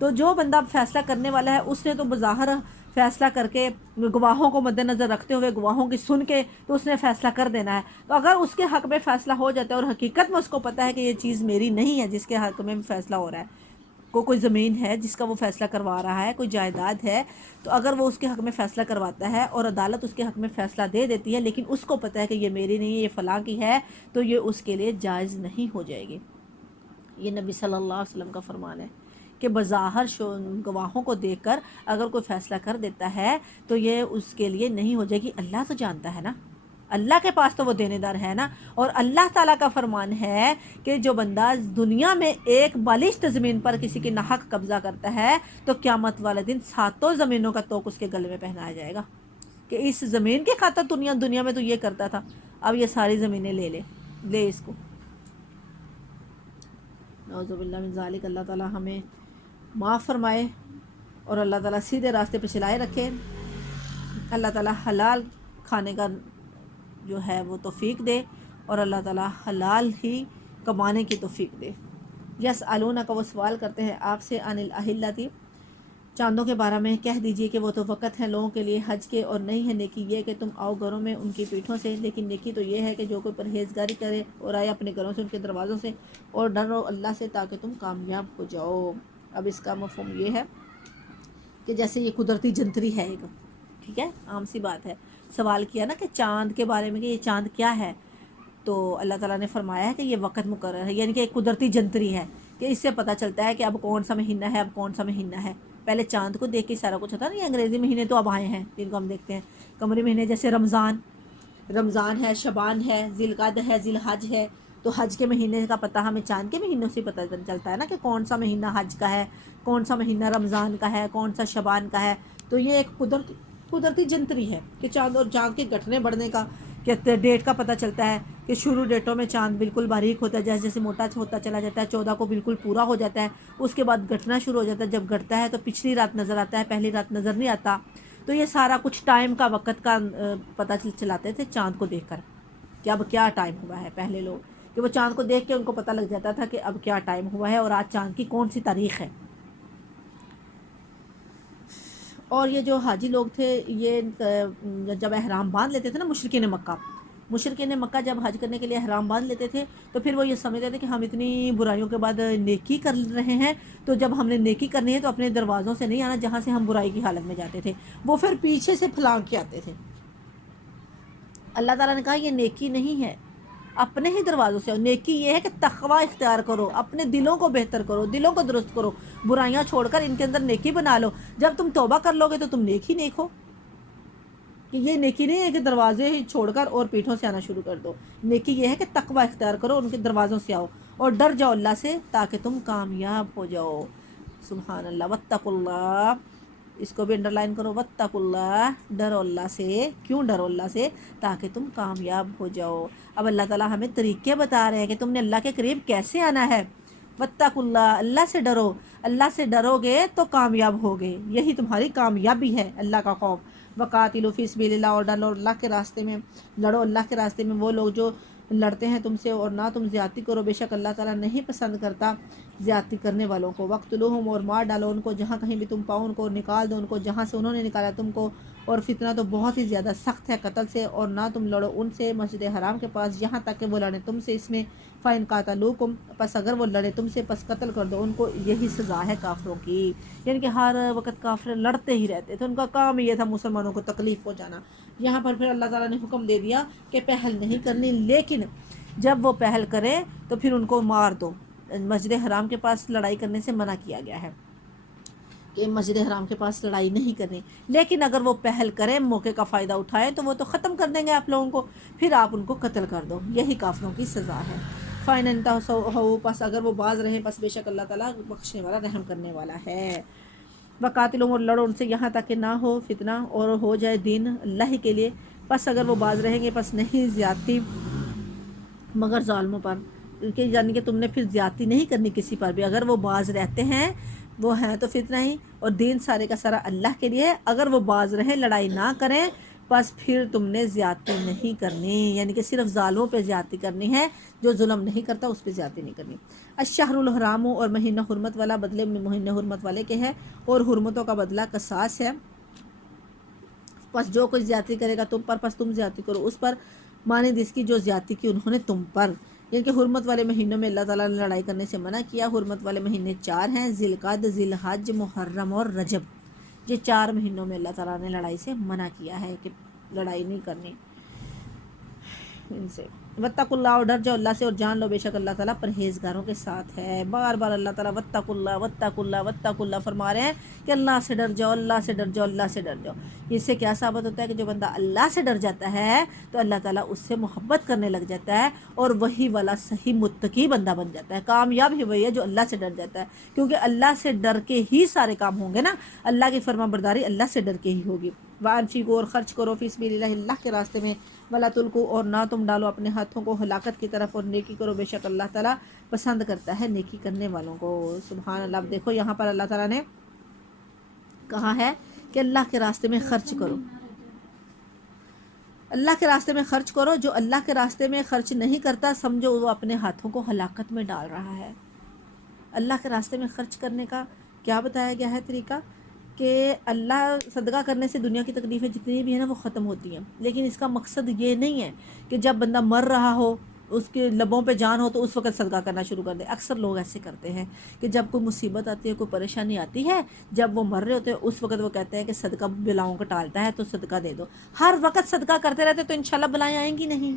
تو جو بندہ فیصلہ کرنے والا ہے اس نے تو بظاہر فیصلہ کر کے گواہوں کو مد نظر رکھتے ہوئے، گواہوں کی سن کے تو اس نے فیصلہ کر دینا ہے۔ تو اگر اس کے حق میں فیصلہ ہو جاتا ہے اور حقیقت میں اس کو پتہ ہے کہ یہ چیز میری نہیں ہے جس کے حق میں فیصلہ ہو رہا ہے، کوئی زمین ہے جس کا وہ فیصلہ کروا رہا ہے، کوئی جائیداد ہے، تو اگر وہ اس کے حق میں فیصلہ کرواتا ہے اور عدالت اس کے حق میں فیصلہ دے دیتی ہے، لیکن اس کو پتہ ہے کہ یہ میری نہیں ہے، یہ فلاں کی ہے، تو یہ اس کے لیے جائز نہیں ہو جائے گی۔ یہ نبی صلی اللہ علیہ وسلم کا فرمان ہے کہ بظاہر گواہوں کو دیکھ کر اگر کوئی فیصلہ کر دیتا ہے تو یہ اس کے لیے نہیں ہو جائے گی۔ اللہ تو جانتا ہے نا، اللہ کے پاس تو وہ دینے دار ہے نا، اور اللہ تعالیٰ کا فرمان ہے کہ جو بندہ دنیا میں ایک بالشت زمین پر کسی کی ناحق قبضہ کرتا ہے تو قیامت والے دن 7 زمینوں کا توق اس کے گلے میں پہنایا جائے گا، کہ اس زمین کی خاطر دنیا میں تو یہ کرتا تھا، اب یہ ساری زمینیں لے اس کو۔ نعوذ باللہ من ذالک، اللہ تعالیٰ ہمیں معاف فرمائے اور اللہ تعالیٰ سیدھے راستے پہ چلائے رکھے، اللہ تعالیٰ حلال کھانے کا جو ہے وہ توفیق دے، اور اللہ تعالیٰ حلال ہی کمانے کی توفیق دے۔ یسألونک، کا وہ سوال کرتے ہیں آپ سے، عن الاہلۃ، چاندوں کے بارے میں، کہہ دیجئے کہ وہ تو وقت ہے لوگوں کے لیے حج کے، اور نہیں ہے نیکی یہ کہ تم آؤ گھروں میں ان کی پیٹھوں سے، لیکن نیکی تو یہ ہے کہ جو کوئی پرہیزگاری کرے اور آئے اپنے گھروں سے، ان کے دروازوں سے، اور ڈرو اللہ سے تاکہ تم کامیاب ہو جاؤ۔ اب اس کا مفہوم یہ ہے کہ جیسے یہ قدرتی جنتری ہے ایک، ٹھیک ہے، عام سی بات ہے، سوال کیا نا کہ چاند کے بارے میں کہ یہ چاند کیا ہے، تو اللہ تعالیٰ نے فرمایا ہے کہ یہ وقت مقرر ہے، یعنی کہ ایک قدرتی جنتری ہے کہ اس سے پتہ چلتا ہے کہ اب کون سا مہینہ ہے، اب کون سا مہینہ ہے۔ پہلے چاند کو دیکھ کے سارا کچھ ہوتا ہے نا، یہ انگریزی مہینے تو اب آئے ہیں جن کو ہم دیکھتے ہیں، قمری مہینے جیسے رمضان ہے، شعبان ہے، ذی القعدہ ہے، ذی الحج ہے، تو حج کے مہینے کا پتہ ہمیں چاند کے مہینوں سے پتہ چلتا ہے نا کہ کون سا مہینہ حج کا ہے، کون سا مہینہ رمضان کا ہے، کون سا شعبان کا ہے۔ تو یہ ایک قدرتی جنتری ہے کہ چاند کے گھٹنے بڑھنے کا کہ ڈیٹ کا پتہ چلتا ہے کہ شروع ڈیٹوں میں چاند بالکل باریک ہوتا ہے، جیسے جیسے موٹا ہوتا چلا جاتا ہے، 14 کو بالکل پورا ہو جاتا ہے، اس کے بعد گھٹنا شروع ہو جاتا ہے، جب گھٹتا ہے تو پچھلی رات نظر آتا ہے، پہلی رات نظر نہیں آتا۔ تو یہ سارا کچھ ٹائم کا، وقت کا پتہ چلاتے تھے چاند کو دیکھ کر کہ اب کیا ٹائم ہوا ہے۔ پہلے لوگ کہ وہ چاند کو دیکھ کے ان کو پتہ لگ جاتا تھا کہ اب کیا ٹائم ہوا ہے اور آج چاند کی کون سی تاریخ ہے۔ اور یہ جو حاجی لوگ تھے، یہ جب احرام باندھ لیتے تھے نا، مشرکین مکہ جب حج کرنے کے لیے احرام باندھ لیتے تھے تو پھر وہ یہ سمجھتے تھے کہ ہم اتنی برائیوں کے بعد نیکی کر رہے ہیں، تو جب ہم نے نیکی کرنی ہے تو اپنے دروازوں سے نہیں آنا جہاں سے ہم برائی کی حالت میں جاتے تھے، وہ پھر پیچھے سے پھلانگ کے آتے تھے۔ اللہ تعالیٰ نے کہا یہ نیکی نہیں ہے، اپنے ہی دروازوں سے۔ اور نیکی یہ ہے کہ تقوی اختیار کرو، اپنے دلوں کو بہتر کرو، دلوں کو درست کرو، برائیاں چھوڑ کر ان کے اندر نیکی بنا لو۔ جب تم توبہ کر لو گے تو تم نیک ہی نیک ہو، کہ یہ نیکی نہیں ہے کہ دروازے ہی چھوڑ کر اور پیٹھوں سے آنا شروع کر دو۔ نیکی یہ ہے کہ تقوی اختیار کرو، ان کے دروازوں سے آؤ اور ڈر جاؤ اللہ سے تاکہ تم کامیاب ہو جاؤ۔ سبحان اللہ، واتقوا اللہ، اس کو بھی انڈر لائن کرو، واتقوا اللہ، ڈرو اللہ سے۔ کیوں ڈرو اللہ سے؟ تاکہ تم کامیاب ہو جاؤ۔ اب اللہ تعالیٰ ہمیں طریقے بتا رہے ہیں کہ تم نے اللہ کے قریب کیسے آنا ہے۔ واتقوا اللہ، اللہ سے ڈرو، اللہ سے ڈرو گے تو کامیاب ہوگے، یہی تمہاری کامیابی ہے، اللہ کا خوف۔ وقاتلوا فی سبیل اللہ، اور ڈالو اللہ کے راستے میں، لڑو اللہ کے راستے میں وہ لوگ جو لڑتے ہیں تم سے، اور نہ تم زیادتی کرو، بے شک اللہ تعالیٰ نہیں پسند کرتا زیادتی کرنے والوں کو۔ وقتلوہم، اور مار ڈالو ان کو جہاں کہیں بھی تم پاؤ ان کو، نکال دو ان کو جہاں سے انہوں نے نکالا تم کو، اور فتنہ تو بہت ہی زیادہ سخت ہے قتل سے، اور نہ تم لڑو ان سے مسجد حرام کے پاس یہاں تک کہ وہ لڑیں تم سے اس میں، فَإِن قَاتَلُوكُمْ، پس اگر وہ لڑے تم سے پس قتل کر دو ان کو، یہی سزا ہے کافروں کی۔ یعنی کہ ہر وقت کافر لڑتے ہی رہتے تھے، ان کا کام یہ تھا مسلمانوں کو تکلیف پہنچانا۔ یہاں پر پھر اللہ تعالیٰ نے حکم دے دیا کہ پہل نہیں کرنی، لیکن جب وہ پہل کرے تو پھر ان کو مار دو۔ مسجد حرام کے پاس لڑائی کرنے سے منع کیا گیا ہے کہ مسجد حرام کے پاس لڑائی نہیں کرنی، لیکن اگر وہ پہل کریں، موقع کا فائدہ اٹھائیں تو وہ تو ختم کر دیں گے آپ لوگوں کو، پھر آپ ان کو قتل کر دو، یہی کافروں کی سزا ہے۔ فَإِنْ انْتَهُوا، پس اگر وہ باز رہیں، پس بے شک اللہ تعالیٰ بخشنے والا، رحم کرنے والا ہے۔ وقاتلوں، اور لڑو ان سے یہاں تک کہ نہ ہو فتنہ اور ہو جائے دین اللہ ہی کے لیے، پس اگر وہ باز رہیں گے، پس نہیں زیادتی مگر ظالموں پر، کہ یعنی کہ تم نے پھر زیادتی نہیں کرنی کسی پر بھی، اگر وہ باز رہتے ہیں وہ ہیں تو فتنہ ہی، اور دین سارے کا سارا اللہ کے لیے، اگر وہ باز رہیں لڑائی نہ کریں بس پھر تم نے زیادتی نہیں کرنی، یعنی کہ صرف ظالموں پہ زیادتی کرنی ہے، جو ظلم نہیں کرتا اس پہ زیادتی نہیں کرنی۔ الشہر الحرام، اور مہینہ حرمت والا بدلے مہینہ حرمت والے کے ہے، اور حرمتوں کا بدلہ قصاص ہے، پس جو کوئی زیادتی کرے گا تم پر پس تم زیادتی کرو اس پر، مانند اس کی جو زیادتی کی انہوں نے تم پر۔ یعنی کہ حرمت والے مہینوں میں اللہ تعالیٰ نے لڑائی کرنے سے منع کیا۔ حرمت والے مہینے 4 ہیں، ذی القعدہ، ذی الحج، محرم اور رجب۔ یہ 4 مہینوں میں اللہ تعالیٰ نے لڑائی سے منع کیا ہے کہ لڑائی نہیں کرنی ان سے۔ واتقوا اللہ، اور ڈر جاؤ اللہ سے، اور جان لو بے شک اللہ تعالیٰ پرہیزگاروں کے ساتھ ہے۔ بار بار اللہ تعالیٰ واتقوا اللہ واتقوا اللہ واتقوا اللہ فرما رہے ہیں کہ اللہ سے ڈر جاؤ، اللہ سے ڈر جاؤ، اللہ سے ڈر جاؤ۔ اس سے کیا ثابت ہوتا ہے کہ جو بندہ اللہ سے ڈر جاتا ہے تو اللہ تعالیٰ اس سے محبت کرنے لگ جاتا ہے، اور وہی والا صحیح متقی بندہ بن جاتا ہے۔ کامیاب ہی وہی ہے جو اللہ سے ڈر جاتا ہے، کیونکہ اللہ سے ڈر کے ہی سارے کام ہوں گے نا، اللہ کی فرما برداری اللہ سے ڈر کے ہی ہوگی۔ وانفقوا، اور خرچ کرو، فی سبیل اللہ، اللہ کے راستے میں، ولا تلقوا، اور نہ تم ڈالو اپنے ہاتھوں کو ہلاکت کی طرف، اور نیکی کرو، بے شک اللہ تعالیٰ پسند کرتا ہے نیکی کرنے والوں کو۔ سبحان اللہ۔ اب دیکھو یہاں پر اللہ تعالیٰ نے کہا ہے کہ اللہ کے راستے میں خرچ کرو، اللہ کے راستے میں خرچ کرو۔ جو اللہ کے راستے میں خرچ نہیں کرتا سمجھو وہ اپنے ہاتھوں کو ہلاکت میں ڈال رہا ہے۔ اللہ کے راستے میں خرچ کرنے کا کیا بتایا گیا ہے طریقہ، کہ اللہ صدقہ کرنے سے دنیا کی تکلیفیں جتنی بھی ہیں نا وہ ختم ہوتی ہیں، لیکن اس کا مقصد یہ نہیں ہے کہ جب بندہ مر رہا ہو اس کے لبوں پہ جان ہو تو اس وقت صدقہ کرنا شروع کر دے. اکثر لوگ ایسے کرتے ہیں کہ جب کوئی مصیبت آتی ہے، کوئی پریشانی آتی ہے، جب وہ مر رہے ہوتے ہیں اس وقت وہ کہتے ہیں کہ صدقہ بلاؤں کو ٹالتا ہے تو صدقہ دے دو. ہر وقت صدقہ کرتے رہتے تو انشاءاللہ بلائیں آئیں گی نہیں،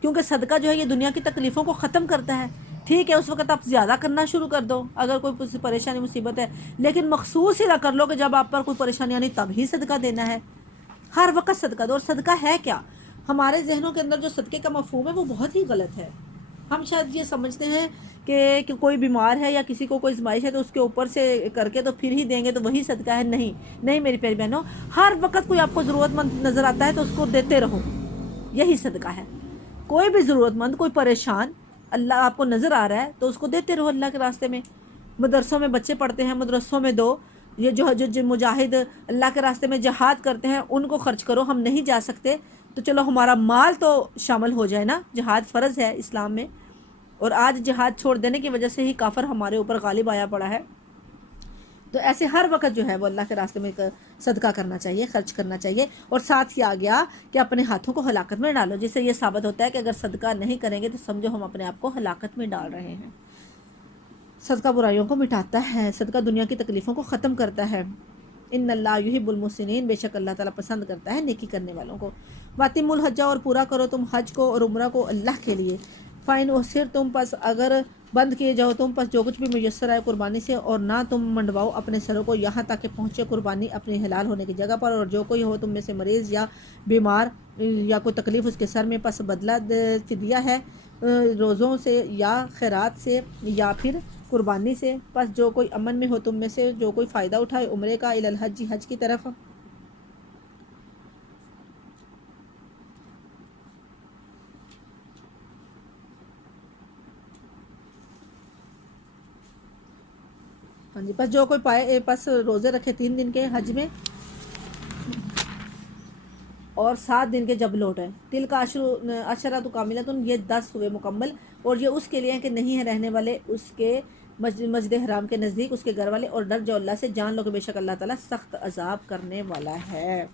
کیونکہ صدقہ جو ہے یہ دنیا کی تکلیفوں کو ختم کرتا ہے. ٹھیک ہے اس وقت آپ زیادہ کرنا شروع کر دو اگر کوئی پریشانی مصیبت ہے، لیکن مخصوص ہی نہ کر لو کہ جب آپ پر کوئی پریشانی آنی تب ہی صدقہ دینا ہے. ہر وقت صدقہ دو. اور صدقہ ہے کیا؟ ہمارے ذہنوں کے اندر جو صدقے کا مفہوم ہے وہ بہت ہی غلط ہے. ہم شاید یہ سمجھتے ہیں کہ کوئی بیمار ہے یا کسی کو کوئی ازمائش ہے تو اس کے اوپر سے کر کے تو پھر ہی دیں گے تو وہی صدقہ ہے. نہیں میری پیاری بہنوں، ہر وقت کوئی آپ کو ضرورت مند نظر آتا ہے تو اس کو دیتے رہو، یہی صدقہ ہے. کوئی بھی ضرورت مند، کوئی پریشان اللہ آپ کو نظر آ رہا ہے تو اس کو دیتے رہو اللہ کے راستے میں. مدرسوں میں بچے پڑھتے ہیں، مدرسوں میں دو. یہ جو مجاہد اللہ کے راستے میں جہاد کرتے ہیں ان کو خرچ کرو. ہم نہیں جا سکتے تو چلو ہمارا مال تو شامل ہو جائے نا. جہاد فرض ہے اسلام میں، اور آج جہاد چھوڑ دینے کی وجہ سے ہی کافر ہمارے اوپر غالب آیا پڑا ہے. تو ایسے ہر وقت جو ہے وہ اللہ کے راستے میں صدقہ کرنا چاہیے، خرچ کرنا چاہیے. اور ساتھ ہی آ گیا کہ اپنے ہاتھوں کو ہلاکت میں ڈالو، جس سے یہ ثابت ہوتا ہے کہ اگر صدقہ نہیں کریں گے تو سمجھو ہم اپنے آپ کو ہلاکت میں ڈال رہے ہیں. صدقہ برائیوں کو مٹاتا ہے، صدقہ دنیا کی تکلیفوں کو ختم کرتا ہے. ان اللہ یحب المحسنین، بے شک اللہ تعالیٰ پسند کرتا ہے نیکی کرنے والوں کو. واتم الحج، اور پورا کرو تم حج کو اور عمرہ کو اللہ کے لیے. فائن احصر تم پس اگر بند کیے جاؤ تم پس جو کچھ بھی میسر آئے قربانی سے، اور نہ تم منڈواؤ اپنے سروں کو یہاں تک کہ پہنچے قربانی اپنے حلال ہونے کی جگہ پر. اور جو کوئی ہو تم میں سے مریض یا بیمار یا کوئی تکلیف اس کے سر میں، پس بدلہ فدیہ ہے روزوں سے یا خیرات سے یا پھر قربانی سے. پس جو کوئی امن میں ہو تم میں سے جو کوئی فائدہ اٹھائے عمرے کا الی الحج، حج کی طرف. ہاں جی، پس جو کوئی پائے پس روزے رکھے 3 دن کے حج میں اور 7 دن کے جب لوٹے. تل کا عشرۃ کاملۃ، یہ 10 ہوئے مکمل. اور یہ اس کے لیے ہیں کہ نہیں ہے رہنے والے اس کے مسجد حرام کے نزدیک اس کے گھر والے، اور ڈر جو اللہ سے، جان لو کہ بے شک اللہ تعالیٰ سخت عذاب کرنے والا ہے.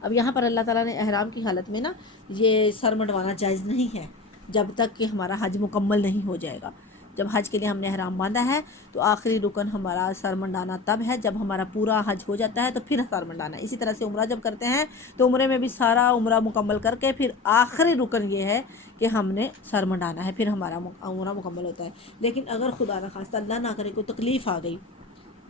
اب یہاں پر اللہ تعالیٰ نے احرام کی حالت میں نا یہ سر منڈوانا جائز نہیں ہے جب تک کہ ہمارا حج مکمل نہیں ہو جائے گا. جب حج کے لیے ہم نے احرام باندھا ہے تو آخری رکن ہمارا سر منڈانا تب ہے جب ہمارا پورا حج ہو جاتا ہے تو پھر سر منڈانا ہے. اسی طرح سے عمرہ جب کرتے ہیں تو عمرے میں بھی سارا عمرہ مکمل کر کے پھر آخری رکن یہ ہے کہ ہم نے سر منڈانا ہے، پھر ہمارا عمرہ مکمل ہوتا ہے. لیکن اگر خدا نخواستہ اللہ نہ کرے کوئی تکلیف آ گئی،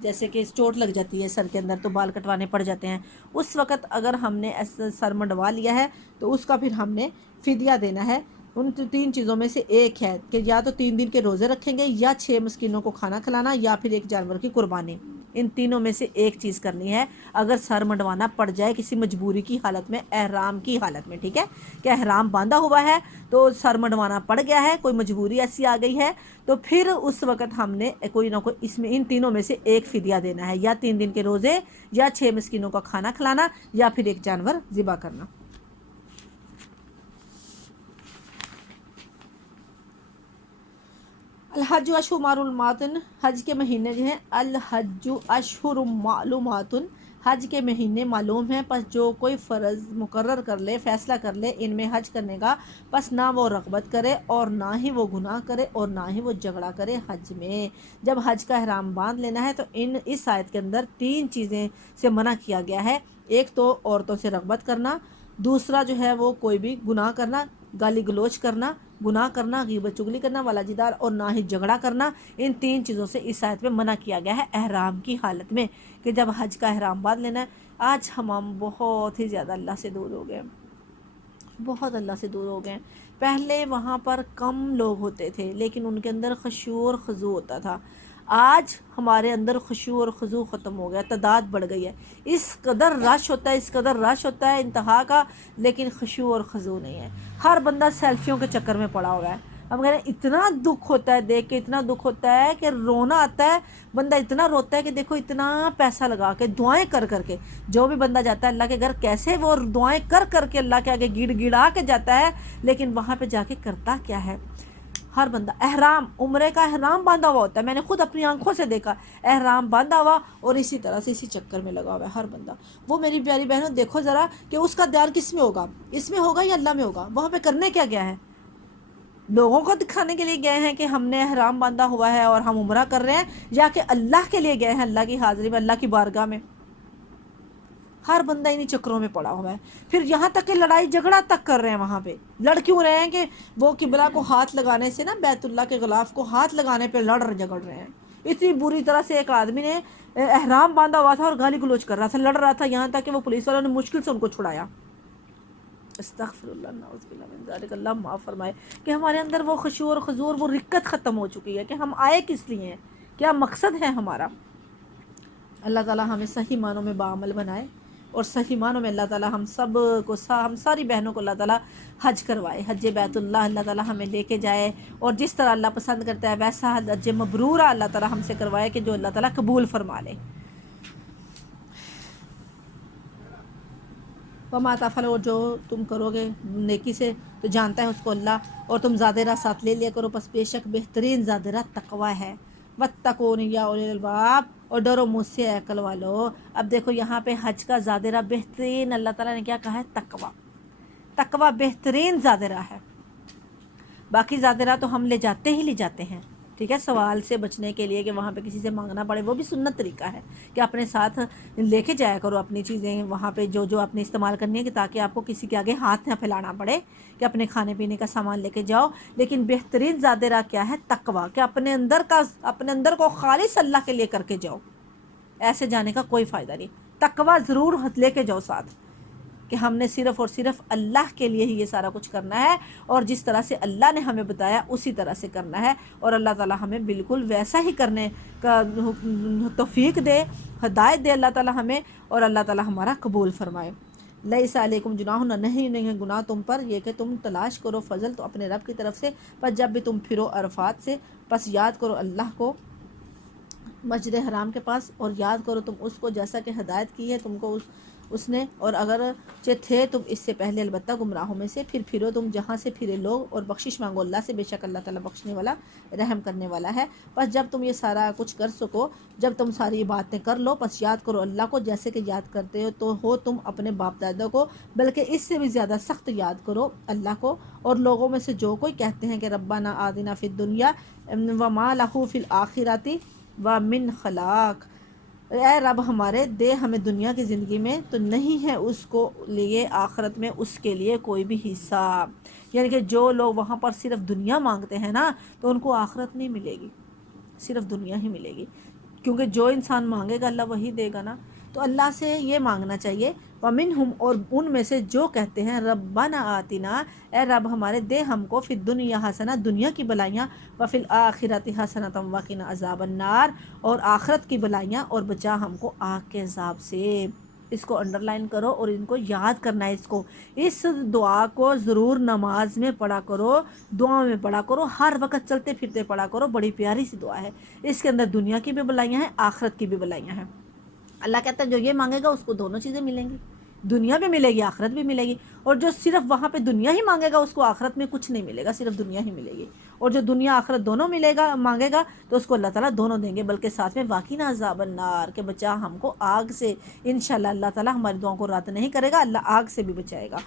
جیسے کہ چوٹ لگ جاتی ہے سر کے اندر تو بال کٹوانے پڑ جاتے ہیں، اس وقت اگر ہم نے سر منڈوا لیا ہے تو اس کا پھر ہم نے فدیہ دینا ہے. ان 3 چیزوں میں سے ایک ہے کہ یا تو 3 دن کے روزے رکھیں گے، یا 6 مسکینوں کو کھانا کھلانا، یا پھر ایک جانور کی قربانی. ان تینوں میں سے ایک چیز کرنی ہے اگر سر منڈوانا پڑ جائے کسی مجبوری کی حالت میں، احرام کی حالت میں. ٹھیک ہے کہ احرام باندھا ہوا ہے تو سر منڈوانا پڑ گیا ہے، کوئی مجبوری ایسی آ گئی ہے تو پھر اس وقت ہم نے کوئی نہ کوئی اس میں ان تینوں میں سے ایک فدیہ دینا ہے، یا 3 دن کے روزے، یا 6 مسکینوں کا کھانا کھلانا، یا پھر ایک جانور ذبح کرنا. الحج اشہر معلومات، حج کے مہینے جو ہیں الحج اشہر معلومات، حج کے مہینے معلوم ہیں. پس جو کوئی فرض مقرر کر لے، فیصلہ کر لے ان میں حج کرنے کا، پس نہ وہ رغبت کرے اور نہ ہی وہ گناہ کرے اور نہ ہی وہ جھگڑا کرے حج میں. جب حج کا احرام باندھ لینا ہے تو اس آیت کے اندر 3 چیزیں سے منع کیا گیا ہے. ایک تو عورتوں سے رغبت کرنا، دوسرا جو ہے وہ کوئی بھی گناہ کرنا، گالی گلوچ کرنا، گناہ کرنا، غیبت چگلی کرنا، والا جدال، اور نہ ہی جھگڑا کرنا. ان 3 چیزوں سے اس آیت میں منع کیا گیا ہے احرام کی حالت میں کہ جب حج کا احرام باندھ لینا ہے. آج ہم بہت ہی زیادہ اللہ سے دور ہو گئے، بہت اللہ سے دور ہو گئے. پہلے وہاں پر کم لوگ ہوتے تھے لیکن ان کے اندر خشوع اور خضوع ہوتا تھا. آج ہمارے اندر خشوع اور خضوع ختم ہو گیا، تعداد بڑھ گئی ہے. اس قدر رش ہوتا ہے، اس قدر رش ہوتا ہے انتہا کا، لیکن خشوع اور خضوع نہیں ہے. ہر بندہ سیلفیوں کے چکر میں پڑا ہوا ہے. ہم کہہ رہے ہیں اتنا دکھ ہوتا ہے دیکھ کے، اتنا دکھ ہوتا ہے کہ رونا آتا ہے. بندہ اتنا روتا ہے کہ دیکھو اتنا پیسہ لگا کے دعائیں کر کر کے جو بھی بندہ جاتا ہے اللہ کے گھر، کیسے وہ دعائیں کر کر کے اللہ کے آگے گیڑ گڑا کے جاتا ہے، لیکن وہاں پہ جا کے کرتا کیا ہے؟ ہر بندہ احرام، عمرے کا احرام باندھا ہوا ہوتا ہے، میں نے خود اپنی آنکھوں سے دیکھا، احرام باندھا ہوا اور اسی طرح سے اسی چکر میں لگا ہوا ہے ہر بندہ۔ وہ میری پیاری بہنوں دیکھو ذرا کہ اس کا دھیان کس میں ہوگا، اس میں ہوگا یا اللہ میں ہوگا؟ وہاں پہ کرنے کیا گیا ہے؟ لوگوں کو دکھانے کے لیے گئے ہیں کہ ہم نے احرام باندھا ہوا ہے اور ہم عمرہ کر رہے ہیں، یا کہ اللہ کے لیے گئے ہیں، اللہ کی حاضری میں، اللہ کی بارگاہ میں؟ ہر بندہ انہی چکروں میں پڑا ہوا ہے۔ پھر یہاں تک کہ لڑائی جھگڑا تک کر رہے ہیں، وہاں پہ لڑ کیوں رہے ہیں کہ وہ قبلہ کو ہاتھ لگانے سے نا، بیت اللہ کے غلاف کو ہاتھ لگانے پہ لڑ جھگڑ رہے ہیں۔ اتنی بری طرح سے ایک آدمی نے احرام باندھا ہوا تھا اور گالی گلوچ کر رہا تھا، لڑ رہا تھا، یہاں تک کہ وہ پولیس والوں نے مشکل سے ان کو چھڑایا۔ استغفر اللہ، نعوذ باللہ من ذالک، اللہ معاف فرمائے کہ ہمارے اندر وہ خشوع اور خضوع، وہ رقت ختم ہو چکی ہے کہ ہم آئے کس لیے ہیں، کیا مقصد ہے ہمارا۔ اللہ تعالی ہمیں صحیح معنوں میں باعمل بنائے، اور صحیح معنوں میں اللہ تعالی ہم سب کو، ہم ساری بہنوں کو اللہ تعالی حج کروائے، حج بیت اللہ اللہ تعالی ہمیں لے کے جائے، اور جس طرح اللہ پسند کرتا ہے ویسا حج مبرورہ اللہ تعالی ہم سے کروائے کہ جو اللہ تعالی قبول فرما لے۔ وما تفعلوا، اور جو تم کرو گے نیکی سے تو جانتا ہے اس کو اللہ، اور تم زیادہ راہ ساتھ لے لیا کرو، پس بے شک بہترین زیادہ راہ تقوی ہے۔ واتقون یا اولی الالباب، اور ڈرو مجھ سے عقل والو۔ اب دیکھو یہاں پہ حج کا زیادہ راہ بہترین اللہ تعالیٰ نے کیا کہا ہے؟ تقوی۔ تقوی بہترین زیادہ راہ ہے، باقی زیادہ راہ تو ہم لے جاتے ہیں، ٹھیک ہے، سوال سے بچنے کے لیے کہ وہاں پہ کسی سے مانگنا پڑے، وہ بھی سنت طریقہ ہے کہ اپنے ساتھ لے کے جایا کرو اپنی چیزیں وہاں پہ جو اپنے استعمال کرنی ہے، کہ تاکہ آپ کو کسی کے آگے ہاتھ نہ پھیلانا پڑے کہ اپنے کھانے پینے کا سامان لے کے جاؤ۔ لیکن بہترین زیادہ راہ کیا ہے؟ تقوی، کہ اپنے اندر کو خالص اللہ کے لیے کر کے جاؤ، ایسے جانے کا کوئی فائدہ نہیں۔ تقوی ضرور لے کے جاؤ ساتھ، کہ ہم نے صرف اور صرف اللہ کے لیے ہی یہ سارا کچھ کرنا ہے، اور جس طرح سے اللہ نے ہمیں بتایا اسی طرح سے کرنا ہے، اور اللہ تعالی ہمیں بالکل ویسا ہی کرنے کا توفیق دے، ہدایت دے اللہ تعالی ہمیں، اور اللہ تعالی ہمارا قبول فرمائے۔ لیس علیکم جناح، نہیں ہے گناہ تم پر یہ کہ تم تلاش کرو فضل تو اپنے رب کی طرف سے، پس جب بھی تم پھرو عرفات سے، پس یاد کرو اللہ کو مسجد حرام کے پاس، اور یاد کرو تم اس کو جیسا کہ ہدایت کی ہے تم کو اس نے، اور اگر تھے تم اس سے پہلے البتہ گمراہوں میں سے، پھر پھرو تم جہاں سے پھرے لوگ، اور بخشش مانگو اللہ سے، بے شک اللہ تعالیٰ بخشنے والا رحم کرنے والا ہے۔ پس جب تم یہ سارا کچھ کر سکو، جب تم ساری باتیں کر لو، پس یاد کرو اللہ کو جیسے کہ یاد کرتے ہو تو ہو تم اپنے باپ دادا کو، بلکہ اس سے بھی زیادہ سخت یاد کرو اللہ کو۔ اور لوگوں میں سے جو کوئی کہتے ہیں کہ ربنا آتنا فی الدنیا وما لہ فی الآخرۃ ومن خلاق، اے رب ہمارے دے ہمیں دنیا کی زندگی میں تو نہیں ہے اس کو لیے آخرت میں اس کے لیے کوئی بھی حصہ۔ یعنی کہ جو لوگ وہاں پر صرف دنیا مانگتے ہیں نا، تو ان کو آخرت نہیں ملے گی، صرف دنیا ہی ملے گی، کیونکہ جو انسان مانگے گا اللہ وہی دے گا نا۔ تو اللہ سے یہ مانگنا چاہیے، ومنہم، اور ان میں سے جو کہتے ہیں ربنا آتنا، اے رب ہمارے دے ہم کو فی الدنیا حسنہ، دنیا کی بلائیاں، وفی الآخرۃ حسنۃ وقنا عذاب النار، اور آخرت کی بلائیاں، اور بچا ہم کو آگ کے عذاب سے۔ اس کو انڈر لائن کرو اور ان کو یاد کرنا ہے، اس دعا کو ضرور نماز میں پڑھا کرو، دعا میں پڑھا کرو، ہر وقت چلتے پھرتے پڑھا کرو، بڑی پیاری سی دعا ہے۔ اس کے اندر دنیا کی بھی بلائیاں ہیں، آخرت کی بھی بلائیاں ہیں۔ اللہ کہتا ہے جو یہ مانگے گا اس کو دونوں چیزیں ملیں گی، دنیا بھی ملے گی، آخرت بھی ملے گی، اور جو صرف وہاں پہ دنیا ہی مانگے گا اس کو آخرت میں کچھ نہیں ملے گا، صرف دنیا ہی ملے گی، اور جو دنیا آخرت دونوں مانگے گا تو اس کو اللہ تعالیٰ دونوں دیں گے، بلکہ ساتھ میں واقعنا عذاب النار، کہ بچا ہم کو آگ سے، انشاءاللہ اللہ تعالیٰ ہماری دعاؤں کو رد نہیں کرے گا، اللہ آگ سے بھی بچائے گا۔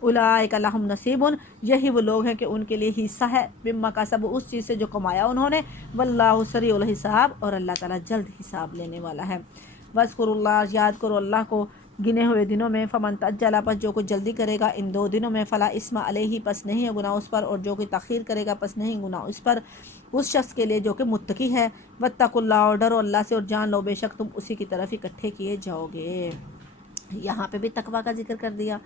اولئک لہم نصیب، یہی وہ لوگ ہیں کہ ان کے لیے حصہ ہے، مما کسبوا، اس چیز سے جو کمایا انہوں نے، واللہ سریع الحساب، اور اللہ تعالیٰ جلد حساب لینے والا ہے۔ وذکروا اللہ، یاد کرو اللہ کو گنے ہوئے دنوں میں، فمن تعجل، پس جو کوئی جلدی کرے گا ان 2 دنوں میں، فلا اسم علیہ، پس نہیں ہے گناہ اس پر، اور جو کوئی تاخیر کرے گا پس نہیں گناہ اس پر، اس شخص کے لیے جو کہ متقی ہے۔ واتقوا اللہ، اور ڈرو اللہ سے، اور جان لو بے شک تم اسی کی طرف اکٹھے کیے جاؤ گے۔ یہاں پہ بھی تقویٰ کا ذکر کر دیا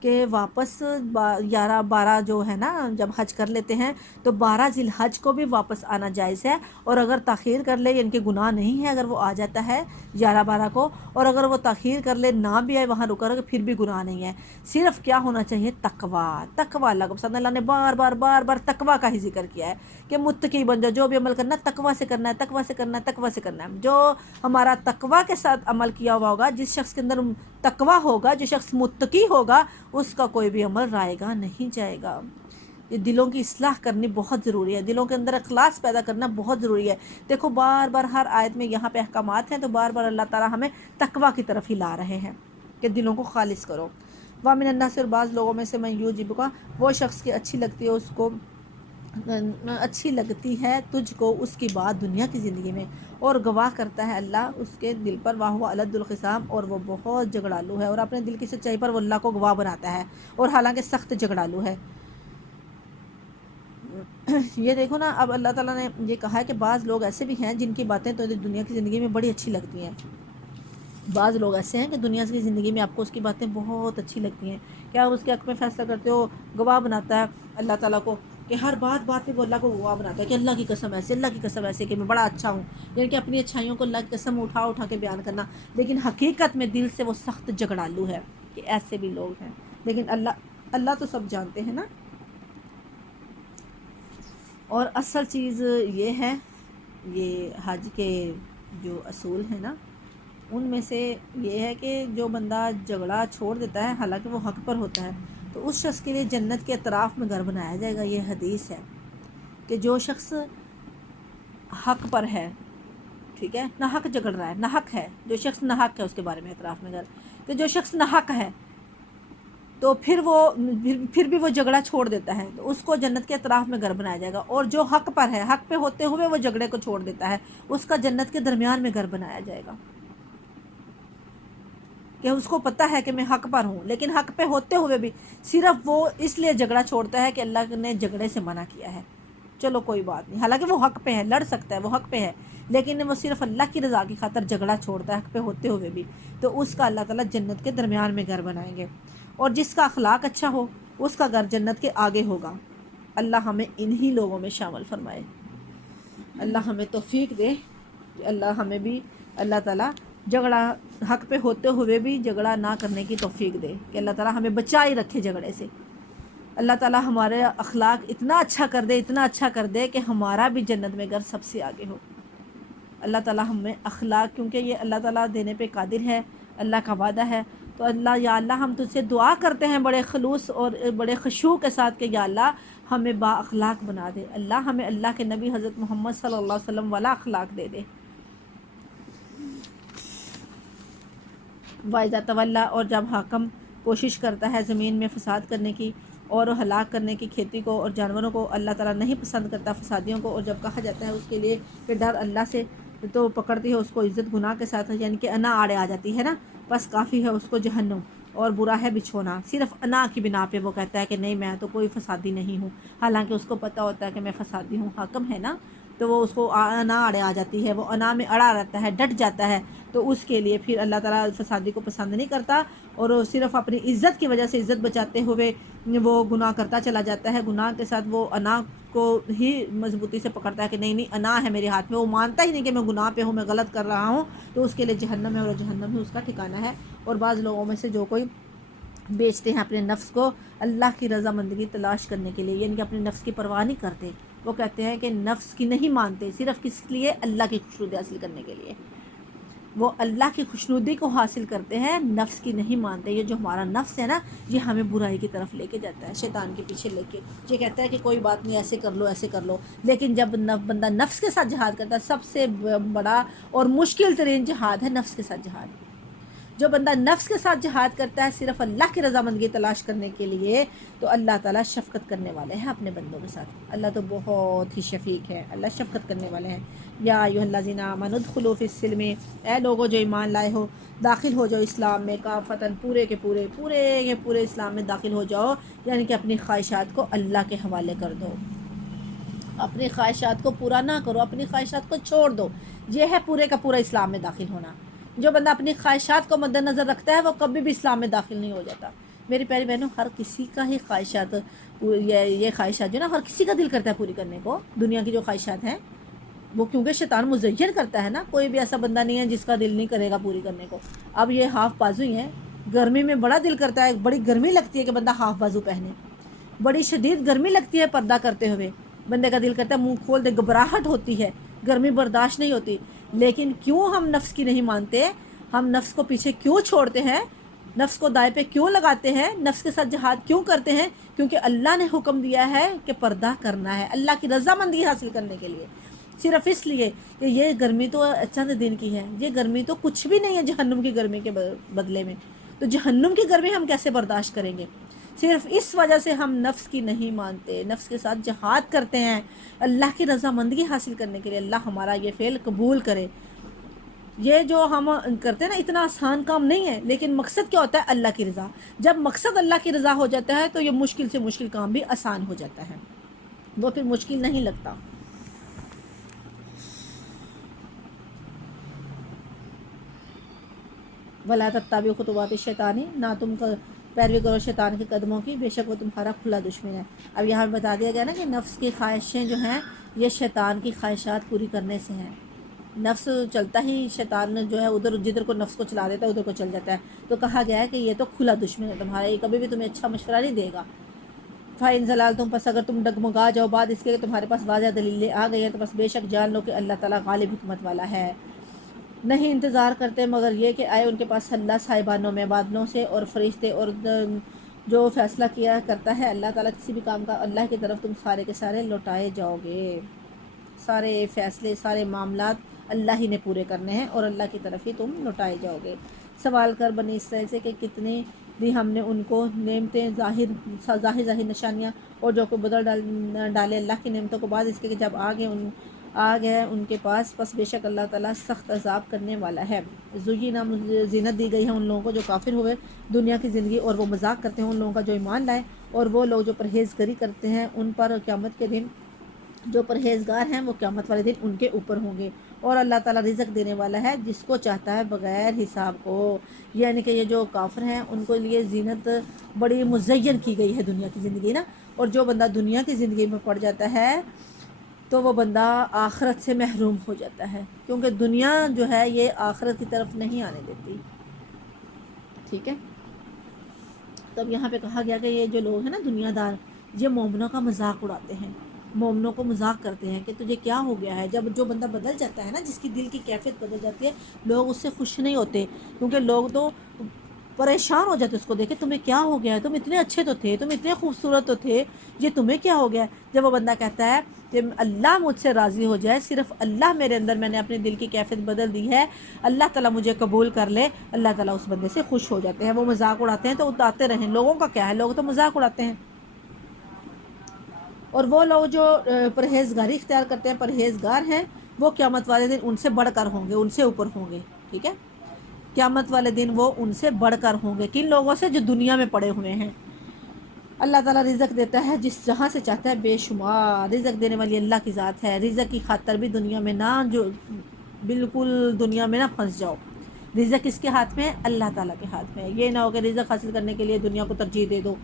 کہ واپس 11-12 جو ہے نا، جب حج کر لیتے ہیں تو 12 ذی الحج کو بھی واپس آنا جائز ہے، اور اگر تاخیر کر لے، یعنی کہ گناہ نہیں ہے اگر وہ آ جاتا ہے 11-12 کو، اور اگر وہ تاخیر کر لے نہ بھی آئے وہاں رکا رہے پھر بھی گناہ نہیں ہے، صرف کیا ہونا چاہیے؟ تقویٰ اللہ کو پسند۔ اللہ نے بار بار تقویٰ کا ہی ذکر کیا ہے کہ متقی بن جاؤ، جو بھی عمل کرنا ہے تقویٰ سے کرنا ہے، تقویٰ سے کرنا ہے، تقویٰ سے کرنا ہے۔ جو ہمارا تقویٰ کے ساتھ عمل کیا ہوا ہوگا، جس شخص کے اندر تقویٰ ہوگا، جو شخص متقی ہوگا، اس کا کوئی بھی عمل رائے گا نہیں جائے گا۔ یہ دلوں کی اصلاح کرنی بہت ضروری ہے، دلوں کے اندر اخلاص پیدا کرنا بہت ضروری ہے۔ دیکھو بار بار ہر آیت میں یہاں پہ احکامات ہیں، تو بار بار اللہ تعالیٰ ہمیں تقویٰ کی طرف ہی لا رہے ہیں کہ دلوں کو خالص کرو۔ وَمِنَ النَّاسِ، اور بعض لوگوں میں سے من یعجبک، وہ شخص کی اچھی لگتی ہے اس کو، اچھی لگتی ہے تجھ کو اس کی بات دنیا کی زندگی میں، اور گواہ کرتا ہے اللہ اس کے دل پر، وَهُوَ أَلَدُّ الْخِصَامِ، اور وہ بہت جھگڑالو ہے، اور اپنے دل کی سچائی پر وہ اللہ کو گواہ بناتا ہے، اور حالانکہ سخت جھگڑالو ہے۔ یہ دیکھو نا، اب اللہ تعالیٰ نے یہ کہا ہے کہ بعض لوگ ایسے بھی ہیں جن کی باتیں تو دنیا کی زندگی میں بڑی اچھی لگتی ہیں، بعض لوگ ایسے ہیں کہ دنیا کی زندگی میں آپ کو اس کی باتیں بہت اچھی لگتی ہیں، کیا آپ اس کے حق میں فیصلہ کرتے ہو، گواہ بناتا ہے اللہ تعالیٰ کو، کہ ہر بات پہ وہ اللہ کو گواہ بناتا ہے کہ اللہ کی قسم ایسے، اللہ کی قسم ایسے، کہ میں بڑا اچھا ہوں، یعنی کہ اپنی اچھائیوں کو اللہ کی قسم اٹھا کے بیان کرنا، لیکن حقیقت میں دل سے وہ سخت جھگڑالو ہے، کہ ایسے بھی لوگ ہیں، لیکن اللہ تو سب جانتے ہیں نا۔ اور اصل چیز یہ ہے، یہ حج کے جو اصول ہیں نا، ان میں سے یہ ہے کہ جو بندہ جھگڑا چھوڑ دیتا ہے حالانکہ وہ حق پر ہوتا ہے، تو اس شخص کے لیے جنت کے اطراف میں گھر بنایا جائے گا۔ یہ حدیث ہے کہ جو شخص حق پر ہے، ٹھیک ہے، نہ حق جھگڑ رہا ہے، نہ حق ہے، جو شخص نہ حق ہے اس کے بارے میں اطراف میں گھر، کہ جو شخص نہ حق ہے تو پھر بھی وہ جھگڑا چھوڑ دیتا ہے، تو اس کو جنت کے اطراف میں گھر بنایا جائے گا، اور جو حق پر ہے، حق پہ ہوتے ہوئے وہ جھگڑے کو چھوڑ دیتا ہے، اس کا جنت کے درمیان میں گھر بنایا جائے گا، کہ اس کو پتہ ہے کہ میں حق پر ہوں، لیکن حق پہ ہوتے ہوئے بھی صرف وہ اس لیے جھگڑا چھوڑتا ہے کہ اللہ نے جھگڑے سے منع کیا ہے، چلو کوئی بات نہیں، حالانکہ وہ حق پہ ہے، لڑ سکتا ہے، وہ حق پہ ہے، لیکن وہ صرف اللہ کی رضا کی خاطر جھگڑا چھوڑتا ہے حق پہ ہوتے ہوئے بھی، تو اس کا اللہ تعالیٰ جنت کے درمیان میں گھر بنائیں گے۔ اور جس کا اخلاق اچھا ہو اس کا گھر جنت کے آگے ہوگا۔ اللہ ہمیں انہی لوگوں میں شامل فرمائے، اللہ ہمیں توفیق دے کہ اللہ ہمیں بھی اللہ تعالیٰ جھگڑا حق پہ ہوتے ہوئے بھی جھگڑا نہ کرنے کی توفیق دے، کہ اللہ تعالیٰ ہمیں بچائی رکھے جھگڑے سے، اللہ تعالیٰ ہمارے اخلاق اتنا اچھا کر دے، اتنا اچھا کر دے کہ ہمارا بھی جنت میں گھر سب سے آگے ہو۔ اللہ تعالیٰ ہمیں اخلاق، کیونکہ یہ اللہ تعالیٰ دینے پہ قادر ہے، اللہ کا وعدہ ہے، تو اللہ یا اللہ ہم تجھ سے دعا کرتے ہیں بڑے خلوص اور بڑے خشوع کے ساتھ کہ یا اللہ ہمیں با اخلاق بنا دے، اللہ ہمیں اللہ کے نبی حضرت محمد صلی اللہ علیہ وسلم والا اخلاق دے دے۔ وَإِذَا تَوَلَّى، اور جب حاکم کوشش کرتا ہے زمین میں فساد کرنے کی اور ہلاک کرنے کی کھیتی کو اور جانوروں کو، اللہ تعالیٰ نہیں پسند کرتا فسادیوں کو، اور جب کہا جاتا ہے اس کے لیے کہ ڈر اللہ سے، تو پکڑتی ہے اس کو عزت گناہ کے ساتھ، یعنی کہ انا آڑے آ جاتی ہے نا، بس کافی ہے اس کو جہنم، اور برا ہے بچھونا، صرف انا کی بنا پہ وہ کہتا ہے کہ نہیں میں تو کوئی فسادی نہیں ہوں، حالانکہ اس کو پتہ ہوتا ہے کہ میں فسادی ہوں، حاکم ہے نا، تو وہ اس کو انا اڑے آ جاتی ہے، وہ انا میں اڑا رہتا ہے، ڈٹ جاتا ہے، تو اس کے لیے پھر اللہ تعالیٰ فسادی کو پسند نہیں کرتا، اور وہ صرف اپنی عزت کی وجہ سے عزت بچاتے ہوئے وہ گناہ کرتا چلا جاتا ہے، گناہ کے ساتھ وہ انا کو ہی مضبوطی سے پکڑتا ہے کہ نہیں انا ہے میرے ہاتھ میں، وہ مانتا ہی نہیں کہ میں گناہ پہ ہوں، میں غلط کر رہا ہوں، تو اس کے لیے جہنم ہے، اور جہنم ہی اس کا ٹھکانہ ہے۔ اور بعض لوگوں میں سے جو کوئی بیچتے ہیں اپنے نفس کو اللہ کی رضامندگی تلاش کرنے کے لیے، یعنی کہ اپنے نفس کی پرواہ نہیں کرتے، وہ کہتے ہیں کہ نفس کی نہیں مانتے، صرف کس لیے؟ اللہ کی خوشنودی حاصل کرنے کے لیے، وہ اللہ کی خوشنودی کو حاصل کرتے ہیں، نفس کی نہیں مانتے۔ یہ جو ہمارا نفس ہے نا، یہ ہمیں برائی کی طرف لے کے جاتا ہے، شیطان کے پیچھے لے کے، یہ کہتا ہے کہ کوئی بات نہیں، ایسے کر لو ایسے کر لو، لیکن جب بندہ نفس کے ساتھ جہاد کرتا ہے، سب سے بڑا اور مشکل ترین جہاد ہے نفس کے ساتھ جہاد۔ جو بندہ نفس کے ساتھ جہاد کرتا ہے صرف اللہ کی رضامندگی تلاش کرنے کے لیے، تو اللہ تعالیٰ شفقت کرنے والے ہیں اپنے بندوں کے ساتھ، اللہ تو بہت ہی شفیق ہے، اللہ شفقت کرنے والے ہیں۔ یا ایھا الذین آمنوا ادخلوا فی السلم، اے لوگو جو ایمان لائے ہو داخل ہو جاؤ اسلام میں، کافتاً پورے کے پورے اسلام میں داخل ہو جاؤ، یعنی کہ اپنی خواہشات کو اللہ کے حوالے کر دو، اپنی خواہشات کو پورا نہ کرو، اپنی خواہشات کو چھوڑ دو، یہ ہے پورے کا پورا اسلام میں داخل ہونا۔ جو بندہ اپنی خواہشات کو مد نظر رکھتا ہے وہ کبھی بھی اسلام میں داخل نہیں ہو جاتا۔ میری پیاری بہنوں، ہر کسی کا ہی خواہشات، یہ خواہشات جو نا ہر کسی کا دل کرتا ہے پوری کرنے کو، دنیا کی جو خواہشات ہیں وہ کیونکہ شیطان مزین کرتا ہے نا، کوئی بھی ایسا بندہ نہیں ہے جس کا دل نہیں کرے گا پوری کرنے کو۔ اب یہ ہاف بازو ہی ہیں، گرمی میں بڑا دل کرتا ہے، بڑی گرمی لگتی ہے کہ بندہ ہاف بازو پہنے، بڑی شدید گرمی لگتی ہے پردہ کرتے ہوئے، بندے کا دل کرتا ہے منہ کھول دے، گھبراہٹ ہوتی ہے، گرمی برداشت نہیں ہوتی، لیکن کیوں ہم نفس کی نہیں مانتے، ہم نفس کو پیچھے کیوں چھوڑتے ہیں؟ نفس کو دائیں پہ کیوں لگاتے ہیں، نفس کے ساتھ جہاد کیوں کرتے ہیں؟ کیونکہ اللہ نے حکم دیا ہے کہ پردہ کرنا ہے اللہ کی رضامندی حاصل کرنے کے لیے، صرف اس لیے کہ یہ گرمی تو چند دن کی ہے، یہ گرمی تو کچھ بھی نہیں ہے جہنم کی گرمی کے بدلے میں، تو جہنم کی گرمی ہم کیسے برداشت کریں گے؟ صرف اس وجہ سے ہم نفس کی نہیں مانتے، نفس کے ساتھ جہاد کرتے ہیں اللہ کی رضامندی حاصل کرنے کے لیے۔ اللہ ہمارا یہ فعل قبول کرے۔ یہ جو ہم کرتے ہیں نا اتنا آسان کام نہیں ہے، لیکن مقصد کیا ہوتا ہے؟ اللہ کی رضا۔ جب مقصد اللہ کی رضا ہو جاتا ہے تو یہ مشکل سے مشکل کام بھی آسان ہو جاتا ہے، وہ پھر مشکل نہیں لگتا۔ ولا تتبعوا خطوات الشیطان، نہ تم پیروی کرو شیطان کے قدموں کی، بے شک وہ تمہارا کھلا دشمن ہے۔ اب یہاں بتا دیا گیا نا کہ نفس کی خواہشیں جو ہیں یہ شیطان کی خواہشات پوری کرنے سے ہیں۔ نفس چلتا ہی شیطان جو ہے ادھر جدھر کو نفس کو چلا دیتا ہے ادھر کو چل جاتا ہے، تو کہا گیا ہے کہ یہ تو کھلا دشمن ہے تمہارا، یہ کبھی بھی تمہیں اچھا مشورہ نہیں دے گا۔ فَإِن زَلَلْتُمْ، پس اگر تم ڈگمگا جاؤ بعد اس کے کہ تمہارے پاس واضح دلیلیں آ گئی ہیں، تو بس بے شک جان لو کہ اللہ تعالیٰ غالب حکمت والا ہے۔ نہیں انتظار کرتے مگر یہ کہ آئے ان کے پاس اللہ صاحبانوں میں بادلوں سے اور فرشتے، اور جو فیصلہ کیا کرتا ہے اللہ تعالیٰ کسی بھی کام کا، اللہ کی طرف تم سارے کے سارے لوٹائے جاؤ گے۔ سارے فیصلے سارے معاملات اللہ ہی نے پورے کرنے ہیں اور اللہ کی طرف ہی تم لوٹائے جاؤ گے۔ سوال کر بنی اسرائیل سے کہ کتنی دی ہم نے ان کو نعمتیں، ظاہر نشانیاں، اور جو کو بدل ڈالے اللہ کی نعمتوں کو بعد اس کے کہ جب آ گئے ان کے پاس، پس بے شک اللہ تعالیٰ سخت عذاب کرنے والا ہے۔ زینت دی گئی ہے ان لوگوں کو جو کافر ہوئے دنیا کی زندگی، اور وہ مذاق کرتے ہیں ان لوگوں کا جو ایمان لائے، اور وہ لوگ جو پرہیزگاری کرتے ہیں ان پر قیامت کے دن، جو پرہیزگار ہیں وہ قیامت والے دن ان کے اوپر ہوں گے۔ اور اللہ تعالیٰ رزق دینے والا ہے جس کو چاہتا ہے بغیر حساب کو، یعنی کہ یہ جو کافر ہیں ان کو لیے زینت بڑی مزین کی گئی ہے دنیا کی زندگی نا، اور جو بندہ دنیا کی زندگی میں پڑ جاتا ہے تو وہ بندہ آخرت سے محروم ہو جاتا ہے، کیونکہ دنیا جو ہے یہ آخرت کی طرف نہیں آنے دیتی۔ ٹھیک ہے، تب یہاں پہ کہا گیا کہ یہ جو لوگ ہیں نا دنیا دار، یہ مومنوں کا مذاق اڑاتے ہیں، مومنوں کو مذاق کرتے ہیں کہ تجھے کیا ہو گیا ہے۔ جب جو بندہ بدل جاتا ہے نا، جس کی دل کی کیفیت بدل جاتی ہے، لوگ اس سے خوش نہیں ہوتے، کیونکہ لوگ تو پریشان ہو جاتے اس کو دیکھے، تمہیں کیا ہو گیا ہے، تم اتنے اچھے تو تھے، تم اتنے خوبصورت تو تھے، یہ تمہیں کیا ہو گیا ہے۔ جب وہ بندہ کہتا ہے کہ اللہ مجھ سے راضی ہو جائے، صرف اللہ میرے اندر، میں نے اپنے دل کی کیفیت بدل دی ہے، اللہ تعالیٰ مجھے قبول کر لے، اللہ تعالیٰ اس بندے سے خوش ہو جاتے ہیں۔ وہ مذاق اڑاتے ہیں تو اڑاتے رہیں، لوگوں کا کیا ہے، لوگ تو مذاق اڑاتے ہیں۔ اور وہ لوگ جو پرہیزگاری اختیار کرتے ہیں، پرہیزگار ہیں، وہ قیامت والے دن ان سے بڑھ کر ہوں گے، ان سے اوپر ہوں گے۔ ٹھیک ہے، قیامت والے دن وہ ان سے بڑھ کر ہوں گے، کن لوگوں سے؟ جو دنیا میں پڑے ہوئے ہیں۔ اللہ تعالیٰ رزق دیتا ہے جس جہاں سے چاہتا ہے، بے شمار رزق دینے والی اللہ کی ذات ہے۔ رزق کی خاطر بھی دنیا میں نہ، جو بالکل دنیا میں نہ پھنس جاؤ۔ رزق کس کے ہاتھ میں ہے؟ اللہ تعالیٰ کے ہاتھ میں ہے۔ یہ نہ ہو کہ رزق حاصل کرنے کے لیے دنیا کو ترجیح دے دو۔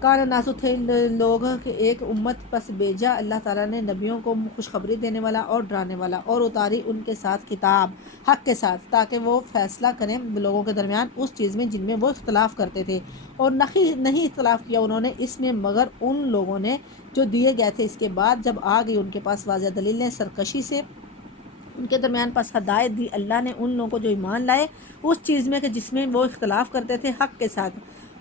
کان ناسو تھے لوگ کہ ایک امت، پس بھیجا اللہ تعالیٰ نے نبیوں کو خوشخبری دینے والا اور ڈرانے والا، اور اتاری ان کے ساتھ کتاب حق کے ساتھ، تاکہ وہ فیصلہ کریں لوگوں کے درمیان اس چیز میں جن میں وہ اختلاف کرتے تھے، اور نہیں اختلاف کیا انہوں نے اس میں مگر ان لوگوں نے جو دیے گئے تھے اس کے بعد، جب آ گئی ان کے پاس واضح دلیلیں سرکشی سے ان کے درمیان، پس ہدایت دی اللہ نے ان لوگوں کو جو ایمان لائے اس چیز میں کہ جس میں وہ اختلاف کرتے تھے، حق کے ساتھ،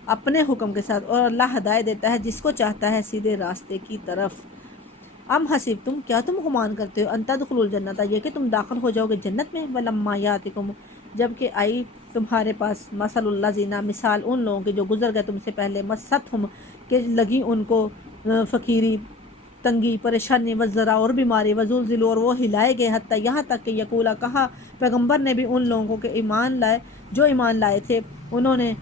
اپنے حکم کے ساتھ، اور اللہ ہدایت دیتا ہے جس کو چاہتا ہے سیدھے راستے کی طرف۔ ام حسب تم، کیا تم گمان کرتے ہو، ان تدخلوا الجنت، یہ کہ تم داخل ہو جاؤ گے جنت میں، ولما یاتکم، جب کہ آئی تمہارے پاس، مثل الذین، مثال ان لوگوں کے جو گزر گئے تم سے پہلے، مستہم، کہ لگی ان کو فقیری، تنگی، پریشانی، وزرا، اور بیماری، وزلزلوا، اور وہ ہلائے گئے، حتیٰ یہاں تک کہ یقولا، کہا پیغمبر نے بھی ان لوگوں کے ایمان لائے جو ایمان لائے تھے انہوں نے،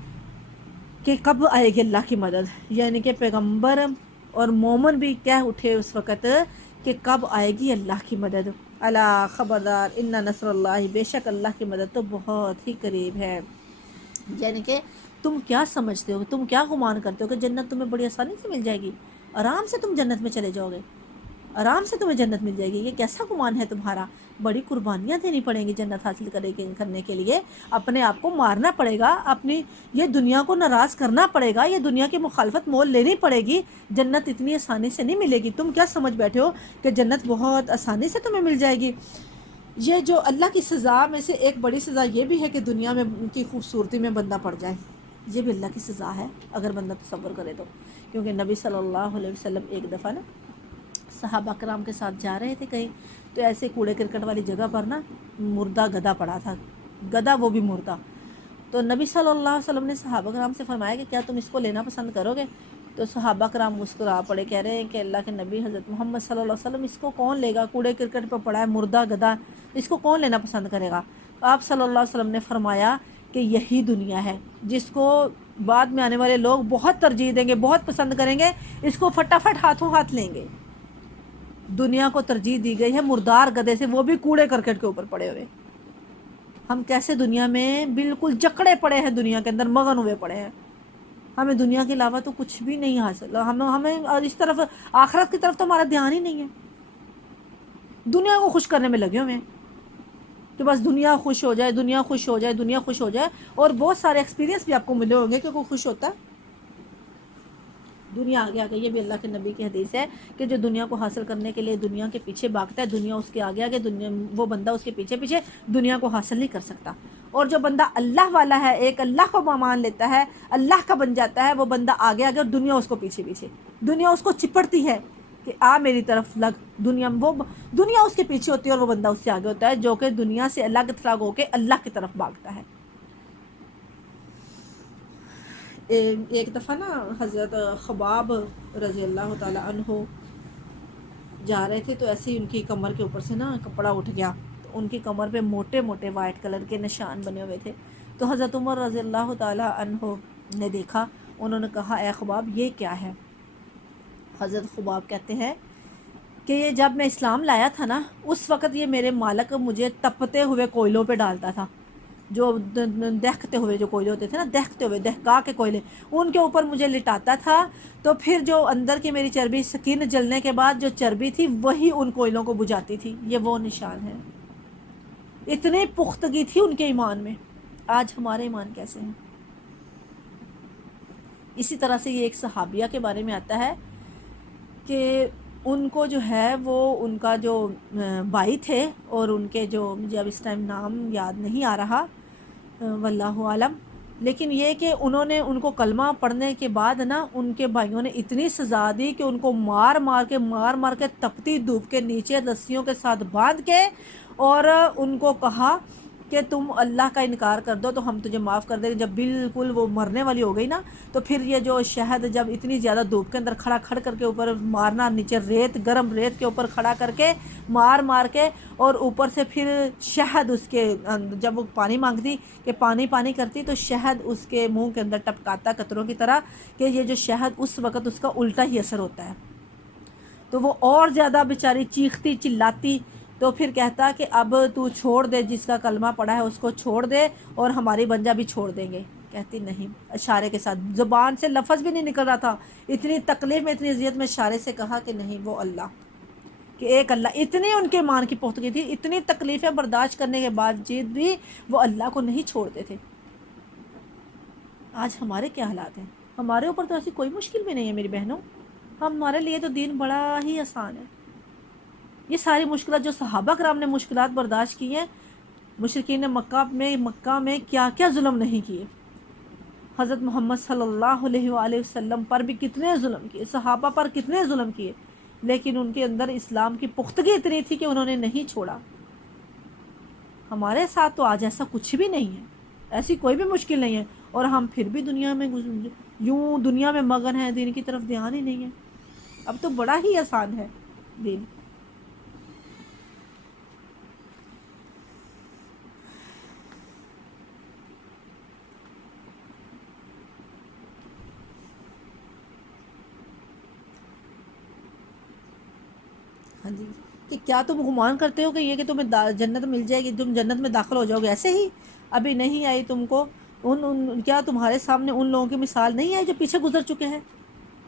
کہ کب آئے گی اللہ کی مدد، یعنی کہ پیغمبر اور مومن بھی کہہ اٹھے اس وقت کہ کب آئے گی اللہ کی مدد۔ الا خبردار، ان نصر اللہ، بے شک اللہ کی مدد تو بہت ہی قریب ہے۔ یعنی کہ تم کیا سمجھتے ہو، تم کیا گمان کرتے ہو کہ جنت تمہیں بڑی آسانی سے مل جائے گی، آرام سے تم جنت میں چلے جاؤ گے، آرام سے تمہیں جنت مل جائے گی؟ یہ کیسا گمان ہے تمہارا؟ بڑی قربانیاں دینی پڑیں گی جنت حاصل کرنے کے لیے، اپنے آپ کو مارنا پڑے گا، اپنی یہ دنیا کو ناراض کرنا پڑے گا، یہ دنیا کی مخالفت مول لینی پڑے گی۔ جنت اتنی آسانی سے نہیں ملے گی۔ تم کیا سمجھ بیٹھے ہو کہ جنت بہت آسانی سے تمہیں مل جائے گی؟ یہ جو اللہ کی سزا میں سے ایک بڑی سزا یہ بھی ہے کہ دنیا میں کی خوبصورتی میں بندہ پڑ جائے، یہ بھی اللہ کی سزا ہے اگر بندہ تصور کرے تو، کیونکہ نبی صلی اللہ علیہ وسلم ایک دفعہ نا صحابہ کرام کے ساتھ جا رہے تھے کہیں، تو ایسے کوڑے کرکٹ والی جگہ پر نا مردہ گدھا پڑا تھا، گدھا وہ بھی مردہ. تو نبی صلی اللہ علیہ وسلم نے صحابہ کرام سے فرمایا کہ کیا تم اس کو لینا پسند کرو گے؟ تو صحابہ کرام مسکرا پڑے، کہہ رہے ہیں کہ اللہ کے نبی حضرت محمد صلی اللہ علیہ وسلم اس کو کون لے گا، کوڑے کرکٹ پہ پڑا ہے مردہ گدھا، اس کو کون لینا پسند کرے گا؟ تو آپ صلی اللہ علیہ وسلم نے فرمایا کہ یہی دنیا ہے جس کو بعد میں آنے والے لوگ بہت ترجیح دیں گے، بہت پسند کریں گے، اس کو فٹافٹ ہاتھوں ہاتھ لیں گے. دنیا کو ترجیح دی گئی ہے مردار گدھے سے، وہ بھی کوڑے کرکٹ کے اوپر پڑے ہوئے. ہم کیسے دنیا میں بالکل جکڑے پڑے ہیں، دنیا کے اندر مگن ہوئے پڑے ہیں، ہمیں دنیا کے علاوہ تو کچھ بھی نہیں حاصل، ہمیں اس طرف آخرت کی طرف تو ہمارا دھیان ہی نہیں ہے، دنیا کو خوش کرنے میں لگے ہوئے ہیں کہ بس دنیا خوش ہو جائے، دنیا خوش ہو جائے، دنیا خوش ہو جائے. اور بہت سارے ایکسپیرینس بھی آپ کو ملے ہوں گے کہ کوئی خوش ہوتا ہے دنیا آگے آگے. یہ بھی اللہ کے نبی کی حدیث ہے کہ جو دنیا کو حاصل کرنے کے لیے دنیا کے پیچھے بھاگتا ہے، دنیا اس کے آگے آگے، دنیا وہ بندہ اس کے پیچھے پیچھے دنیا کو حاصل نہیں کر سکتا. اور جو بندہ اللہ والا ہے، ایک اللہ کو مان لیتا ہے، اللہ کا بن جاتا ہے، وہ بندہ آگے آگے اور دنیا اس کو پیچھے پیچھے، دنیا اس کو چپڑتی ہے کہ آ میری طرف لگ. دنیا اس کے پیچھے ہوتی ہے اور وہ بندہ اس سے آگے ہوتا ہے جو کہ دنیا سے الگ تھلگ ہو کے اللہ کی طرف بھاگتا ہے. ایک دفعہ نا حضرت خباب رضی اللہ تعالی عنہ جا رہے تھے، تو ایسے ہی ان کی کمر کے اوپر سے نا کپڑا اٹھ گیا، تو ان کی کمر پہ موٹے موٹے وائٹ کلر کے نشان بنے ہوئے تھے. تو حضرت عمر رضی اللہ تعالی عنہ نے دیکھا، انہوں نے کہا اے خباب یہ کیا ہے؟ حضرت خباب کہتے ہیں کہ یہ جب میں اسلام لایا تھا نا، اس وقت یہ میرے مالک مجھے تپتے ہوئے کوئلوں پہ ڈالتا تھا، جو دہکتے ہوئے جو کوئلے ہوتے تھے نا، دہکتے ہوئے دہکا کے کوئلے، ان کے اوپر مجھے لٹاتا تھا. تو پھر جو اندر کی میری چربی سکین جلنے کے بعد جو چربی تھی وہی ان کوئلوں کو بجھاتی تھی. یہ وہ نشان ہے، اتنی پختگی تھی ان کے ایمان میں. آج ہمارے ایمان کیسے ہیں؟ اسی طرح سے یہ ایک صحابیہ کے بارے میں آتا ہے کہ ان کو جو ہے وہ ان کا جو بھائی تھے، اور ان کے جو مجھے اب اس ٹائم نام یاد نہیں آ رہا واللہ عالم، لیکن یہ کہ انہوں نے ان کو کلمہ پڑھنے کے بعد نا ان کے بھائیوں نے اتنی سزا دی کہ ان کو مار مار کے تپتی دھوپ کے نیچے رسیوں کے ساتھ باندھ کے، اور ان کو کہا کہ تم اللہ کا انکار کر دو تو ہم تجھے معاف کر دیں گے. جب بالکل وہ مرنے والی ہو گئی نا، تو پھر یہ جو شہد جب اتنی زیادہ دھوپ کے اندر کھڑا کر کے اوپر مارنا، نیچے ریت گرم ریت کے اوپر کھڑا کر کے مار کے، اور اوپر سے پھر شہد اس کے جب وہ پانی مانگتی کہ پانی پانی کرتی تو شہد اس کے منہ کے اندر ٹپکاتا قطروں کی طرح، کہ یہ جو شہد اس وقت اس کا الٹا ہی اثر ہوتا ہے. تو وہ اور زیادہ بیچاری چیختی چلاتی، تو پھر کہتا کہ اب تو چھوڑ دے، جس کا کلمہ پڑھا ہے اس کو چھوڑ دے، اور ہماری بنجا بھی چھوڑ دیں گے. کہتی نہیں، اشارے کے ساتھ، زبان سے لفظ بھی نہیں نکل رہا تھا، اتنی تکلیف میں اتنی اذیت میں اشارے سے کہا کہ نہیں، وہ اللہ، کہ ایک اللہ. اتنی ان کے مان کی پختگی تھی، اتنی تکلیفیں برداشت کرنے کے باوجود بھی وہ اللہ کو نہیں چھوڑتے تھے. آج ہمارے کیا حالات ہیں؟ ہمارے اوپر تو ایسی کوئی مشکل بھی نہیں ہے میری بہنوں، ہمارے لیے تو دین بڑا ہی آسان ہے. یہ ساری مشکلات جو صحابہ کرام نے مشکلات برداشت کی ہیں، مشرکین مکہ میں کیا کیا ظلم نہیں کیے. حضرت محمد صلی اللہ علیہ وآلہ وسلم پر بھی کتنے ظلم کیے، صحابہ پر کتنے ظلم کیے، لیکن ان کے اندر اسلام کی پختگی اتنی تھی کہ انہوں نے نہیں چھوڑا. ہمارے ساتھ تو آج ایسا کچھ بھی نہیں ہے، ایسی کوئی بھی مشکل نہیں ہے، اور ہم پھر بھی دنیا میں مگن ہیں، دین کی طرف دھیان ہی نہیں ہے. اب تو بڑا ہی آسان ہے دین. ہاں جی، کہ کیا تم گمان کرتے ہو کہ یہ کہ تمہیں جنت مل جائے گی، تم جنت میں داخل ہو جاؤ گے ایسے ہی؟ ابھی نہیں آئی تم کو کیا تمہارے سامنے ان لوگوں کی مثال نہیں آئی جو پیچھے گزر چکے ہیں،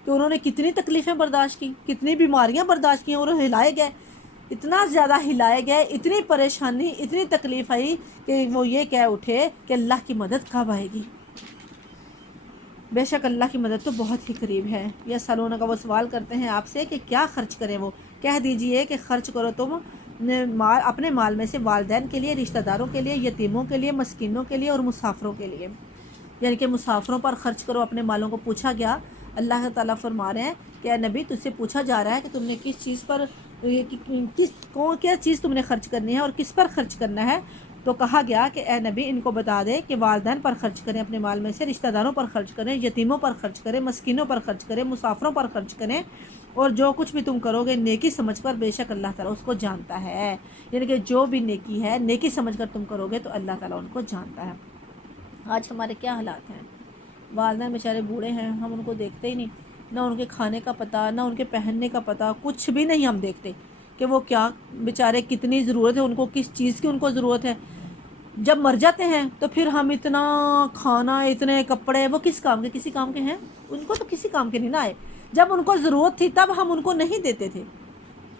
کہ انہوں نے کتنی تکلیفیں برداشت کی، کتنی بیماریاں برداشت کی، اور ہلائے گئے، اتنا زیادہ ہلائے گئے، اتنی پریشانی، اتنی تکلیف آئی کہ وہ یہ کہہ اٹھے کہ اللہ کی مدد کب آئے گی. بے شک اللہ کی مدد تو بہت ہی قریب ہے. یا سالونہ کا وہ سوال کرتے ہیں آپ سے کہ کیا خرچ کریں، وہ کہہ دیجئے کہ خرچ کرو تم مال اپنے مال میں سے والدین کے لیے، رشتہ داروں کے لیے، یتیموں کے لیے، مسکینوں کے لیے اور مسافروں کے لیے، یعنی کہ مسافروں پر خرچ کرو اپنے مالوں کو۔ پوچھا گیا، اللہ تعالیٰ فرما رہے ہیں کہ اے نبی تجھ سے پوچھا جا رہا ہے کہ تم نے کس چیز پر کیا چیز تم نے خرچ کرنی ہے اور کس پر خرچ کرنا ہے، تو کہا گیا کہ اے نبی ان کو بتا دے کہ والدین پر خرچ کریں اپنے مال میں سے، رشتہ داروں پر خرچ کریں، یتیموں پر خرچ کریں، مسکینوں پر خرچ کریں، مسافروں پر خرچ کریں، اور جو کچھ بھی تم کرو گے نیکی سمجھ کر، بے شک اللہ تعالیٰ اس کو جانتا ہے۔ یعنی کہ جو بھی نیکی ہے نیکی سمجھ کر تم کرو گے تو اللہ تعالیٰ ان کو جانتا ہے۔ آج ہمارے کیا حالات ہیں، والدین بیچارے بوڑھے ہیں، ہم ان کو دیکھتے ہی نہیں، نہ ان کے کھانے کا پتہ، نہ ان کے پہننے کا پتہ، کچھ بھی نہیں ہم دیکھتے کہ وہ کیا بیچارے کتنی ضرورت ہے ان کو، کس چیز کی ان کو ضرورت ہے۔ جب مر جاتے ہیں تو پھر ہم اتنا کھانا، اتنے کپڑے، وہ کس کام کے، کسی کام کے ہیں؟ ان کو تو کسی کام کے نہیں نہ آئے۔ جب ان کو ضرورت تھی تب ہم ان کو نہیں دیتے تھے،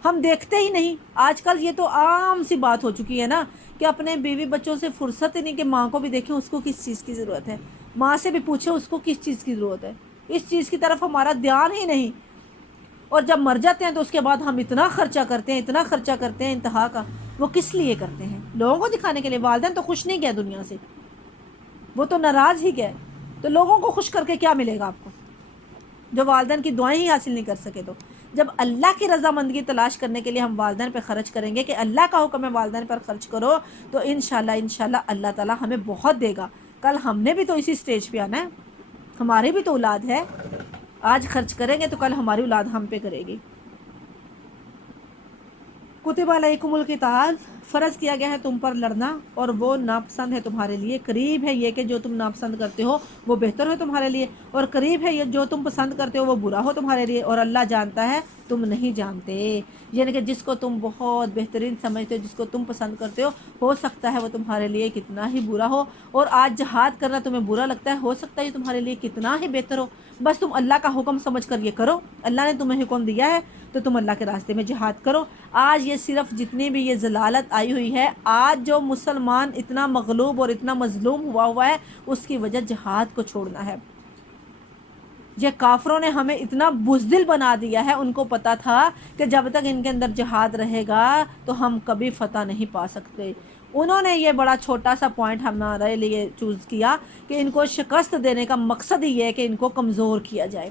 ہم دیکھتے ہی نہیں۔ آج کل یہ تو عام سی بات ہو چکی ہے نا کہ اپنے بیوی بچوں سے فرصت ہی نہیں کہ ماں کو بھی دیکھیں اس کو کس چیز کی ضرورت ہے، ماں سے بھی پوچھیں اس کو کس چیز کی ضرورت ہے، اس چیز کی طرف ہمارا دھیان ہی نہیں۔ اور جب مر جاتے ہیں تو اس کے بعد ہم اتنا خرچہ کرتے ہیں، اتنا خرچہ کرتے ہیں انتہا کا۔ وہ کس لیے کرتے ہیں؟ لوگوں کو دکھانے کے لیے۔ والدین تو خوش نہیں گئے دنیا سے، وہ تو ناراض ہی گئے، تو لوگوں کو خوش کر کے کیا ملے گا آپ کو جو والدین کی دعائیں ہی حاصل نہیں کر سکے؟ تو جب اللہ کی رضامندگی تلاش کرنے کے لیے ہم والدین پہ خرچ کریں گے کہ اللہ کا حکم ہے والدین پر خرچ کرو، تو انشاءاللہ اللہ تعالیٰ ہمیں بہت دے گا۔ کل ہم نے بھی تو اسی سٹیج پہ آنا ہے، ہماری بھی تو اولاد ہے، آج خرچ کریں گے تو کل ہماری اولاد ہم پہ کرے گی۔ کتب علیکم القتال، فرض کیا گیا ہے تم پر لڑنا، اور وہ ناپسند ہے تمہارے لیے، قریب ہے یہ کہ جو تم ناپسند کرتے ہو وہ بہتر ہو تمہارے لیے، اور قریب ہے یہ جو تم پسند کرتے ہو وہ برا ہو تمہارے لیے، اور اللہ جانتا ہے تم نہیں جانتے۔ یعنی کہ جس کو تم بہت بہترین سمجھتے ہو، جس کو تم پسند کرتے ہو سکتا ہے وہ تمہارے لیے کتنا ہی برا ہو، اور آج جہاد کرنا تمہیں برا لگتا ہے، ہو سکتا ہے یہ تمہارے لیے کتنا ہی بہتر ہو۔ بس تم اللہ کا حکم سمجھ کر یہ کرو، اللہ نے تمہیں حکم دیا ہے تو تم اللہ کے راستے میں جہاد کرو۔ آج یہ صرف جتنی بھی یہ ضلالت آئی ہوئی ہے، آج جو مسلمان اتنا مغلوب اور اتنا مظلوم ہوا ہے، اس کی وجہ جہاد کو چھوڑنا ہے۔ یہ کافروں نے ہمیں اتنا بزدل بنا دیا ہے، ان کو پتا تھا کہ جب تک ان کے اندر جہاد رہے گا تو ہم کبھی فتح نہیں پا سکتے۔ انہوں نے یہ بڑا چھوٹا سا پوائنٹ ہمارے لیے چوز کیا کہ ان کو شکست دینے کا مقصد ہی یہ ہے کہ ان کو کمزور کیا جائے،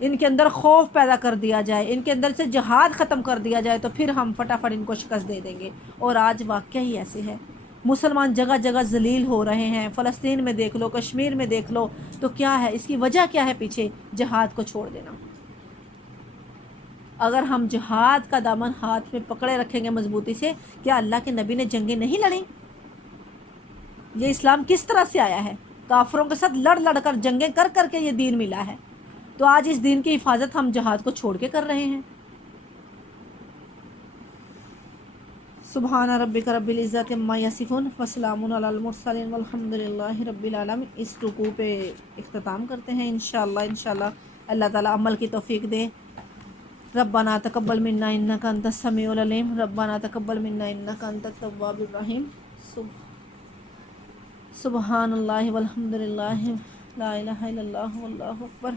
ان کے اندر خوف پیدا کر دیا جائے، ان کے اندر سے جہاد ختم کر دیا جائے، تو پھر ہم فٹافٹ ان کو شکست دے دیں گے۔ اور آج واقعہ ہی ایسے ہے، مسلمان جگہ جگہ ذلیل ہو رہے ہیں، فلسطین میں دیکھ لو، کشمیر میں دیکھ لو، تو کیا ہے اس کی وجہ؟ کیا ہے پیچھے؟ جہاد کو چھوڑ دینا۔ اگر ہم جہاد کا دامن ہاتھ میں پکڑے رکھیں گے مضبوطی سے، کیا اللہ کے نبی نے جنگیں نہیں لڑیں؟ یہ اسلام کس طرح سے آیا ہے؟ کافروں کے ساتھ لڑ لڑ کر، جنگیں کر کر کے یہ دین ملا ہے۔ تو آج اس دین کی حفاظت ہم جہاد کو چھوڑ کے کر رہے ہیں۔ سبحان ربک رب العزت عما یصفون وسلام علی المرسلین والحمد للہ رب العالمین۔ اس رکوع پہ اختتام کرتے ہیں انشاءاللہ اللہ تعالیٰ عمل کی توفیق دے۔ ربنا تقبل منا انک انت السمیع العلیم، ربنا تقبل منا انک انت التواب الرحیم۔ سبحان اللہ والحمد للہ لا الہ الا اللہ واللہ اکبر۔